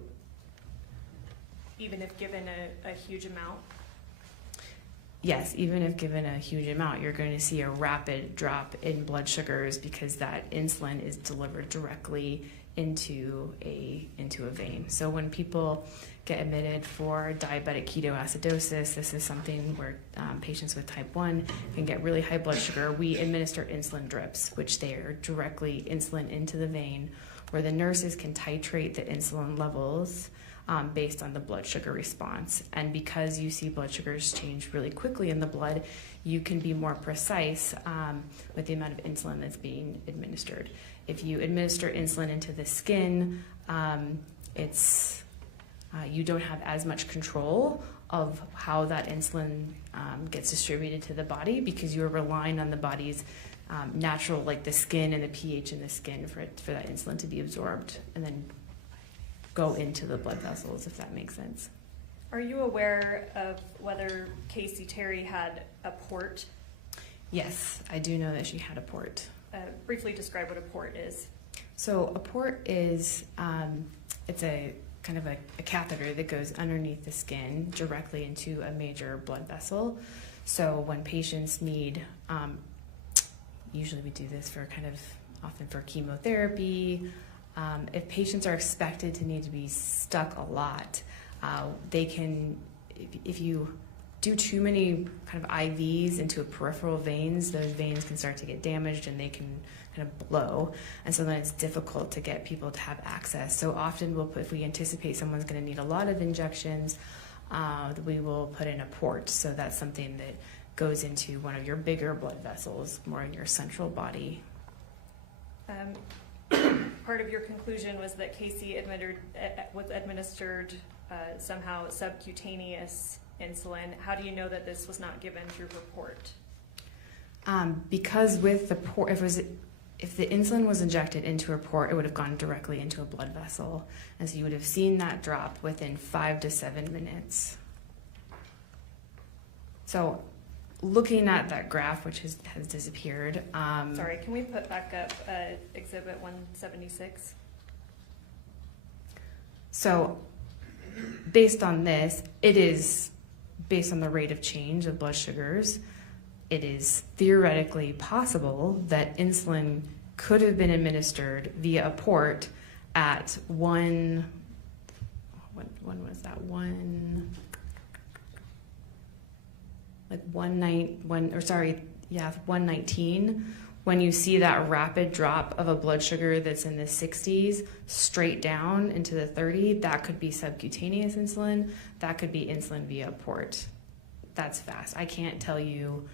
even if given a huge amount? Yes, even if given a huge amount, you're going to see a rapid drop in blood sugars because that insulin is delivered directly into a vein. So when people get admitted for diabetic ketoacidosis, this is something where patients with type 1 can get really high blood sugar. We administer insulin drips, which they are directly insulin into the vein, where the nurses can titrate the insulin levels based on the blood sugar response. And because you see blood sugars change really quickly in the blood, you can be more precise with the amount of insulin that's being administered. If you administer insulin into the skin, you don't have as much control of how that insulin gets distributed to the body, because you're relying on the body's natural, like the skin and the pH in the skin for that insulin to be absorbed and then go into the blood vessels, if that makes sense. Are you aware of whether Casey Terry had a port? Yes, I do know that she had a port. Briefly describe what a port is. So a port is, it's a kind of a catheter that goes underneath the skin directly into a major blood vessel. So when patients need, usually we do this for kind of often for chemotherapy, if patients are expected to need to be stuck a lot, they can, if you do too many kind of IVs into peripheral veins, those veins can start to get damaged and they can kind of blow. And so then it's difficult to get people to have access. So often if we anticipate someone's going to need a lot of injections, we will put in a port. So that's something that goes into one of your bigger blood vessels, more in your central body. Part of your conclusion was that Casey was administered somehow subcutaneous insulin. How do you know that this was not given through her port? Because with the port, if the insulin was injected into a port, it would have gone directly into a blood vessel, and so you would have seen that drop within 5 to 7 minutes. So looking at that graph, which has disappeared. Sorry, can we put back up Exhibit 176? So based on this, it is based on the rate of change of blood sugars. It is theoretically possible that insulin could have been administered via a port at 119, when you see that rapid drop of a blood sugar that's in the 60s straight down into the 30, that could be subcutaneous insulin. That could be insulin via port. That's fast. I can't tell you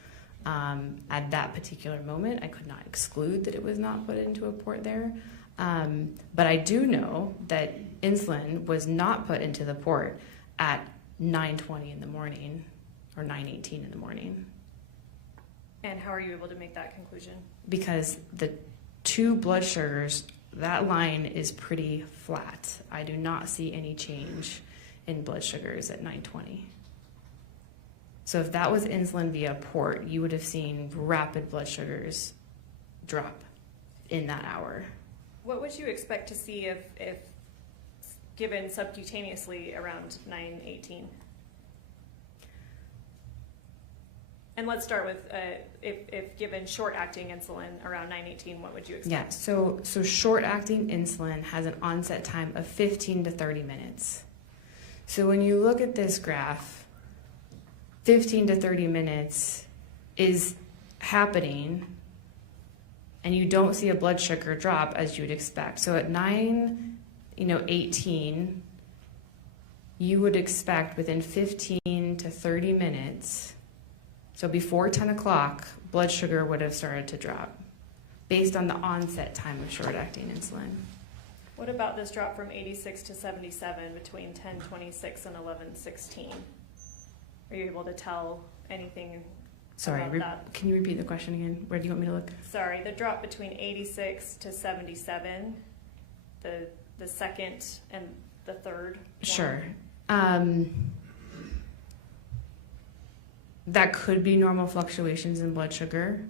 at that particular moment. I could not exclude that it was not put into a port there. But I do know that insulin was not put into the port at 9:20 in the morning or 9:18 in the morning. And how are you able to make that conclusion? Because the two blood sugars, that line is pretty flat. I do not see any change in blood sugars at 9:20. So if that was insulin via port, you would have seen rapid blood sugars drop in that hour. What would you expect to see if given subcutaneously around 9:18? And let's start with if given short-acting insulin around 9:18, what would you expect? Yeah, so short-acting insulin has an onset time of 15 to 30 minutes. So when you look at this graph, 15 to 30 minutes is happening, and you don't see a blood sugar drop as you would expect. So at 9:18, you would expect within 15 to 30 minutes, so before 10 o'clock, blood sugar would have started to drop based on the onset time of short-acting insulin. What about this drop from 86 to 77 between 10:26 and 11:16? Are you able to tell anything about that? Can you repeat the question again? Where do you want me to look? Sorry, the drop between 86 to 77, the second and the third one. Sure. That could be normal fluctuations in blood sugar.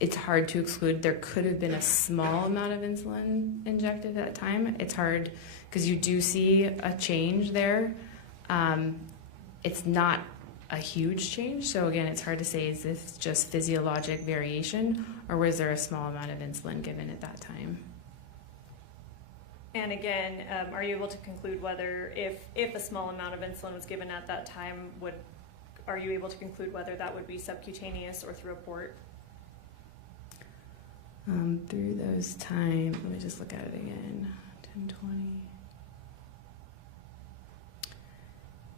It's hard to exclude. There could have been a small amount of insulin injected at that time. It's hard because you do see a change there. It's not a huge change. So again, it's hard to say, is this just physiologic variation or was there a small amount of insulin given at that time? And again, are you able to conclude whether, if a small amount of insulin was given at that time, are you able to conclude whether that would be subcutaneous or through a port? Through those times, let me just look at it again. 10:20.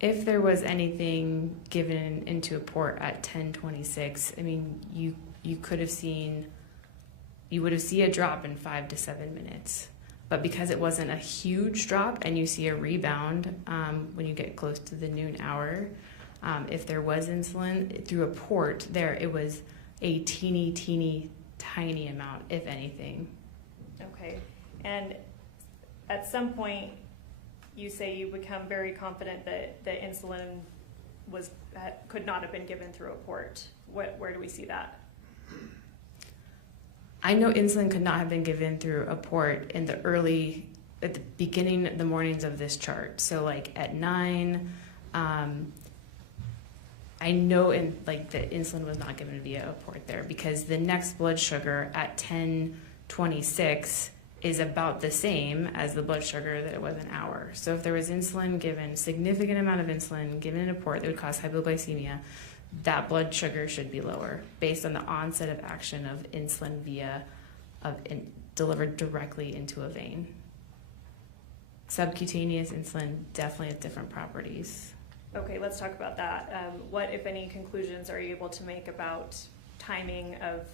If there was anything given into a port at 10:26, I mean, you could have seen, you would have seen a drop in 5 to 7 minutes. But because it wasn't a huge drop and you see a rebound when you get close to the noon hour, if there was insulin through a port there, it was a teeny tiny amount, if anything. Okay. And at some point, you say you become very confident that the insulin could not have been given through a port. Where do we see that? I know insulin could not have been given through a port at the beginning, the mornings of this chart. So like at 9, I know the insulin was not given via a port there, because the next blood sugar at 10:26 is about the same as the blood sugar that it was an hour. So if there was insulin given, significant amount of insulin given in a port that would cause hypoglycemia, that blood sugar should be lower based on the onset of action of insulin delivered directly into a vein. Subcutaneous insulin definitely has different properties. Okay, let's talk about that. What, if any, conclusions are you able to make about timing of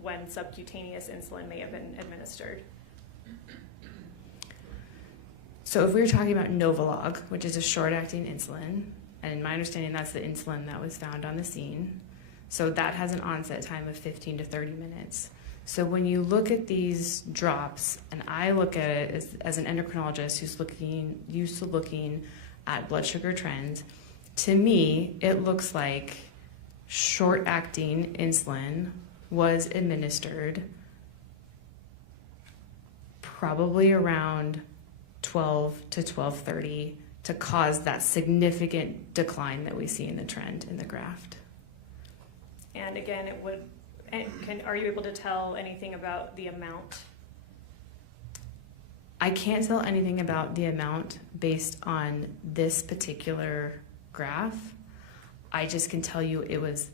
when subcutaneous insulin may have been administered? So if we were talking about Novolog, which is a short-acting insulin, and in my understanding that's the insulin that was found on the scene, so that has an onset time of 15 to 30 minutes. So when you look at these drops, and I look at it as an endocrinologist who's used to looking at blood sugar trends, to me, it looks like short-acting insulin was administered probably around 12 to 12:30 to cause that significant decline that we see in the trend in the graph. And again, are you able to tell anything about the amount? I can't tell anything about the amount based on this particular graph. I just can tell you it was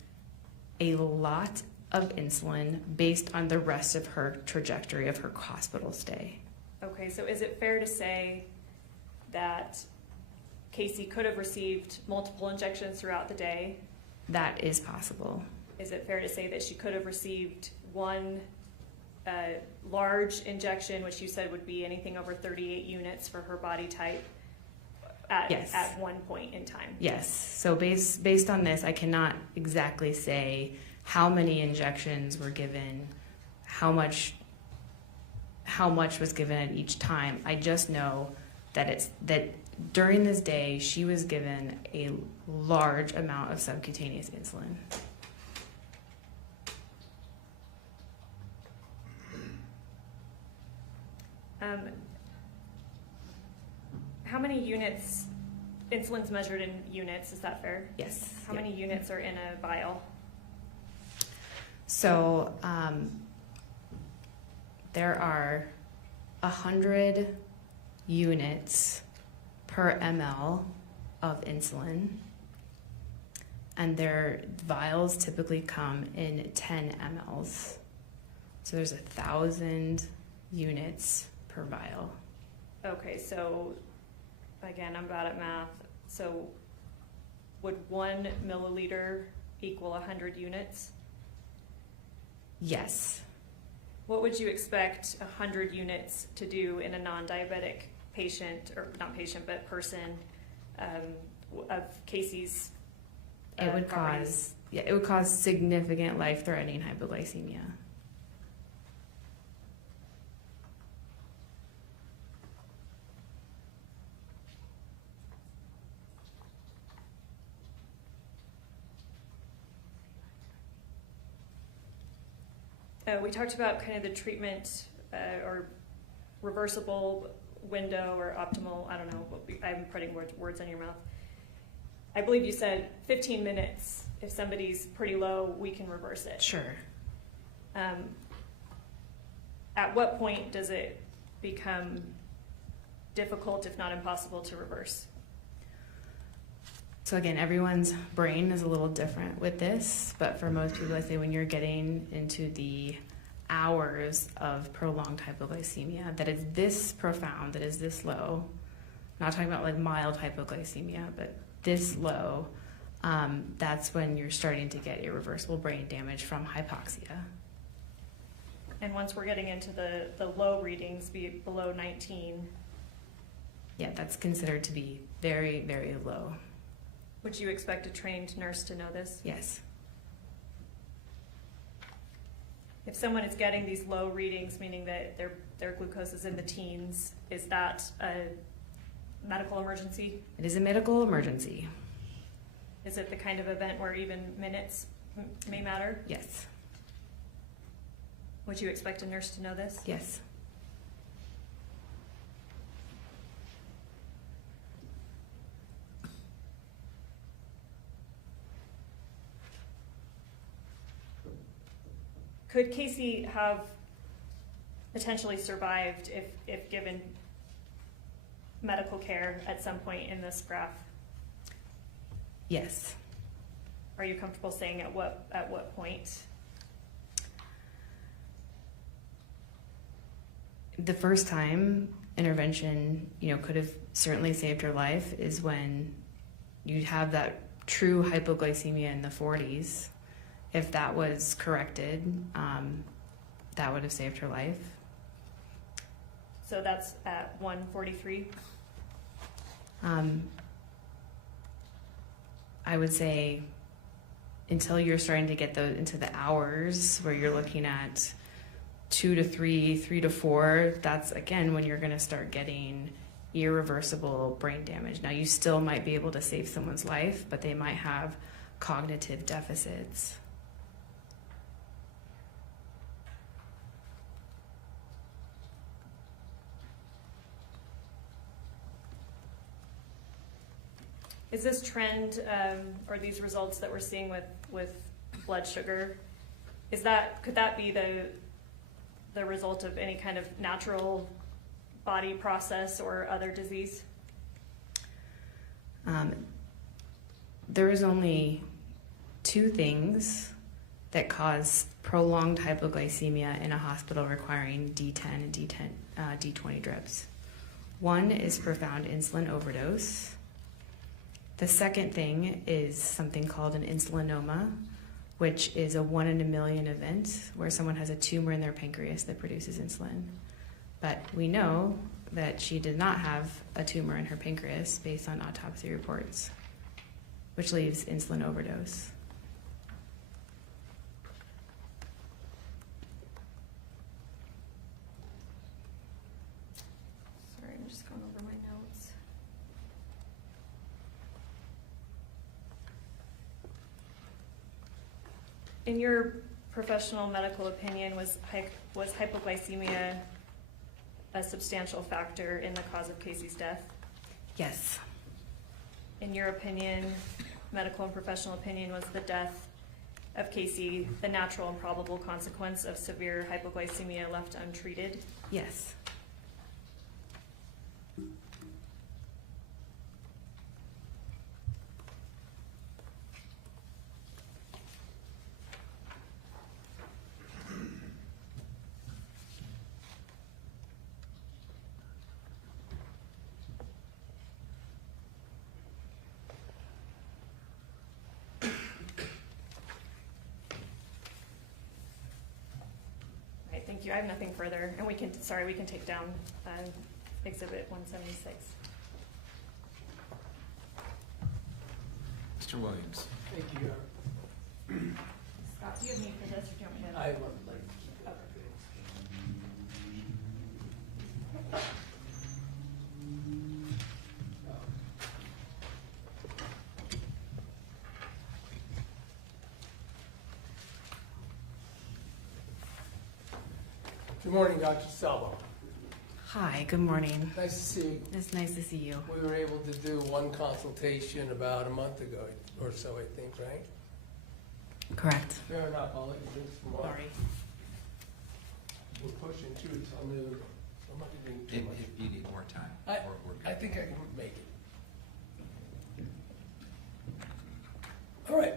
a lot of insulin based on the rest of her trajectory of her hospital stay. Okay, so is it fair to say that Casey could have received multiple injections throughout the day? That is possible. Is it fair to say that she could have received one large injection, which you said would be anything over 38 units for her body type at one point in time? Yes. So based on this, I cannot exactly say how many injections were given, how much was given at each time. I just know that during this day she was given a large amount of subcutaneous insulin. How many units, insulin's measured in units, is that fair? Yes. How many units are in a vial? So there are 100 units per ml of insulin, and their vials typically come in 10 mLs. So there's 1,000 units per vial. Okay, so again, I'm bad at math. So would 1 milliliter equal 100 units? Yes. What would you expect 100 units to do in a non-diabetic patient, or not patient, but person of Casey's? It would cause significant life-threatening hypoglycemia. We talked about kind of the treatment or reversible window or optimal, I don't know, I'm putting words in your mouth. I believe you said 15 minutes. If somebody's pretty low, we can reverse it. Sure. At what point does it become difficult, if not impossible, to reverse? So again, everyone's brain is a little different with this, but for most people, I say when you're getting into the hours of prolonged hypoglycemia, that is this profound, that is this low, not talking about like mild hypoglycemia, but this low, that's when you're starting to get irreversible brain damage from hypoxia. And once we're getting into the low readings, be it below 19, Yeah, that's considered to be very, very low. would you expect a trained nurse to know this? Yes. If someone is getting these low readings, meaning that their glucose is in the teens, is that a medical emergency? It is a medical emergency. Is it the kind of event where even minutes may matter? Yes. Would you expect a nurse to know this? Yes. Could Casey have potentially survived if given medical care at some point in this graph? Yes. Are you comfortable saying at what point? The first time intervention, could have certainly saved her life is when you have that true hypoglycemia in the 40s. If that was corrected, that would have saved her life. So that's at 143? I would say until you're starting to get into the hours where you're looking at 2 to 3, 3 to 4, that's again when you're going to start getting irreversible brain damage. Now, you still might be able to save someone's life, but they might have cognitive deficits. Is this trend or these results that we're seeing with blood sugar, could that be the result of any kind of natural body process or other disease? There is only 2 things that cause prolonged hypoglycemia in a hospital requiring D10 and D20 drips. One is profound insulin overdose. The second thing is something called an insulinoma, which is a 1 in a million event where someone has a tumor in their pancreas that produces insulin. But we know that she did not have a tumor in her pancreas based on autopsy reports, which leaves insulin overdose. Sorry, I'm just going over my notes. In your professional medical opinion, was hypoglycemia a substantial factor in the cause of Casey's death? Yes. In your opinion, medical and professional opinion, was the death of Casey the natural and probable consequence of severe hypoglycemia left untreated? Yes. Right, thank you. I have nothing further. And we can take down Exhibit 176. Mr. Williams. Thank you. Scott, do you have need for this, or do you want me to? I would like to keep that. Good morning, Dr. Selva. Hi, good morning. Nice to see you. It's nice to see you. We were able to do one consultation about a month ago or so, I think, right? Correct. Fair enough, I'll let you do some more. Sorry. We're pushing through till noon, so I'm not gonna do If, too much. if you need more time, we're good. I think I can make it. All right.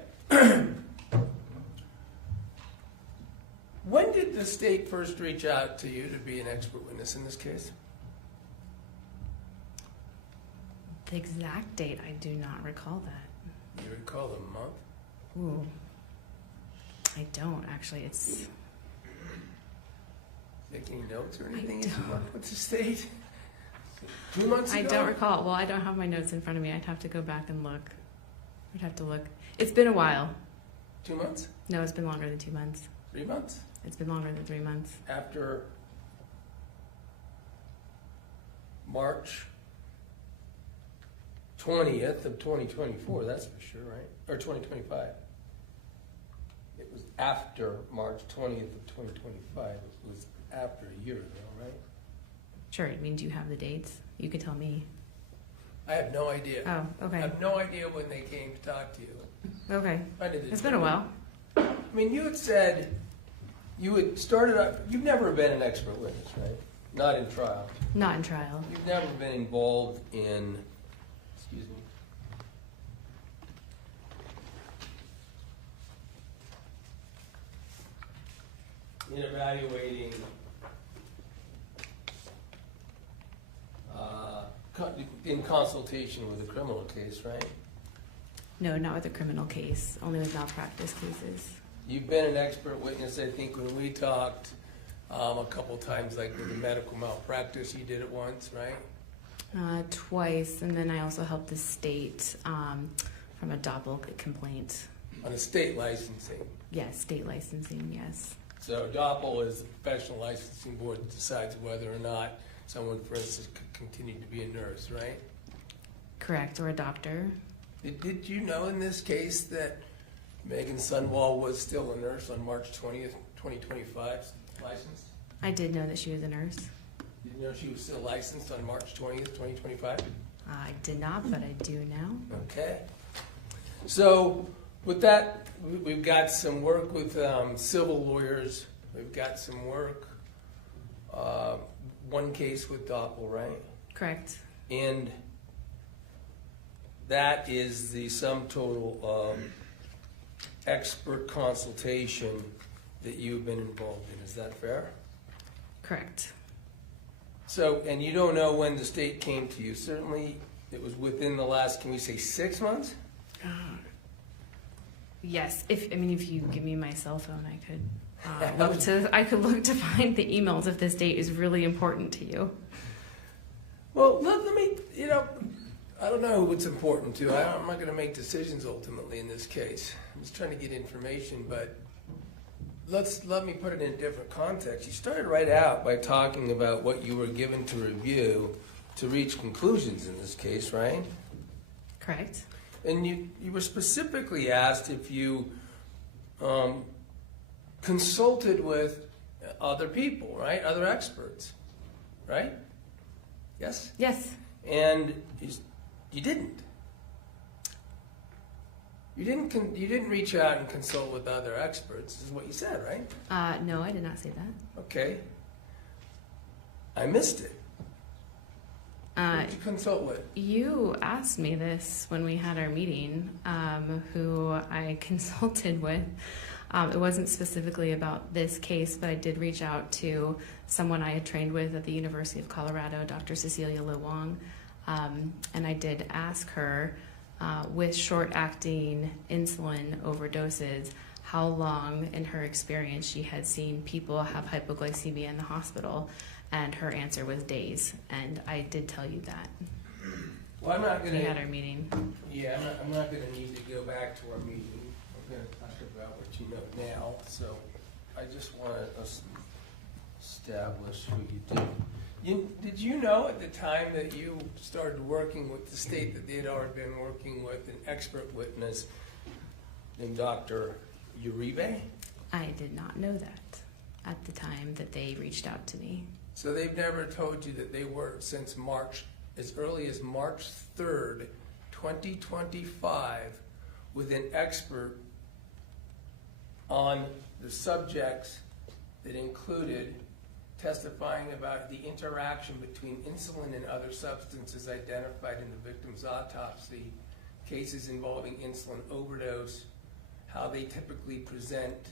When did the state first reach out to you to be an expert witness in this case? The exact date, I do not recall that. You recall the month? Ooh. I don't, actually. It's, Making notes or anything I as you don't. work with the state? 2 months ago? I don't recall. Well, I don't have my notes in front of me. I'd have to go back and look. I'd have to look. It's been a while. 2 months? No, it's been longer than 2 months. 3 months? It's been longer than 3 months. After March 20th of 2024, that's for sure, right? Or 2025. It was after March 20th of 2025. It was after a year ago, right? Sure, I mean, do you have the dates? You could tell me. I have no idea. Oh, I okay. have no idea when they came to talk to you. Okay. I did It's been a while. I mean, you had said you had started up, you've never been an expert witness, right? Not in trial. Not in trial. You've never been involved in, excuse me, in evaluating in consultation with a criminal case, right? No, not with a criminal case, only with malpractice cases. You've been an expert witness, I think, when we talked a couple times, like with the medical malpractice, you did it once, right? Twice, and then I also helped the state from a doppel complaint. On a state licensing. Yes, state licensing, yes. So DOPL is the professional licensing board that decides whether or not someone, for instance, could continue to be a nurse, right? Correct, or a doctor. Did you know in this case that Meggan Sundwall was still a nurse on March 20th, 2025, licensed? I did know that she was a nurse. Did you know she was still licensed on March 20th, 2025? I did not, but I do now. Okay. So with that, we've got some work with civil lawyers. We've got some work, one case with DOPL, right? Correct. And that is the sum total of expert consultation that you've been involved in. Is that fair? Correct. So, and you don't know when the state came to you. Certainly, it was within the last, can we say 6 months? Yes, if you give me my cell phone, I could look to find the emails if this date is really important to you. Well, let me, I don't know what's important to. I'm not going to make decisions ultimately in this case. I'm just trying to get information, but let me put it in a different context. You started right out by talking about what you were given to review to reach conclusions in this case, right? Correct. And you were specifically asked if you consulted with other people, right? Other experts, right? Yes? Yes. And you didn't. You didn't reach out and consult with other experts, is what you said, right? No, I did not say that. Okay. I missed it. Who did you consult with? You asked me this when we had our meeting, who I consulted with. It wasn't specifically about this case, but I did reach out to someone I had trained with at the University of Colorado, Dr. Cecilia Lewong, and I did ask her, with short-acting insulin overdoses, how long in her experience she had seen people have hypoglycemia in the hospital, and her answer was days, and I did tell you that. Well, I'm not going We to. had our meeting. Yeah, I'm not going to need to go back to our meeting. I'm going to talk about what you know now. So I just want to establish who you did. Did you know at the time that you started working with the state that they had already been working with an expert witness named Dr. Uribe? I did not know that at the time that they reached out to me. So they've never told you that they worked since March, as early as March 3rd, 2025, with an expert on the subjects that included testifying about the interaction between insulin and other substances identified in the victim's autopsy, cases involving insulin overdose, how they typically present,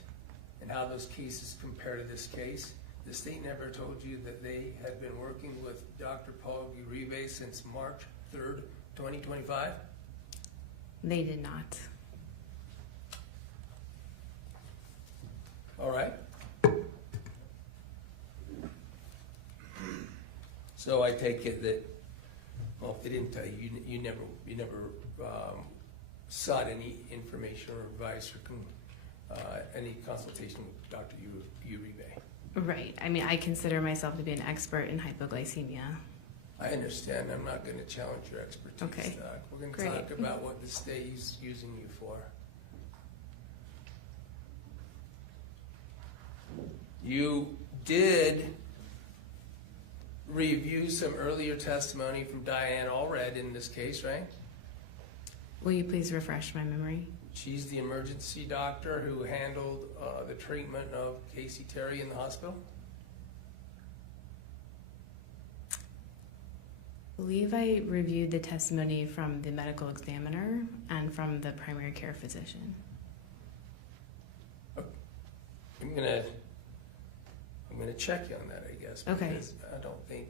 and how those cases compare to this case. The state never told you that they had been working with Dr. Paul Uribe since March 3rd, 2025? They did not. All right. So I take it that, well, if they didn't tell you, you never sought any information or advice or any consultation with Dr. Uribe. Right. I mean, I consider myself to be an expert in hypoglycemia. I understand. I'm not going to challenge your expertise. Okay. Doc. We're going to Great. talk about what the state is using you for. You did review some earlier testimony from Diane Allred in this case, right? Will you please refresh my memory? She's the emergency doctor who handled the treatment of Casey Terry in the hospital? I believe I reviewed the testimony from the medical examiner and from the primary care physician. I'm gonna check you on that, I guess. Okay. Because I don't think,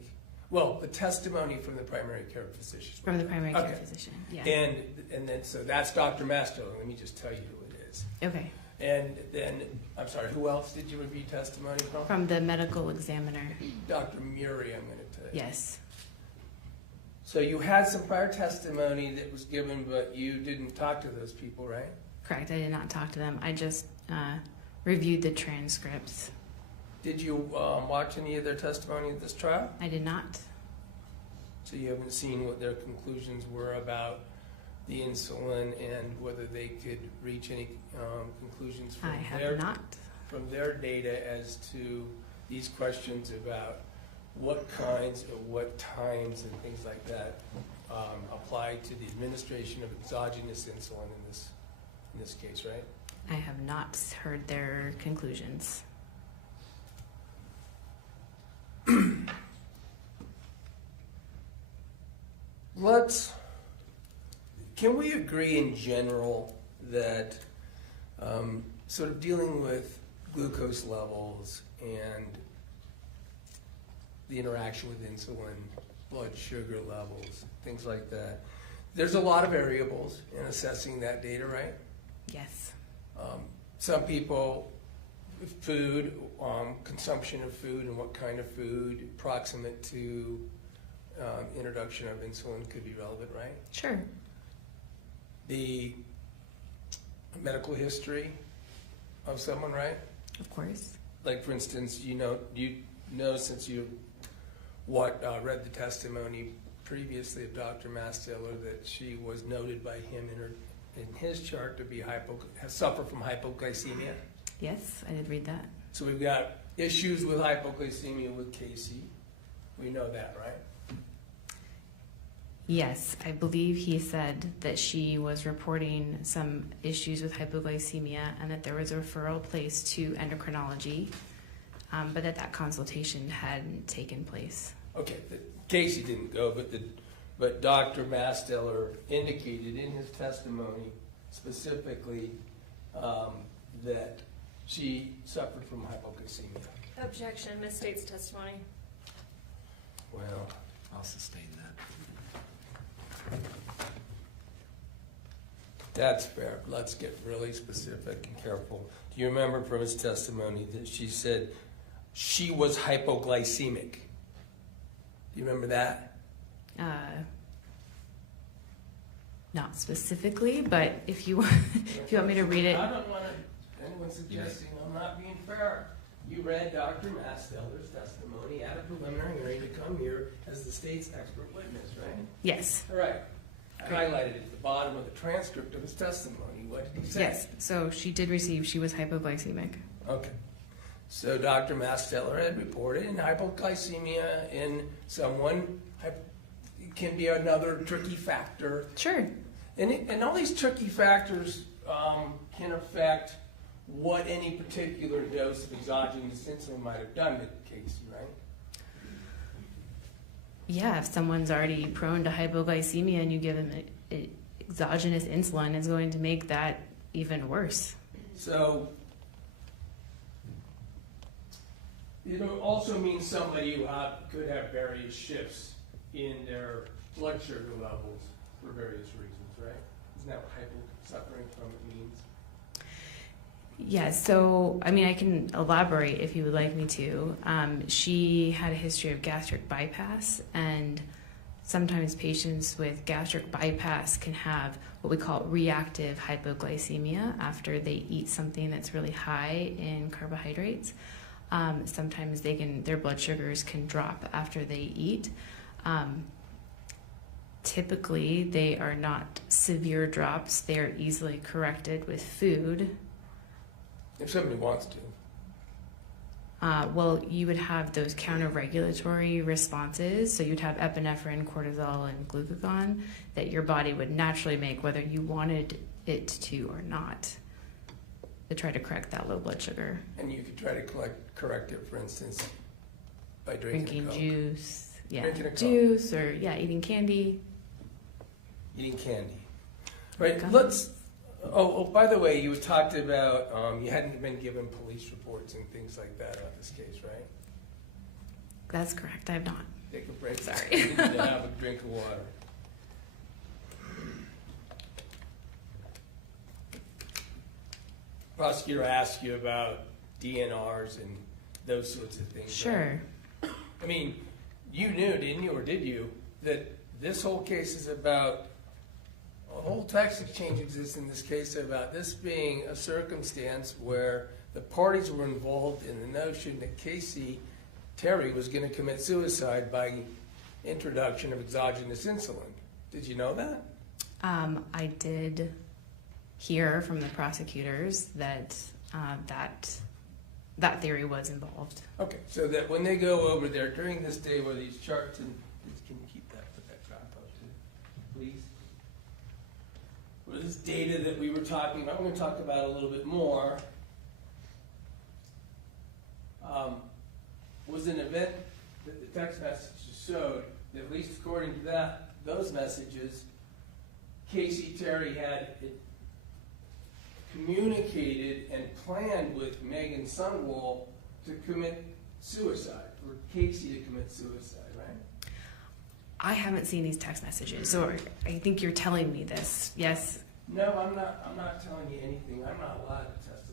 well, the testimony from the primary care physician. From the primary care Okay. physician, yeah. And then, so that's Dr. Masto. Let me just tell you who it is. Okay. And then, I'm sorry, who else did you review testimony from? From the medical examiner, Dr. Murray, I'm gonna tell you. yes. So you had some prior testimony that was given, but you didn't talk to those people, right? Correct, I did not talk to them. I just reviewed the transcripts. Did you watch any of their testimony at this trial? I did not. So you haven't seen what their conclusions were about the insulin and whether they could reach any conclusions from I have not. from their data as to these questions about what kinds or what times and things like that apply to the administration of exogenous insulin in this case, right? I have not heard their conclusions. Can we agree in general that sort of dealing with glucose levels and the interaction with insulin, blood sugar levels, things like that, there's a lot of variables in assessing that data, right? Yes. Some people, food, consumption of food and what kind of food proximate to introduction of insulin could be relevant, right? Sure. The medical history of someone, right? Of course. Like, for instance, you know since you read the testimony previously of Dr. Mastiller that she was noted by him in his chart to be suffer from hypoglycemia. Yes, I did read that. So we've got issues with hypoglycemia with Casey. We know that, right? Yes, I believe he said that she was reporting some issues with hypoglycemia and that there was a referral placed to endocrinology, but that consultation hadn't taken place. Okay, Casey didn't go, but Dr. Mastiller indicated in his testimony specifically that she suffered from hypoglycemia. Objection, misstates testimony. Well, I'll sustain that. that's fair. Let's get really specific and careful. Do you remember from his testimony that she said she was hypoglycemic? Do you remember that? Not specifically, but if you want, if you want me to read it. I don't want anyone suggesting I'm not being fair. You read Dr. Mastiller's testimony at a preliminary hearing to come here as the state's expert witness, right? Yes. All right. I highlighted at the bottom of the transcript of his testimony. What did he say? Yes. So she did receive, she was hypoglycemic. Okay. So Dr. Mastiller had reported in hypoglycemia in someone can be another tricky factor. Sure. And all these tricky factors can affect what any particular dose of exogenous insulin might have done to Casey, right? Yeah, if someone's already prone to hypoglycemia and you give them exogenous insulin, it's going to make that even worse. So it also means somebody who could have various shifts in their blood sugar levels for various reasons, right? Isn't that what suffering from it means? Yeah, so, I mean, I can elaborate if you would like me to. She had a history of gastric bypass, and sometimes patients with gastric bypass can have what we call reactive hypoglycemia after they eat something that's really high in carbohydrates. Sometimes their blood sugars can drop after they eat. Typically, they are not severe drops. They are easily corrected with food. If somebody wants to. Well, you would have those counter-regulatory responses. So you'd have epinephrine, cortisol, and glucagon that your body would naturally make whether you wanted it to or not to try to correct that low blood sugar. And you could try to correct it, for instance, by drinking Drinking Coke. juice. Yeah, Drinking a Coke. juice or, eating candy. Eating candy. Right, Okay. by the way, you talked about you hadn't been given police reports and things like that on this case, right? That's correct, I have not. Take a break. Sorry. You need to have a drink of water. Prosecutor asked you about DNRs and those sorts of things. right? Sure. I mean, you knew, didn't you, or did you, that this whole case is about, a whole tax exchange exists in this case about this being a circumstance where the parties were involved in the notion that Casey Terry was going to commit suicide by introduction of exogenous insulin. Did you know that? I did hear from the prosecutors that that theory was involved. Okay, so that when they go over there during this day where these charts and, can you keep that, put that graph up too, please? Where this data that we were talking about, I'm going to talk about a little bit more, was an event that the text messages showed, that at least according to those messages, Casey Terry had communicated and planned with Meggan Sundwall to commit suicide, for Casey to commit suicide, right? I haven't seen these text messages, or I think you're telling me this. Yes. No, I'm not telling you anything. I'm not allowed to testify.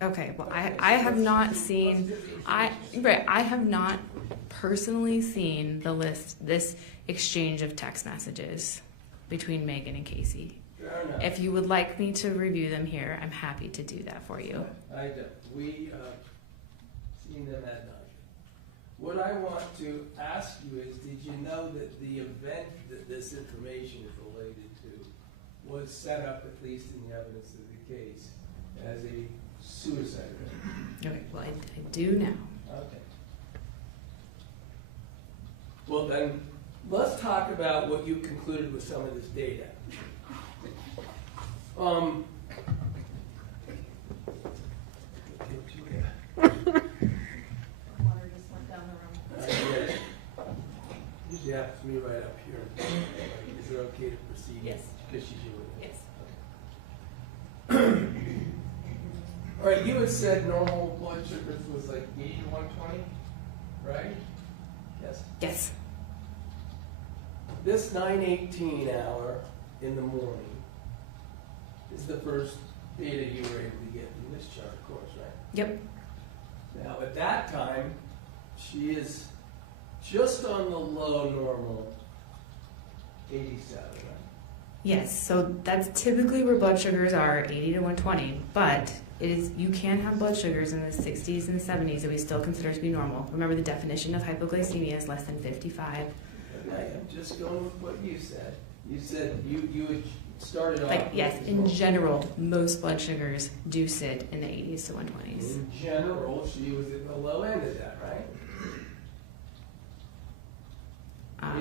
Okay. Well, I have not seen. I have not personally seen this exchange of text messages between Meggan and Casey. Fair enough. If you would like me to review them here, I'm happy to do that for you. I don't. We seen them ad nauseam. What I want to ask you is, did you know that the event that this information is related to was set up, at least in the evidence of the case, as a suicide rate? Okay. Well, I do now. Okay. Well then, let's talk about what you concluded with some of this data. Usually happens to me right up here. Is it okay to proceed? Yes. Because she's your witness. Yes. All right, you had said normal blood sugars was like 80 to 120, right? Yes. Yes. This 9:18 hour in the morning is the first data you were able to get from this chart, of course, right? Yep. Now, at that time, she is just on the low normal 87, right? Yes. So that's typically where blood sugars are, 80 to 120. But you can have blood sugars in the 60s and 70s that we still consider to be normal. Remember, the definition of hypoglycemia is less than 55. Okay, I'm just going with what you said. You said you had started off. Like, yes, in general, most blood sugars do sit in the 80s to 120s. In general, she was at the low end of that, right?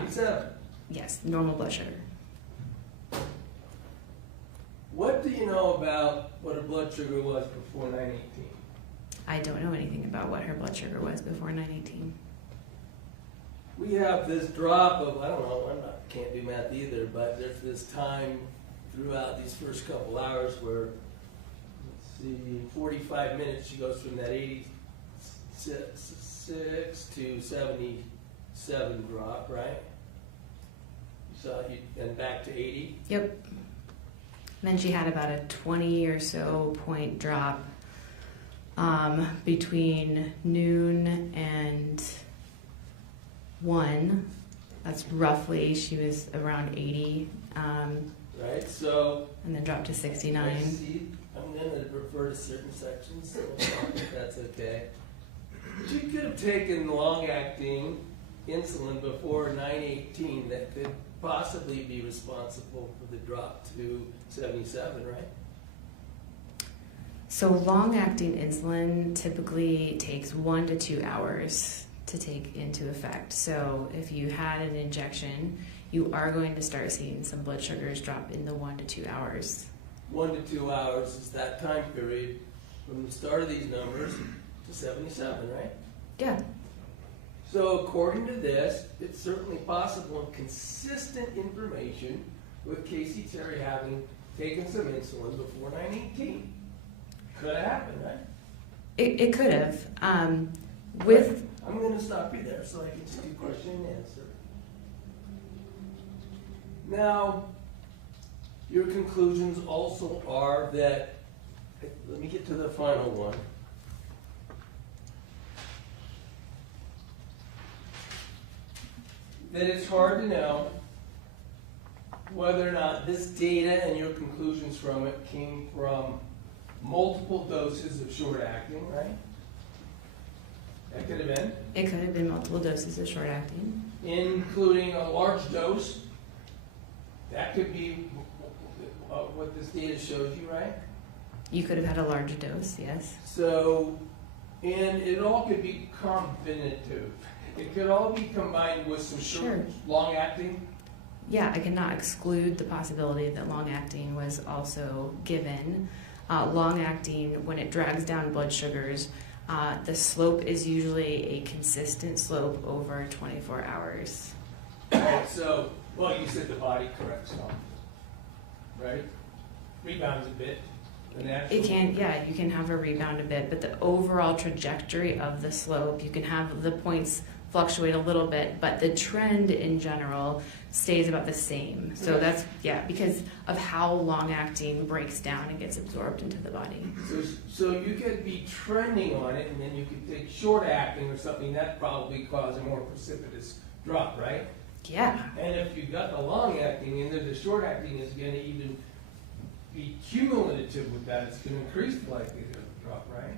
87. Yes, normal blood sugar. What do you know about what her blood sugar was before 9/18? I don't know anything about what her blood sugar was before 9/18. We have this drop of, I don't know, can't do math either, but there's this time throughout these first couple hours where, let's see, 45 minutes, she goes from that 86 to 77 drop, right? So, and back to 80? Yep. And then she had about a 20 or so point drop between noon and 1. That's roughly, she was around 80. Right, so. And then dropped to 69. I see. I'm going to refer to certain sections, so if that's okay. She could have taken long-acting insulin before 9/18 that could possibly be responsible for the drop to 77, right? So long-acting insulin typically takes 1 to 2 hours to take into effect. So if you had an injection, you are going to start seeing some blood sugars drop in the 1 to 2 hours. 1 to 2 hours is that time period from the start of these numbers to 77, right? Yeah. So according to this, it's certainly possible and consistent information with Casey Terry having taken some insulin before 9/18. Could have happened, right? It could have. I'm going to stop you there so I can just do question and answer. Now, your conclusions also are that, let me get to the final one. That it's hard to know whether or not this data and your conclusions from it came from multiple doses of short acting, right? That could have been. It could have been multiple doses of short acting. Including a large dose. That could be what this data shows you, right? You could have had a larger dose, yes. So, and it all could be combinative. It could all be combined with some short, long-acting. Yeah, I cannot exclude the possibility that long-acting was also given. Long-acting, when it drags down blood sugars, the slope is usually a consistent slope over 24 hours. Right, so, well, you said the body corrects itself, right? Rebounds a bit. It can, yeah, you can have a rebound a bit, but the overall trajectory of the slope, you can have the points fluctuate a little bit, but the trend in general stays about the same. So that's, yeah, because of how long-acting breaks down and gets absorbed into the body. So you could be trending on it, and then you could take short-acting or something, that probably cause a more precipitous drop, right? Yeah. And if you got the long-acting in there, the short-acting is going to even be cumulative with that. It's going to increase the likelihood of the drop, right?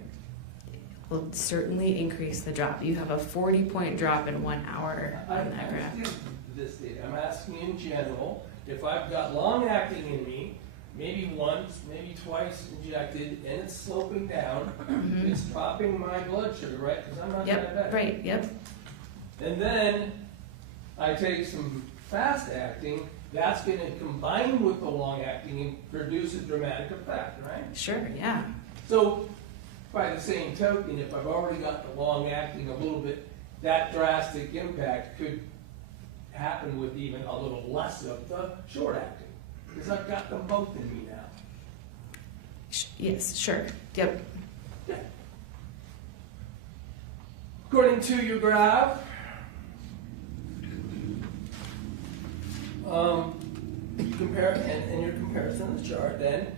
Will certainly increase the drop. You have a 40-point drop in 1 hour I on that graph. understand this data. I'm asking in general, if I've got long-acting in me, maybe once, maybe twice injected, and it's sloping down, it's dropping my blood sugar, right? Because I'm not Yep, diabetic. right, yep. And then I take some fast-acting, that's going to combine with the long-acting and produce a dramatic effect, right? Sure, yeah. So, by the same token, if I've already got the long-acting a little bit, that drastic impact could happen with even a little less of the short-acting. Because I've got them both in me now. Yes, sure, yep. Yeah. According to your graph, compare and your comparison of the chart, then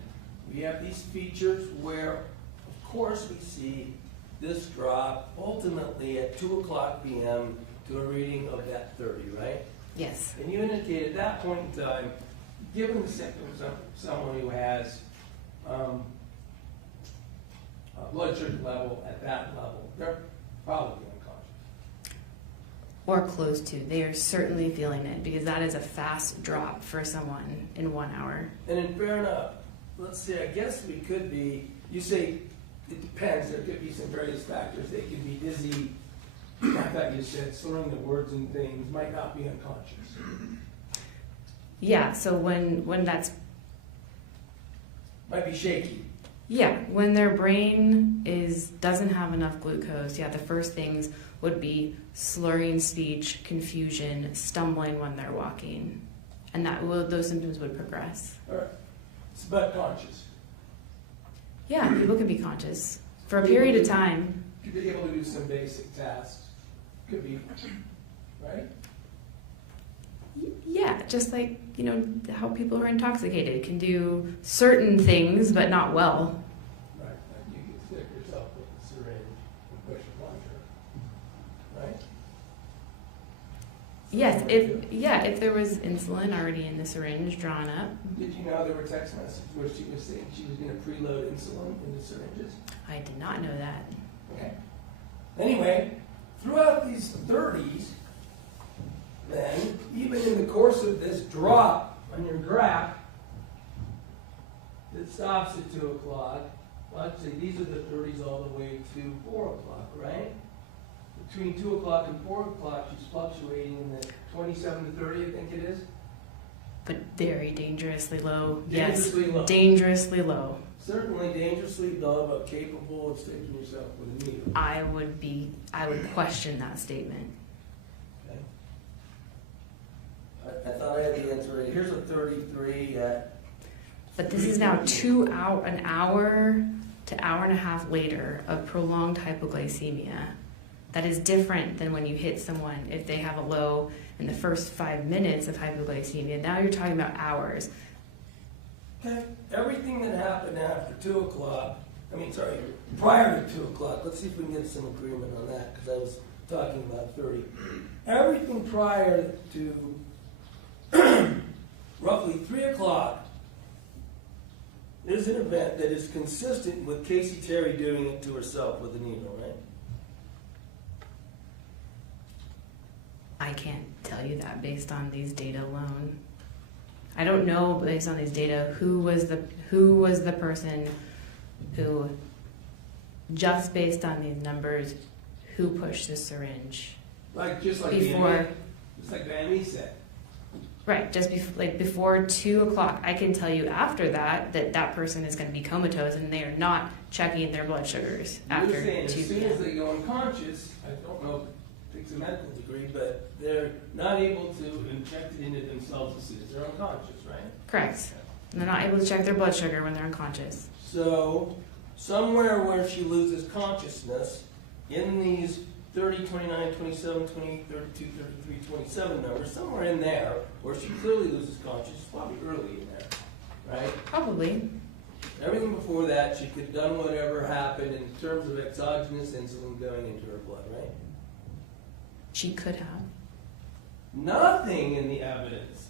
we have these features where, of course, we see this drop ultimately at 2 o'clock p.m. to a reading of that 30, right? Yes. And you indicate at that point in time, given the symptoms of someone who has a blood sugar level at that level, they're probably unconscious. Or close to. They are certainly feeling it because that is a fast drop for someone in 1 hour. And in fair enough, let's say, I guess we could be, you say it depends, there could be some various factors. They could be dizzy, I thought you said slurring the words and things, might not be unconscious. Yeah, so when that's Might be shaky. Yeah, when their brain doesn't have enough glucose, yeah, the first things would be slurring speech, confusion, stumbling when they're walking, and those symptoms would progress. All right. But conscious. Yeah, people can be conscious for a period of time. Could be able to do some basic tasks. Could be, right? Yeah, just like, how people who are intoxicated can do certain things, but not well. Right. Like you can stick yourself with a syringe and push a plunger. Right? Yes, if there was insulin already in the syringe drawn up. Did you know there were text messages where she was saying she was going to preload insulin into syringes? I did not know that. Okay. Anyway, throughout these 30s, then, even in the course of this drop on your graph that stops at 2 o'clock, well, I'd say these are the 30s all the way to 4 o'clock, right? Between 2 o'clock and 4 o'clock, she's fluctuating in the 27 to 30, I think it is. But very dangerously low. Dangerously Yes, low. dangerously low. Certainly dangerously low, but capable of sticking yourself with a needle. I would question that statement. Okay. I thought I had the answer right. Here's a 33 at... But this is now an hour to hour and a half later of prolonged hypoglycemia. That is different than when you hit someone if they have a low in the first 5 minutes of hypoglycemia. Now you're talking about hours. Okay. Everything that happened after 2 o'clock, prior to 2 o'clock, let's see if we can get some agreement on that, because I was talking about 30. Everything prior to roughly 3 o'clock is an event that is consistent with Casey Terry doing it to herself with a needle, right? I can't tell you that based on these data alone. I don't know based on these data who was the person who, just based on these numbers, who pushed the syringe. Just like Vanny said. Right, just before 2 o'clock. I can tell you after that person is going to be comatose and they are not checking their blood sugars after 2 You're saying as soon p.m. as they go unconscious, I don't know if it takes a medical degree, but they're not able to inject it into themselves as soon as they're unconscious, right? Correct. And they're not able to check their blood sugar when they're unconscious. So, somewhere where she loses consciousness, in these 30, 29, 27, 28, 32, 33, 27 numbers, somewhere in there, where she clearly loses consciousness, probably early in there, right? Probably. Everything before that, she could have done whatever happened in terms of exogenous insulin going into her blood, right? She could have. Nothing in the evidence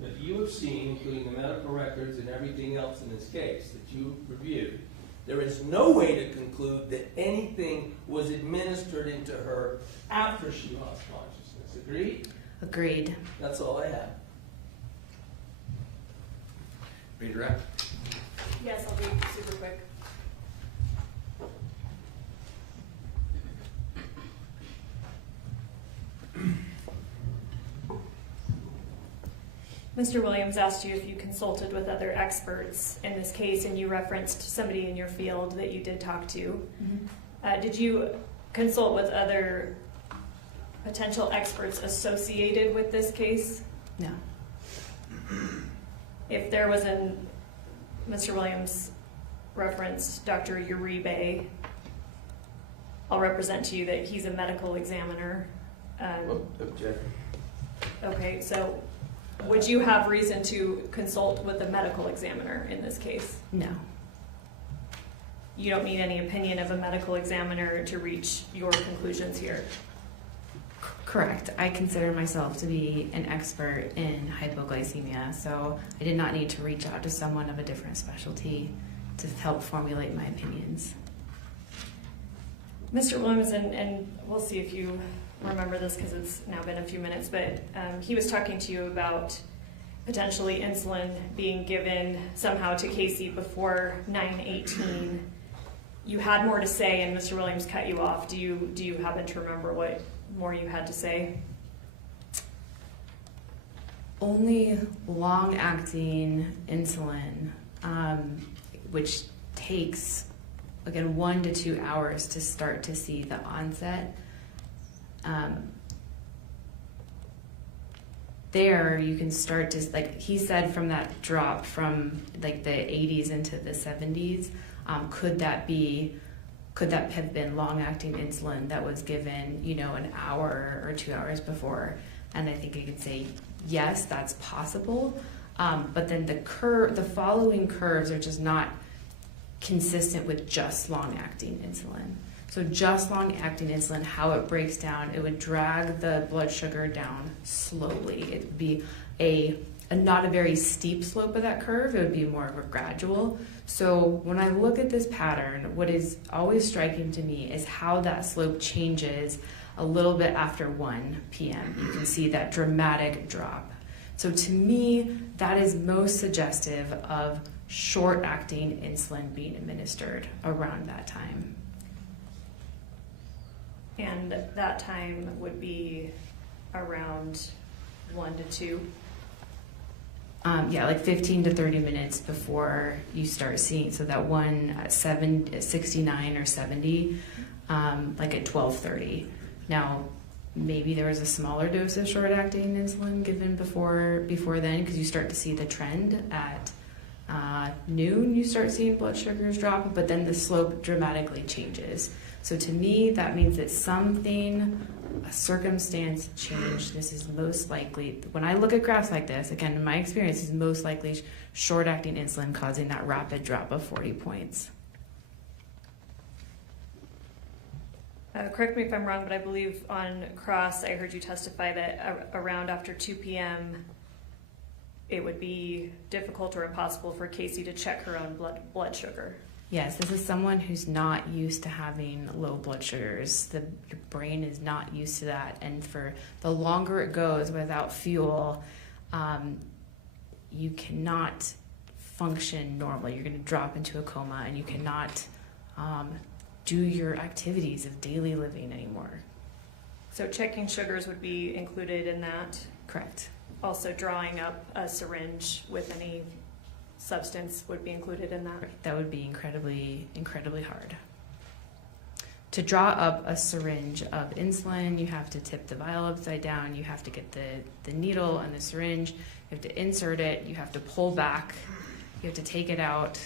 that you have seen, including the medical records and everything else in this case that you reviewed, there is no way to conclude that anything was administered into her after she lost consciousness. Agreed? Agreed. That's all I have. Redirect. Yes, I'll be super quick. Mr. Williams asked you if you consulted with other experts in this case, and you referenced somebody in your field that you did talk to. Mm-hmm. Did you consult with other potential experts associated with this case? No. If there was Mr. Williams referenced Dr. Uribe, I'll represent to you that he's a medical examiner. Okay, so would you have reason to consult with a medical examiner in this case? No. You don't need any opinion of a medical examiner to reach your conclusions here? Correct. I consider myself to be an expert in hypoglycemia, so I did not need to reach out to someone of a different specialty to help formulate my opinions. Mr. Williams, and we'll see if you remember this because it's now been a few minutes, but he was talking to you about potentially insulin being given somehow to Casey before 9/18. You had more to say, and Mr. Williams cut you off. Do you happen to remember what more you had to say? Only long-acting insulin. which takes, again, 1 to 2 hours to start to see the onset. There you can start to, like he said, from that drop from like the 80s into the 70s, could that have been long-acting insulin that was given, an hour or 2 hours before? And I think I could say yes, that's possible. But then the following curves are just not consistent with just long-acting insulin. So just long-acting insulin, how it breaks down, it would drag the blood sugar down slowly. It would be not a very steep slope of that curve. It would be more of a gradual. So when I look at this pattern, what is always striking to me is how that slope changes a little bit after 1 p.m. You can see that dramatic drop. So to me, that is most suggestive of short-acting insulin being administered around that time. And that time would be around 1 to 2. Like 15 to 30 minutes before you start seeing. So that one at 69 or 70, like at 12:30. Now, maybe there was a smaller dose of short-acting insulin given before then, because you start to see the trend at noon. You start seeing blood sugars drop, but then the slope dramatically changes. So to me, that means that a circumstance changed. This is most likely, when I look at graphs like this, again, in my experience, is most likely short-acting insulin causing that rapid drop of 40 points. Correct me if I'm wrong, but I believe on cross, I heard you testify that around after 2 p.m., it would be difficult or impossible for Casey to check her own blood sugar. Yes, this is someone who's not used to having low blood sugars. Your brain is not used to that. And for the longer it goes without fuel, you cannot function normally. You're going to drop into a coma, and you cannot do your activities of daily living anymore. So checking sugars would be included in that. Correct. Also drawing up a syringe with any substance would be included in that. That would be incredibly, incredibly hard. To draw up a syringe of insulin, you have to tip the vial upside down, you have to get the needle and the syringe, you have to insert it, you have to pull back, you have to take it out,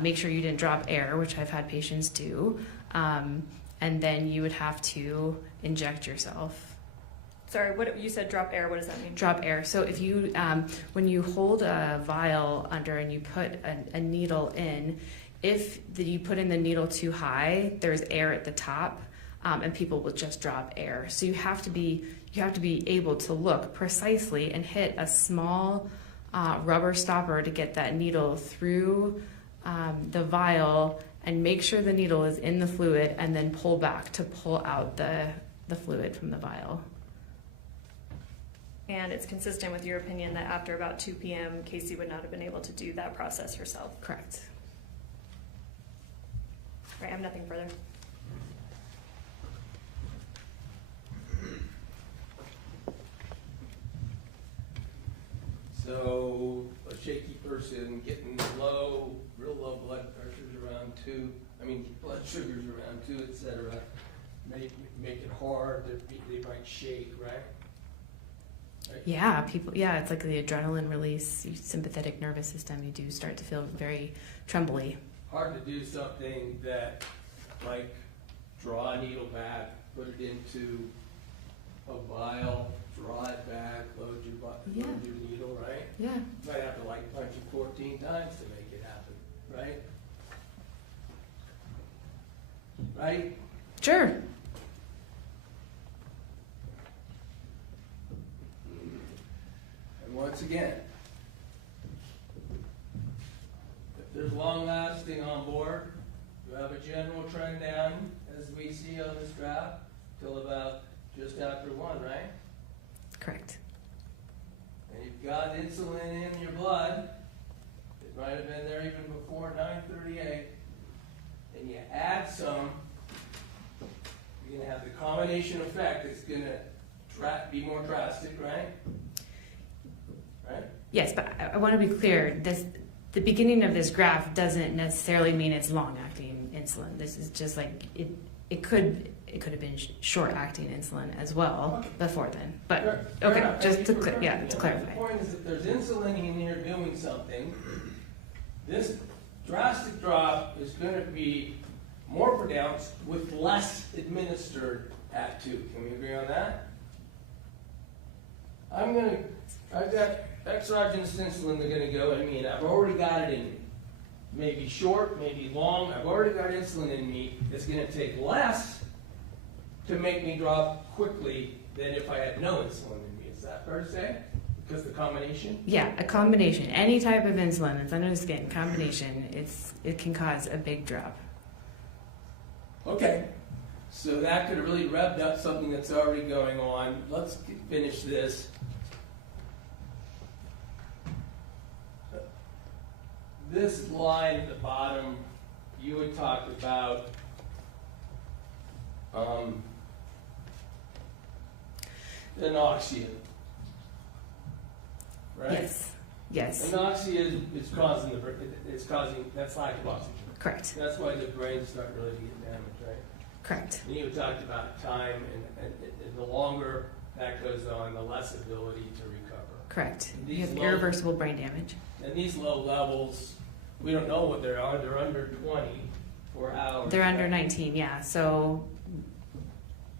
make sure you didn't drop air, which I've had patients do, and then you would have to inject yourself. Sorry, what you said, drop air, what does that mean? Drop air. So if you, when you hold a vial under and you put a needle in, if you put in the needle too high, there's air at the top, and people will just drop air. So you have to be able to look precisely and hit a small rubber stopper to get that needle through the vial and make sure the needle is in the fluid, and then pull back to pull out the fluid from the vial. And it's consistent with your opinion that after about 2 p.m., Casey would not have been able to do that process herself. Correct. Right, I have nothing further. So a shaky person getting real low blood pressures around 2, blood sugars around 2, etc. Make it hard, they might shake, right? Yeah, it's like the adrenaline release, your sympathetic nervous system, you do start to feel very trembly. Hard to do something that, like, draw a needle back, put it into a vial, draw it back, load your needle, right? Yeah. You might have to punch it 14 times to make it happen, right? Right? Sure. And once again, if there's long lasting on board, you have a general trend down, as we see on this graph, till about just after 1, right? Correct. And you've got insulin in your blood. It might have been there even before 9:38. And you add some, you're going to have the combination effect. It's going to be more drastic, right? Right? Yes, but I want to be clear. the beginning of this graph doesn't necessarily mean it's long-acting insulin. This is just like it could have been short-acting insulin as well before then. But Fair okay, enough. just to Thank you for correcting to me. clarify. The point is that there's insulin in here doing something. This drastic drop is going to be more pronounced with less administered at 2. Can we agree on that? I've got exogenous insulin that's going to go in me, and I've already got it in me. Maybe short, maybe long. I've already got insulin in me. It's going to take less to make me drop quickly than if I had no insulin in me. Is that fair to say? Because the combination? Yeah, a combination. Any type of insulin that's under the skin, combination, it can cause a big drop. Okay. So that could have really revved up something that's already going on. Let's finish this. This line at the bottom, you had talked about anoxia, right? Yes. Yes. Anoxia is causing that's lack of oxygen. Correct. That's why the brain's starting really to get damaged, right? Correct. And you talked about time, and the longer that goes on, the less ability to recover. Correct. And You these have low- irreversible brain damage. And these low levels, we don't know what they are. They're under 20 for hours. They're under 19, yeah. So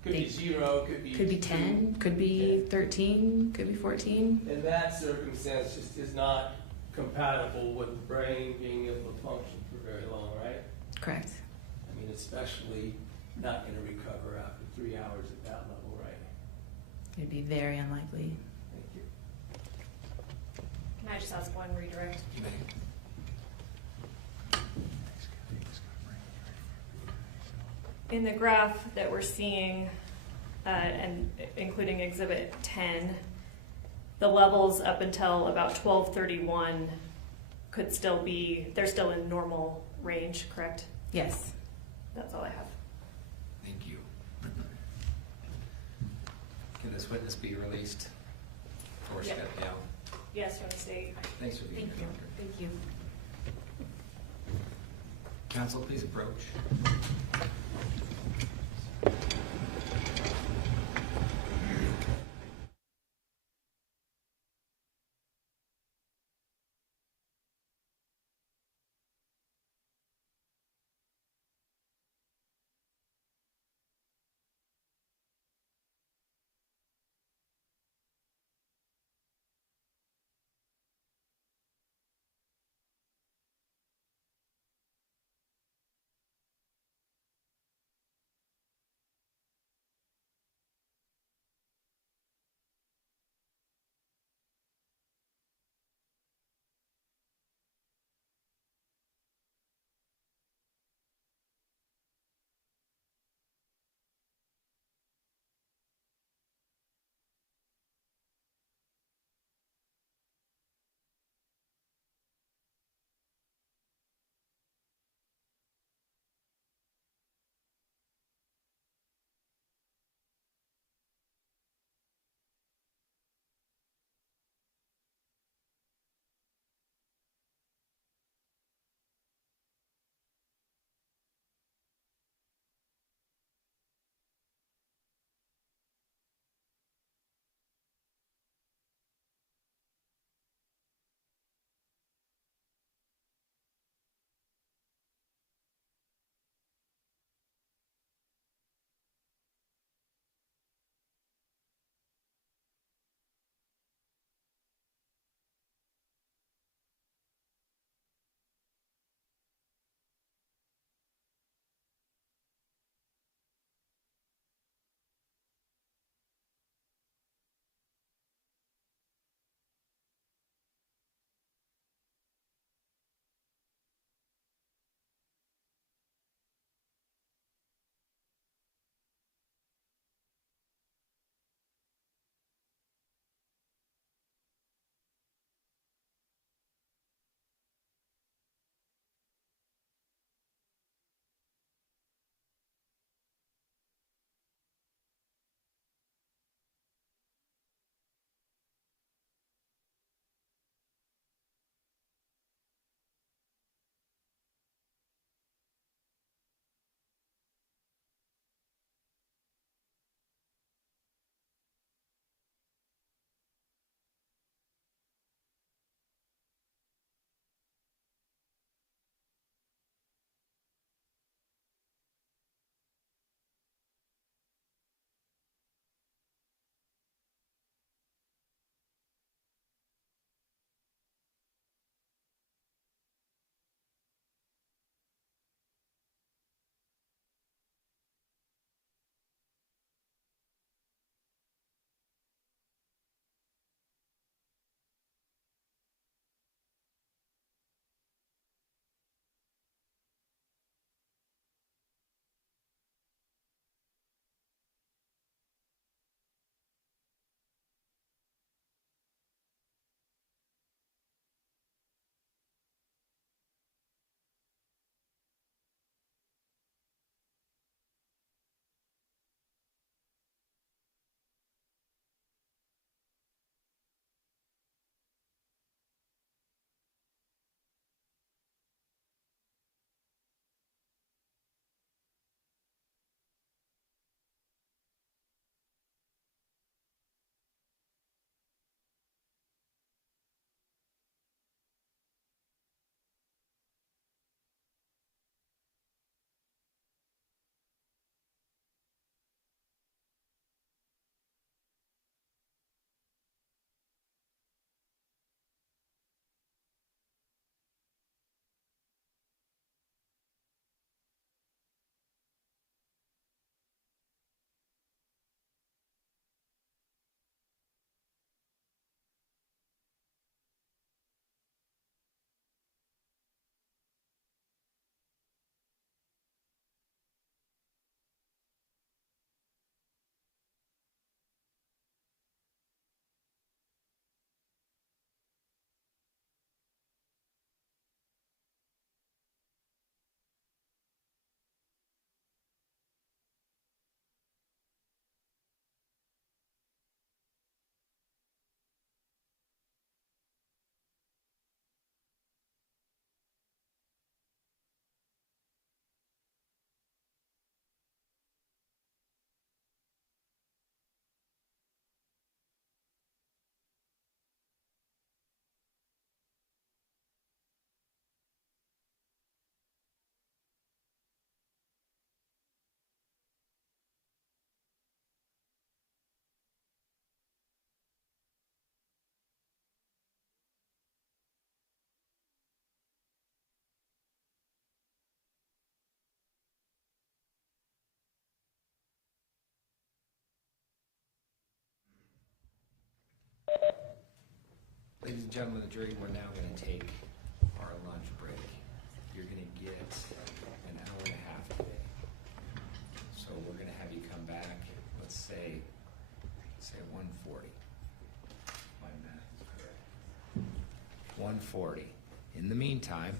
Could be 0, could be could be 2. 10, could be 13, could be 14. And that circumstance just is not compatible with the brain being able to function for very long, right? Correct. I mean, especially not going to recover after 3 hours at that level, right? It'd be very unlikely. Thank you. Can I just ask one redirect? In the graph that we're seeing, and including Exhibit 10, the levels up until about 12:31 could still be, they're still in normal range, correct? Yes. That's all I have. Thank you. Can this witness be released for Yeah. step down? Yes, from the state. Thanks for being Thank here. you. Thank you. Counsel, please approach. Ladies and gentlemen of the jury, we're now going to take our lunch break. You're going to get an hour and a half today. So we're going to have you come back, let's say 1:40. My math is correct. 1:40. In the meantime,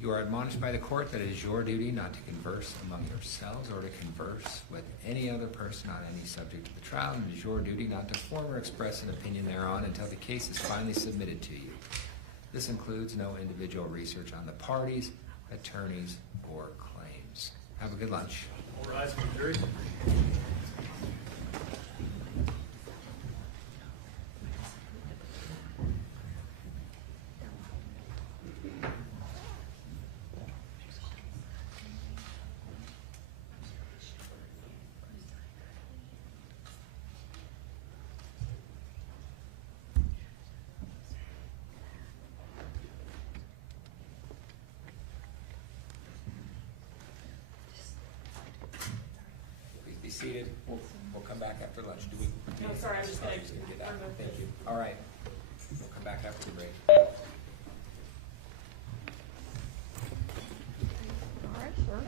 you are admonished by the court that it is your duty not to converse among yourselves or to converse with any other person on any subject of the trial, and it is your duty not to form or express an opinion thereon until the case is finally submitted to you. This includes no individual research on the parties, attorneys, or claims. Have a good lunch. All rise for the jury. Please be seated. We'll come back after lunch. Do we? No, sorry, I'm just gonna get out. Thank you. All right. We'll come back after the break. All right, sure.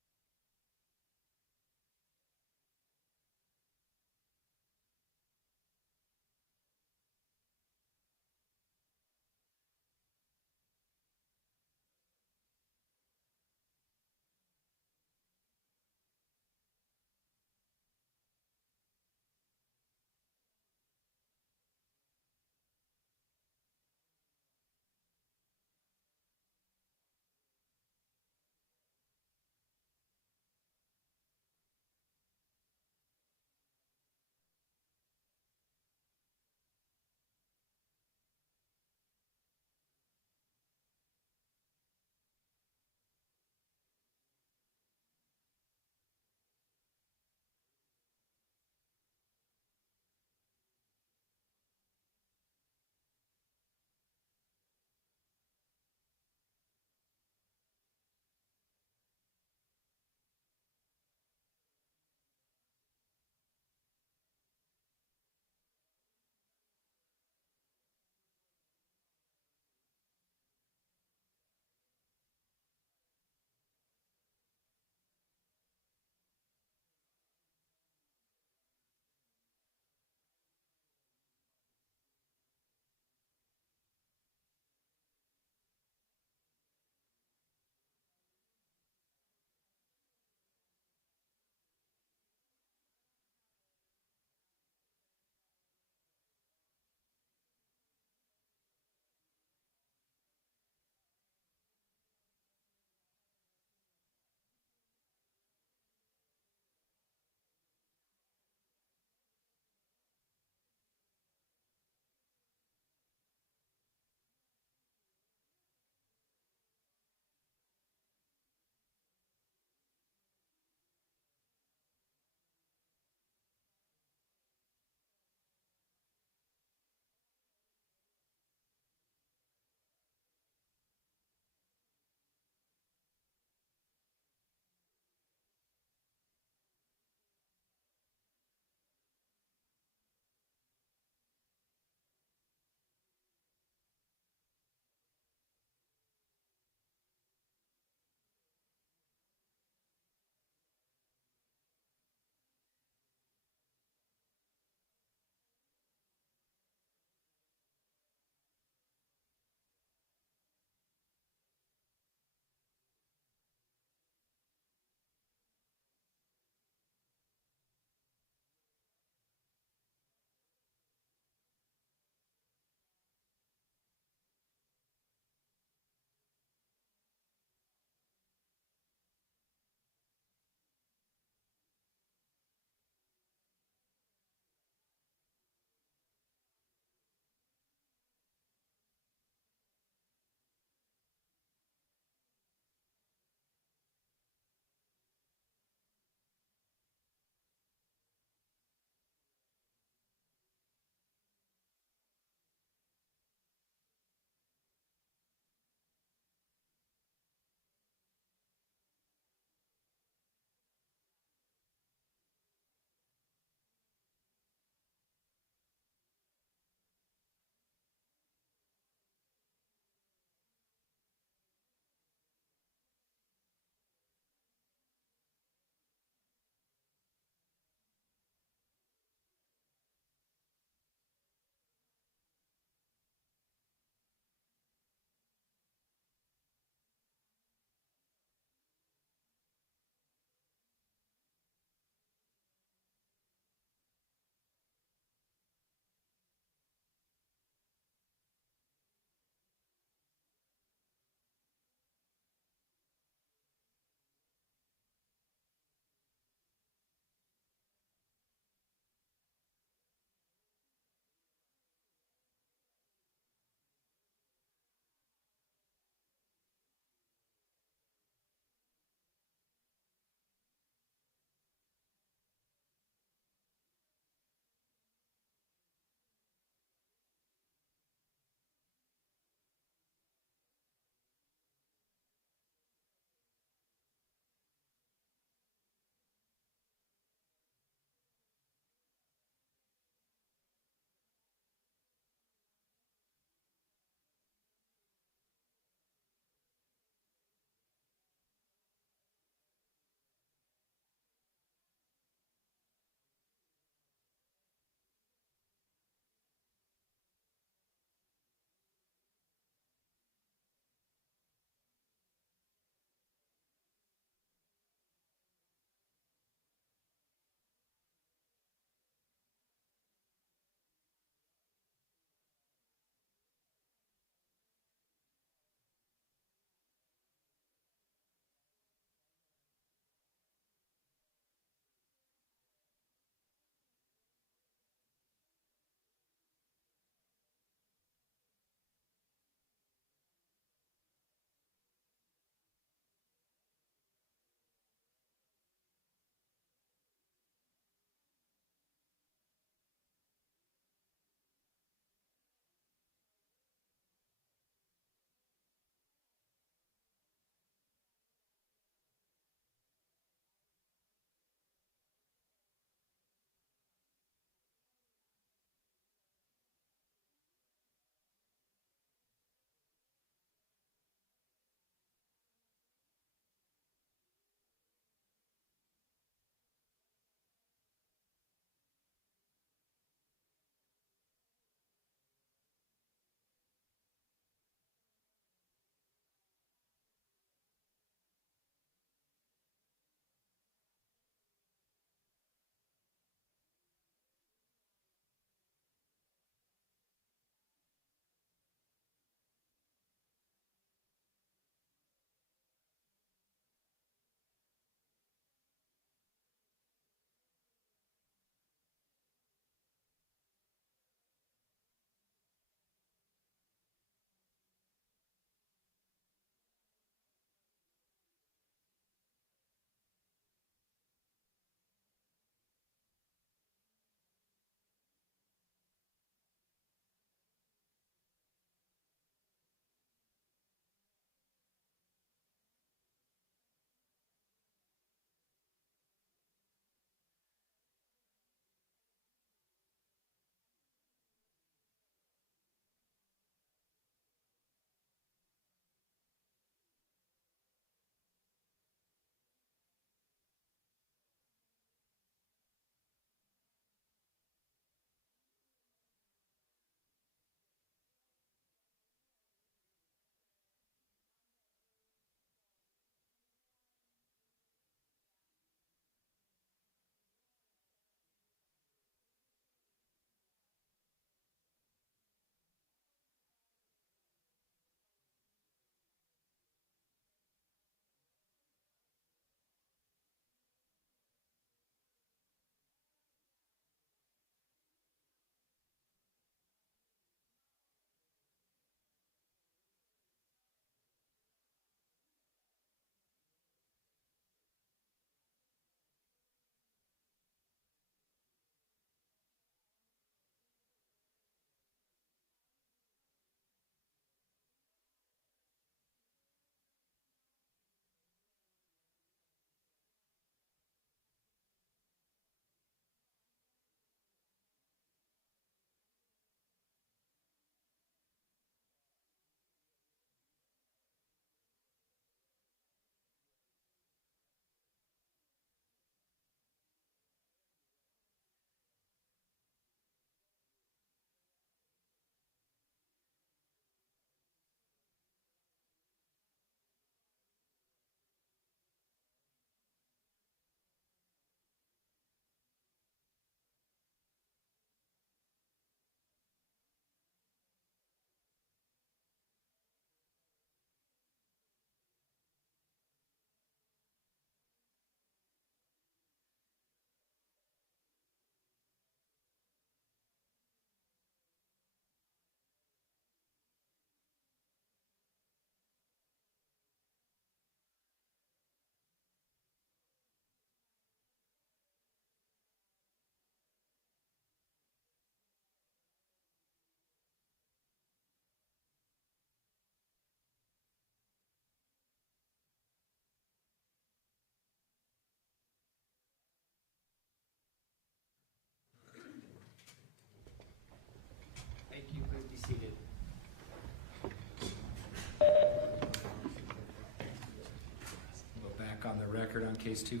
case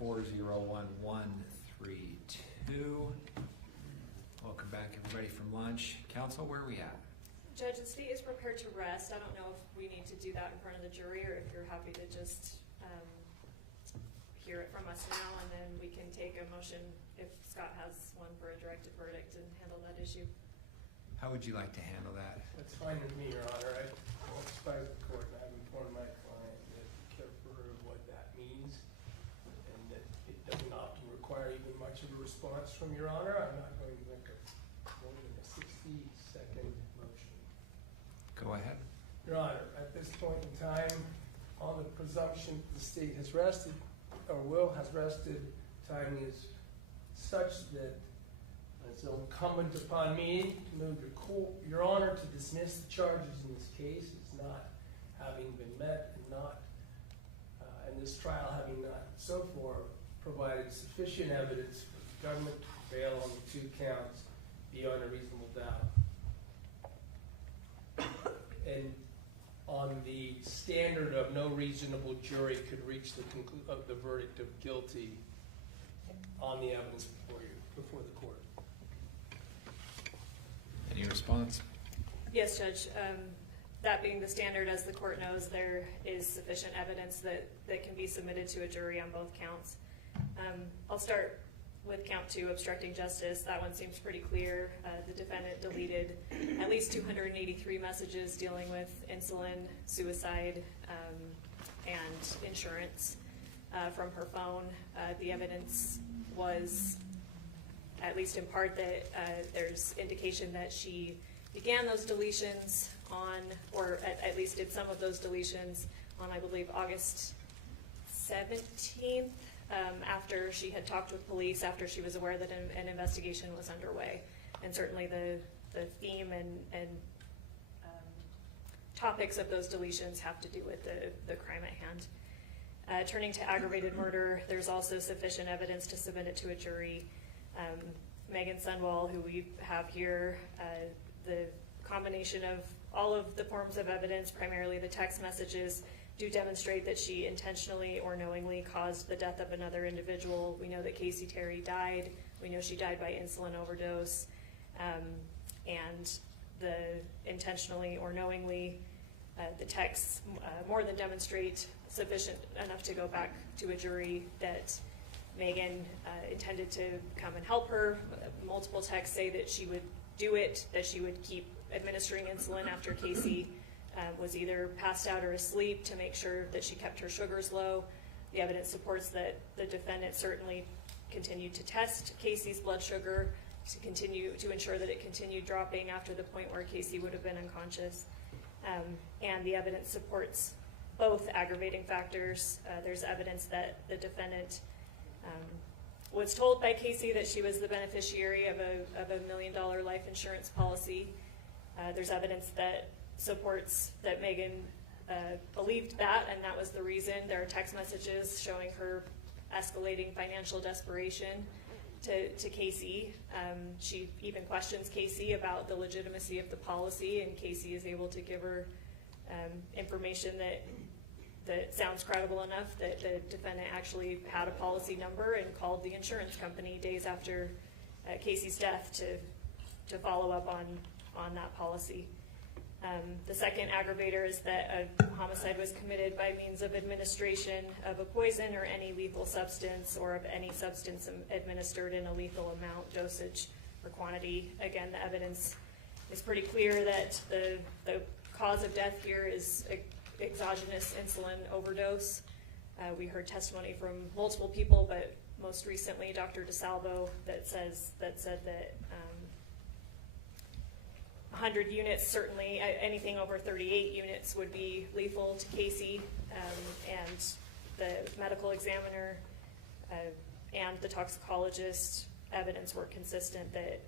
251-401-132. Welcome back, everybody from lunch. Counsel, where are we at? Judge, the state is prepared to rest. I don't know if we need to do that in front of the jury or if you're happy to just hear it from us now, and then we can take a motion if Scott has one for a directed verdict and handle that issue. How would you like to handle that? That's fine with me, Your Honor. I won't surprise the court, and I've informed my client that careful of what that means, and that it doesn't often require even much of a response from Your Honor. I'm not going to make more than a 60-second motion. Go ahead. Your Honor, at this point in time, on the presumption the state has rested, or has rested, timing is such that it's incumbent upon me to move Your Honor to dismiss the charges in this case as not having been met and not, and this trial having not so far provided sufficient evidence for the government to prevail on the 2 counts beyond a reasonable doubt. And on the standard of no reasonable jury could reach the verdict of guilty on the evidence before the court. Any response? Yes, Judge. That being the standard, as the court knows, there is sufficient evidence that can be submitted to a jury on both counts. I'll start with count 2, obstructing justice. That one seems pretty clear. The defendant deleted at least 283 messages dealing with insulin, suicide, and insurance from her phone. The evidence was, at least in part, that there's indication that she began those deletions on, or at least did some of those deletions on, I believe, August 17th, after she had talked with police, after she was aware that an investigation was underway. And certainly the theme and topics of those deletions have to do with the crime at hand. Turning to aggravated murder, there's also sufficient evidence to submit it to a jury. Meggan Sundwall, who we have here, the combination of all of the forms of evidence, primarily the text messages, do demonstrate that she intentionally or knowingly caused the death of another individual. We know that Casey Terry died. We know she died by insulin overdose. And the intentionally or knowingly, the texts more than demonstrate sufficient enough to go back to a jury that Meggan intended to come and help her. Multiple texts say that she would do it, that she would keep administering insulin after Casey was either passed out or asleep to make sure that she kept her sugars low. The evidence supports that the defendant certainly continued to test Casey's blood sugar to ensure that it continued dropping after the point where Casey would have been unconscious. And the evidence supports both aggravating factors. There's evidence that the defendant was told by Casey that she was the beneficiary of a $1 million life insurance policy. There's evidence that supports that Meggan believed that, and that was the reason. There are text messages showing her escalating financial desperation to Casey. She even questions Casey about the legitimacy of the policy, and Casey is able to give her information that sounds credible enough that the defendant actually had a policy number and called the insurance company days after Casey's death to follow up on that policy. The second aggravator is that a homicide was committed by means of administration of a poison or any lethal substance, or of any substance administered in a lethal amount, dosage, or quantity. Again, the evidence is pretty clear that the cause of death here is exogenous insulin overdose. We heard testimony from multiple people, but most recently Dr. DeSalvo that said that 100 units, certainly anything over 38 units would be lethal to Casey, and the medical examiner and the toxicologist evidence were consistent that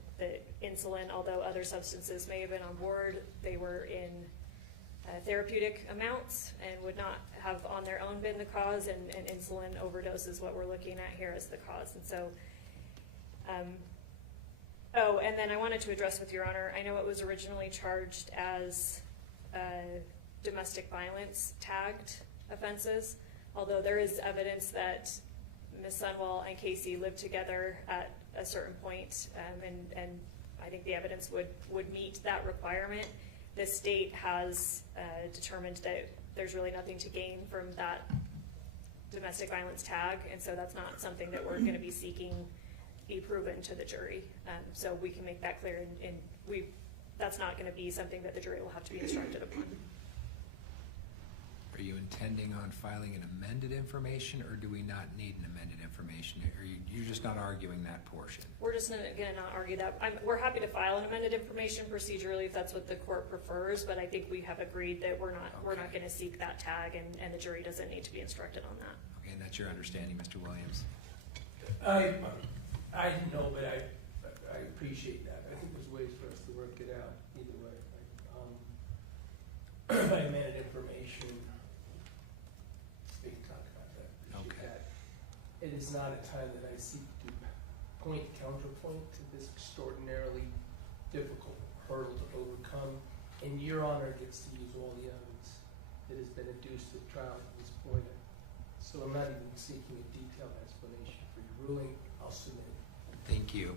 insulin, although other substances may have been on board, they were in therapeutic amounts and would not have on their own been the cause, and insulin overdose is what we're looking at here as the cause. And so and then I wanted to address with Your Honor, I know it was originally charged as domestic violence tagged offenses. although there is evidence that Ms. Sundwall and Casey lived together at a certain point, and I think the evidence would meet that requirement. The state has determined that there's really nothing to gain from that domestic violence tag, and so that's not something that we're going to be seeking be proven to the jury. So we can make that clear, and that's not going to be something that the jury will have to be instructed upon. Are you intending on filing an amended information, or do we not need an amended information? Or you're just not arguing that portion? We're just going to not argue that. We're happy to file an amended information procedurally if that's what the court prefers, but I think we have agreed that we're not going to seek that tag, and the jury doesn't need to be instructed on that. Okay, and that's your understanding, Mr. Williams? I know, but I appreciate that. I think there's ways for us to work it out either way. By amended information, we can talk about that. Appreciate Okay. that. It is not a time that I seek to point counterpoint to this extraordinarily difficult hurdle to overcome, and Your Honor gets to use all the evidence that has been adduced at trial at this point. So I'm not even seeking a detailed explanation for your ruling. I'll submit it. Thank you.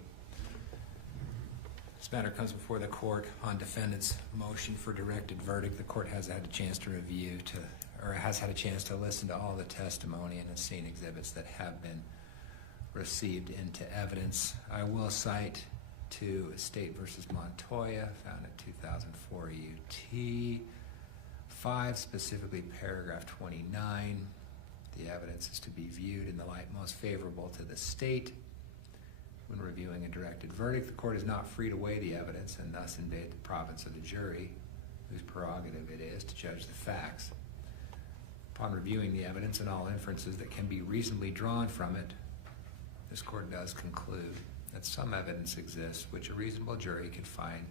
This matter comes before the court on defendant's motion for directed verdict. The court has had a chance to has had a chance to listen to all the testimony and has seen exhibits that have been received into evidence. I will cite to State versus Montoya, found at 2004 UT 5, specifically paragraph 29. The evidence is to be viewed in the light most favorable to the state. When reviewing a directed verdict, the court is not free to weigh the evidence and thus invade the province of the jury, whose prerogative it is to judge the facts. Upon reviewing the evidence and all inferences that can be reasonably drawn from it, this court does conclude that some evidence exists which a reasonable jury could find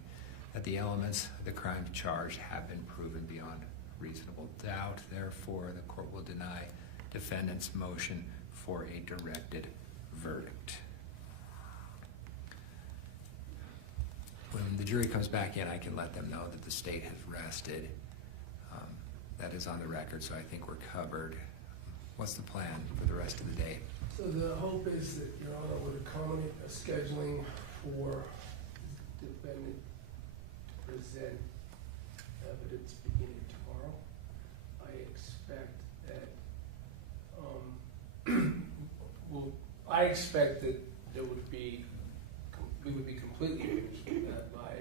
that the elements of the crime charged have been proven beyond reasonable doubt. Therefore, the court will deny defendant's motion for a directed verdict. When the jury comes back in, I can let them know that the state has rested. That is on the record, so I think we're covered. What's the plan for the rest of the day? So the hope is that Your Honor would accommodate a scheduling for the defendant to present evidence beginning tomorrow. I expect that we would be completely finished with that by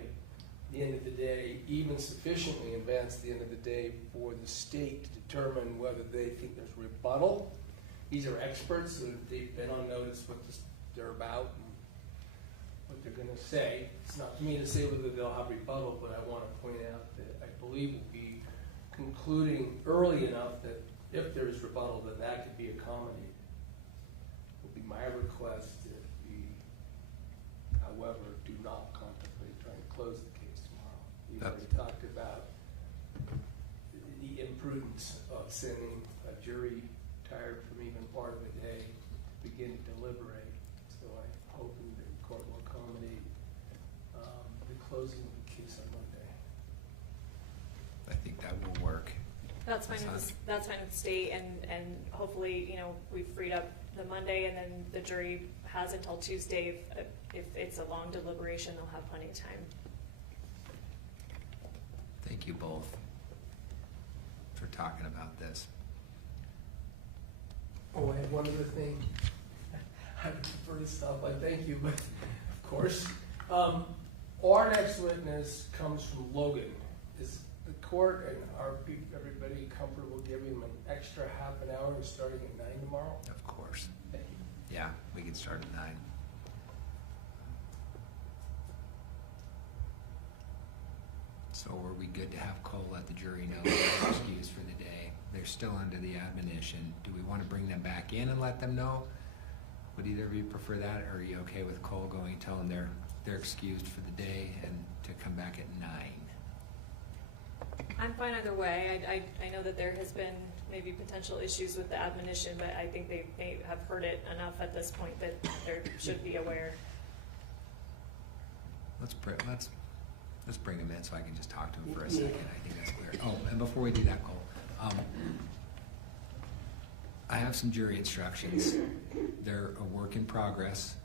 the end of the day, even sufficiently advanced the end of the day for the state to determine whether they think there's rebuttal. These are experts, so they've been on notice what they're about and what they're going to say. It's not for me to say whether they'll have rebuttal, but I want to point out that I believe we'll be concluding early enough that if there is rebuttal, then that could be accommodated. It will be my request that we, however, do not contemplate trying to close the case tomorrow. We've already talked about the imprudence of sending a jury tired from even part of the day to begin to deliberate. So I'm hoping that the court will accommodate the closing of the case on Monday. I think that will work. That's fine with the state, and hopefully, we've freed up the Monday, and then the jury has until Tuesday. If it's a long deliberation, they'll have plenty of time. Thank you both for talking about this. Oh, I have one other thing. I would prefer to stop by thank you, but of course. Our next witness comes from Logan. Is the court and everybody comfortable giving him an extra half an hour and starting at 9 tomorrow? Of course. Thank you. Yeah, we can start at 9. So are we good to have Cole let the jury know they're excused for the day? They're still under the admonition. Do we want to bring them back in and let them know? Would either of you prefer that, or are you okay with Cole going and telling them they're excused for the day and to come back at 9? I'm fine either way. I know that there has been maybe potential issues with the admonition, but I think they may have heard it enough at this point that they should be aware. Let's bring him in so I can just talk to him for a second. I think that's clear. Oh, and before we do that, Cole, I have some jury instructions. They're a work in progress.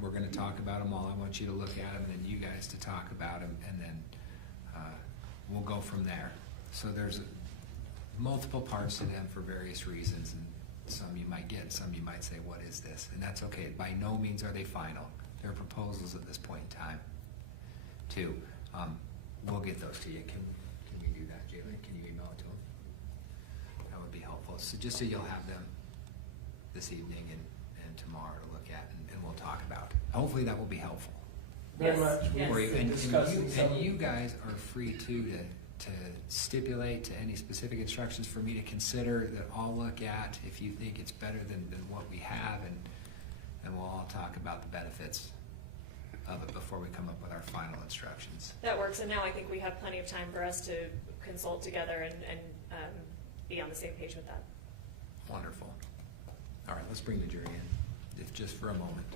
We're gonna talk about them all. I want you to look at them and then you guys to talk about them, and then we'll go from there. So there's multiple parts to them for various reasons, and some you might get, some you might say, what is this? And that's okay. By no means are they final. They're proposals at this point in time. Two, we'll get those to you. Can we do that, Jalen? Can you email it to them? That would be helpful. So just so you'll have them this evening and tomorrow to look at, and we'll talk about. Hopefully that will be helpful. Very Yes, much. yes. For you. And Discussing some. you guys are free to stipulate to any specific instructions for me to consider that I'll look at if you think it's better than what we have, and we'll all talk about the benefits of it before we come up with our final instructions. That works, and now I think we have plenty of time for us to consult together and be on the same page with that. Wonderful. All right, let's bring the jury in, if just for a moment.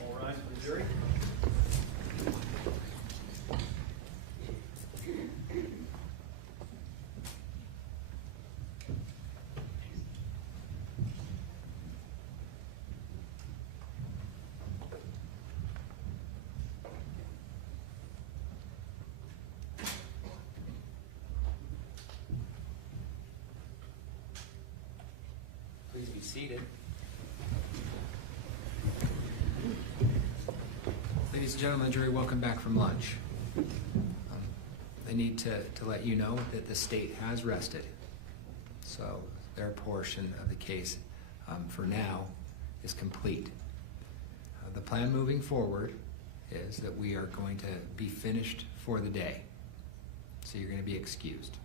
All rise for the jury. Please be seated. Ladies and gentlemen, jury, welcome back from lunch. I need to let you know that the state has rested. So their portion of the case, for now, is complete. The plan moving forward is that we are going to be finished for the day. So you're going to be excused.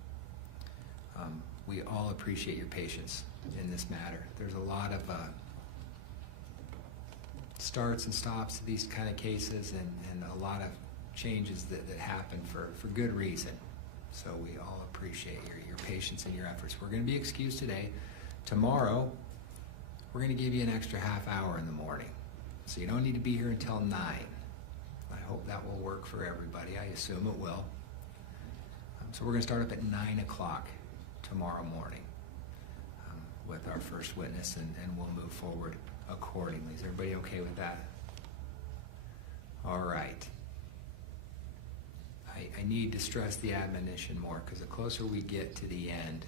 We all appreciate your patience in this matter. There's a lot of starts and stops to these kind of cases, and a lot of changes that happen for good reason. So we all appreciate your patience and your efforts. We're going to be excused today. Tomorrow, we're going to give you an extra half hour in the morning. So you don't need to be here until 9. I hope that will work for everybody. I assume it will. So we're going to start up at 9 o'clock tomorrow morning with our first witness, and we'll move forward accordingly. Is everybody okay with that? All right. I need to stress the admonition more, because the closer we get to the end,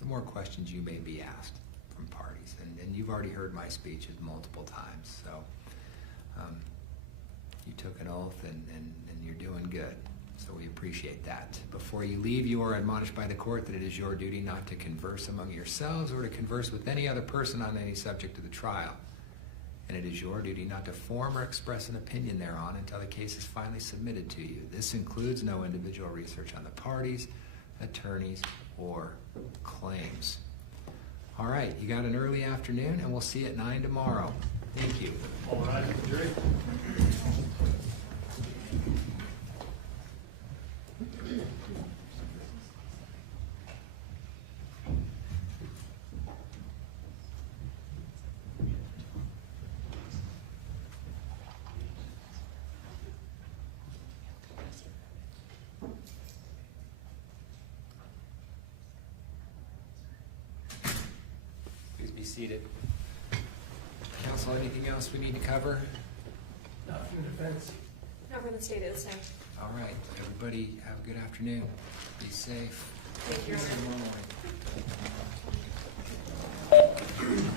the more questions you may be asked from parties. And you've already heard my speeches multiple times, so you took an oath, and you're doing good. So we appreciate that. Before you leave, you are admonished by the court that it is your duty not to converse among yourselves or to converse with any other person on any subject of the trial. And it is your duty not to form or express an opinion thereon until the case is finally submitted to you. This includes no individual research on the parties, attorneys, or claims. All right, you got an early afternoon, and we'll see you at 9 tomorrow. Thank you. All rise for the jury. Please be seated. Counsel, anything else we need to cover? Not from defense. Not from the state at this time. All right, everybody have a good afternoon. Be safe. Thank you, Your See Honor. tomorrow morning.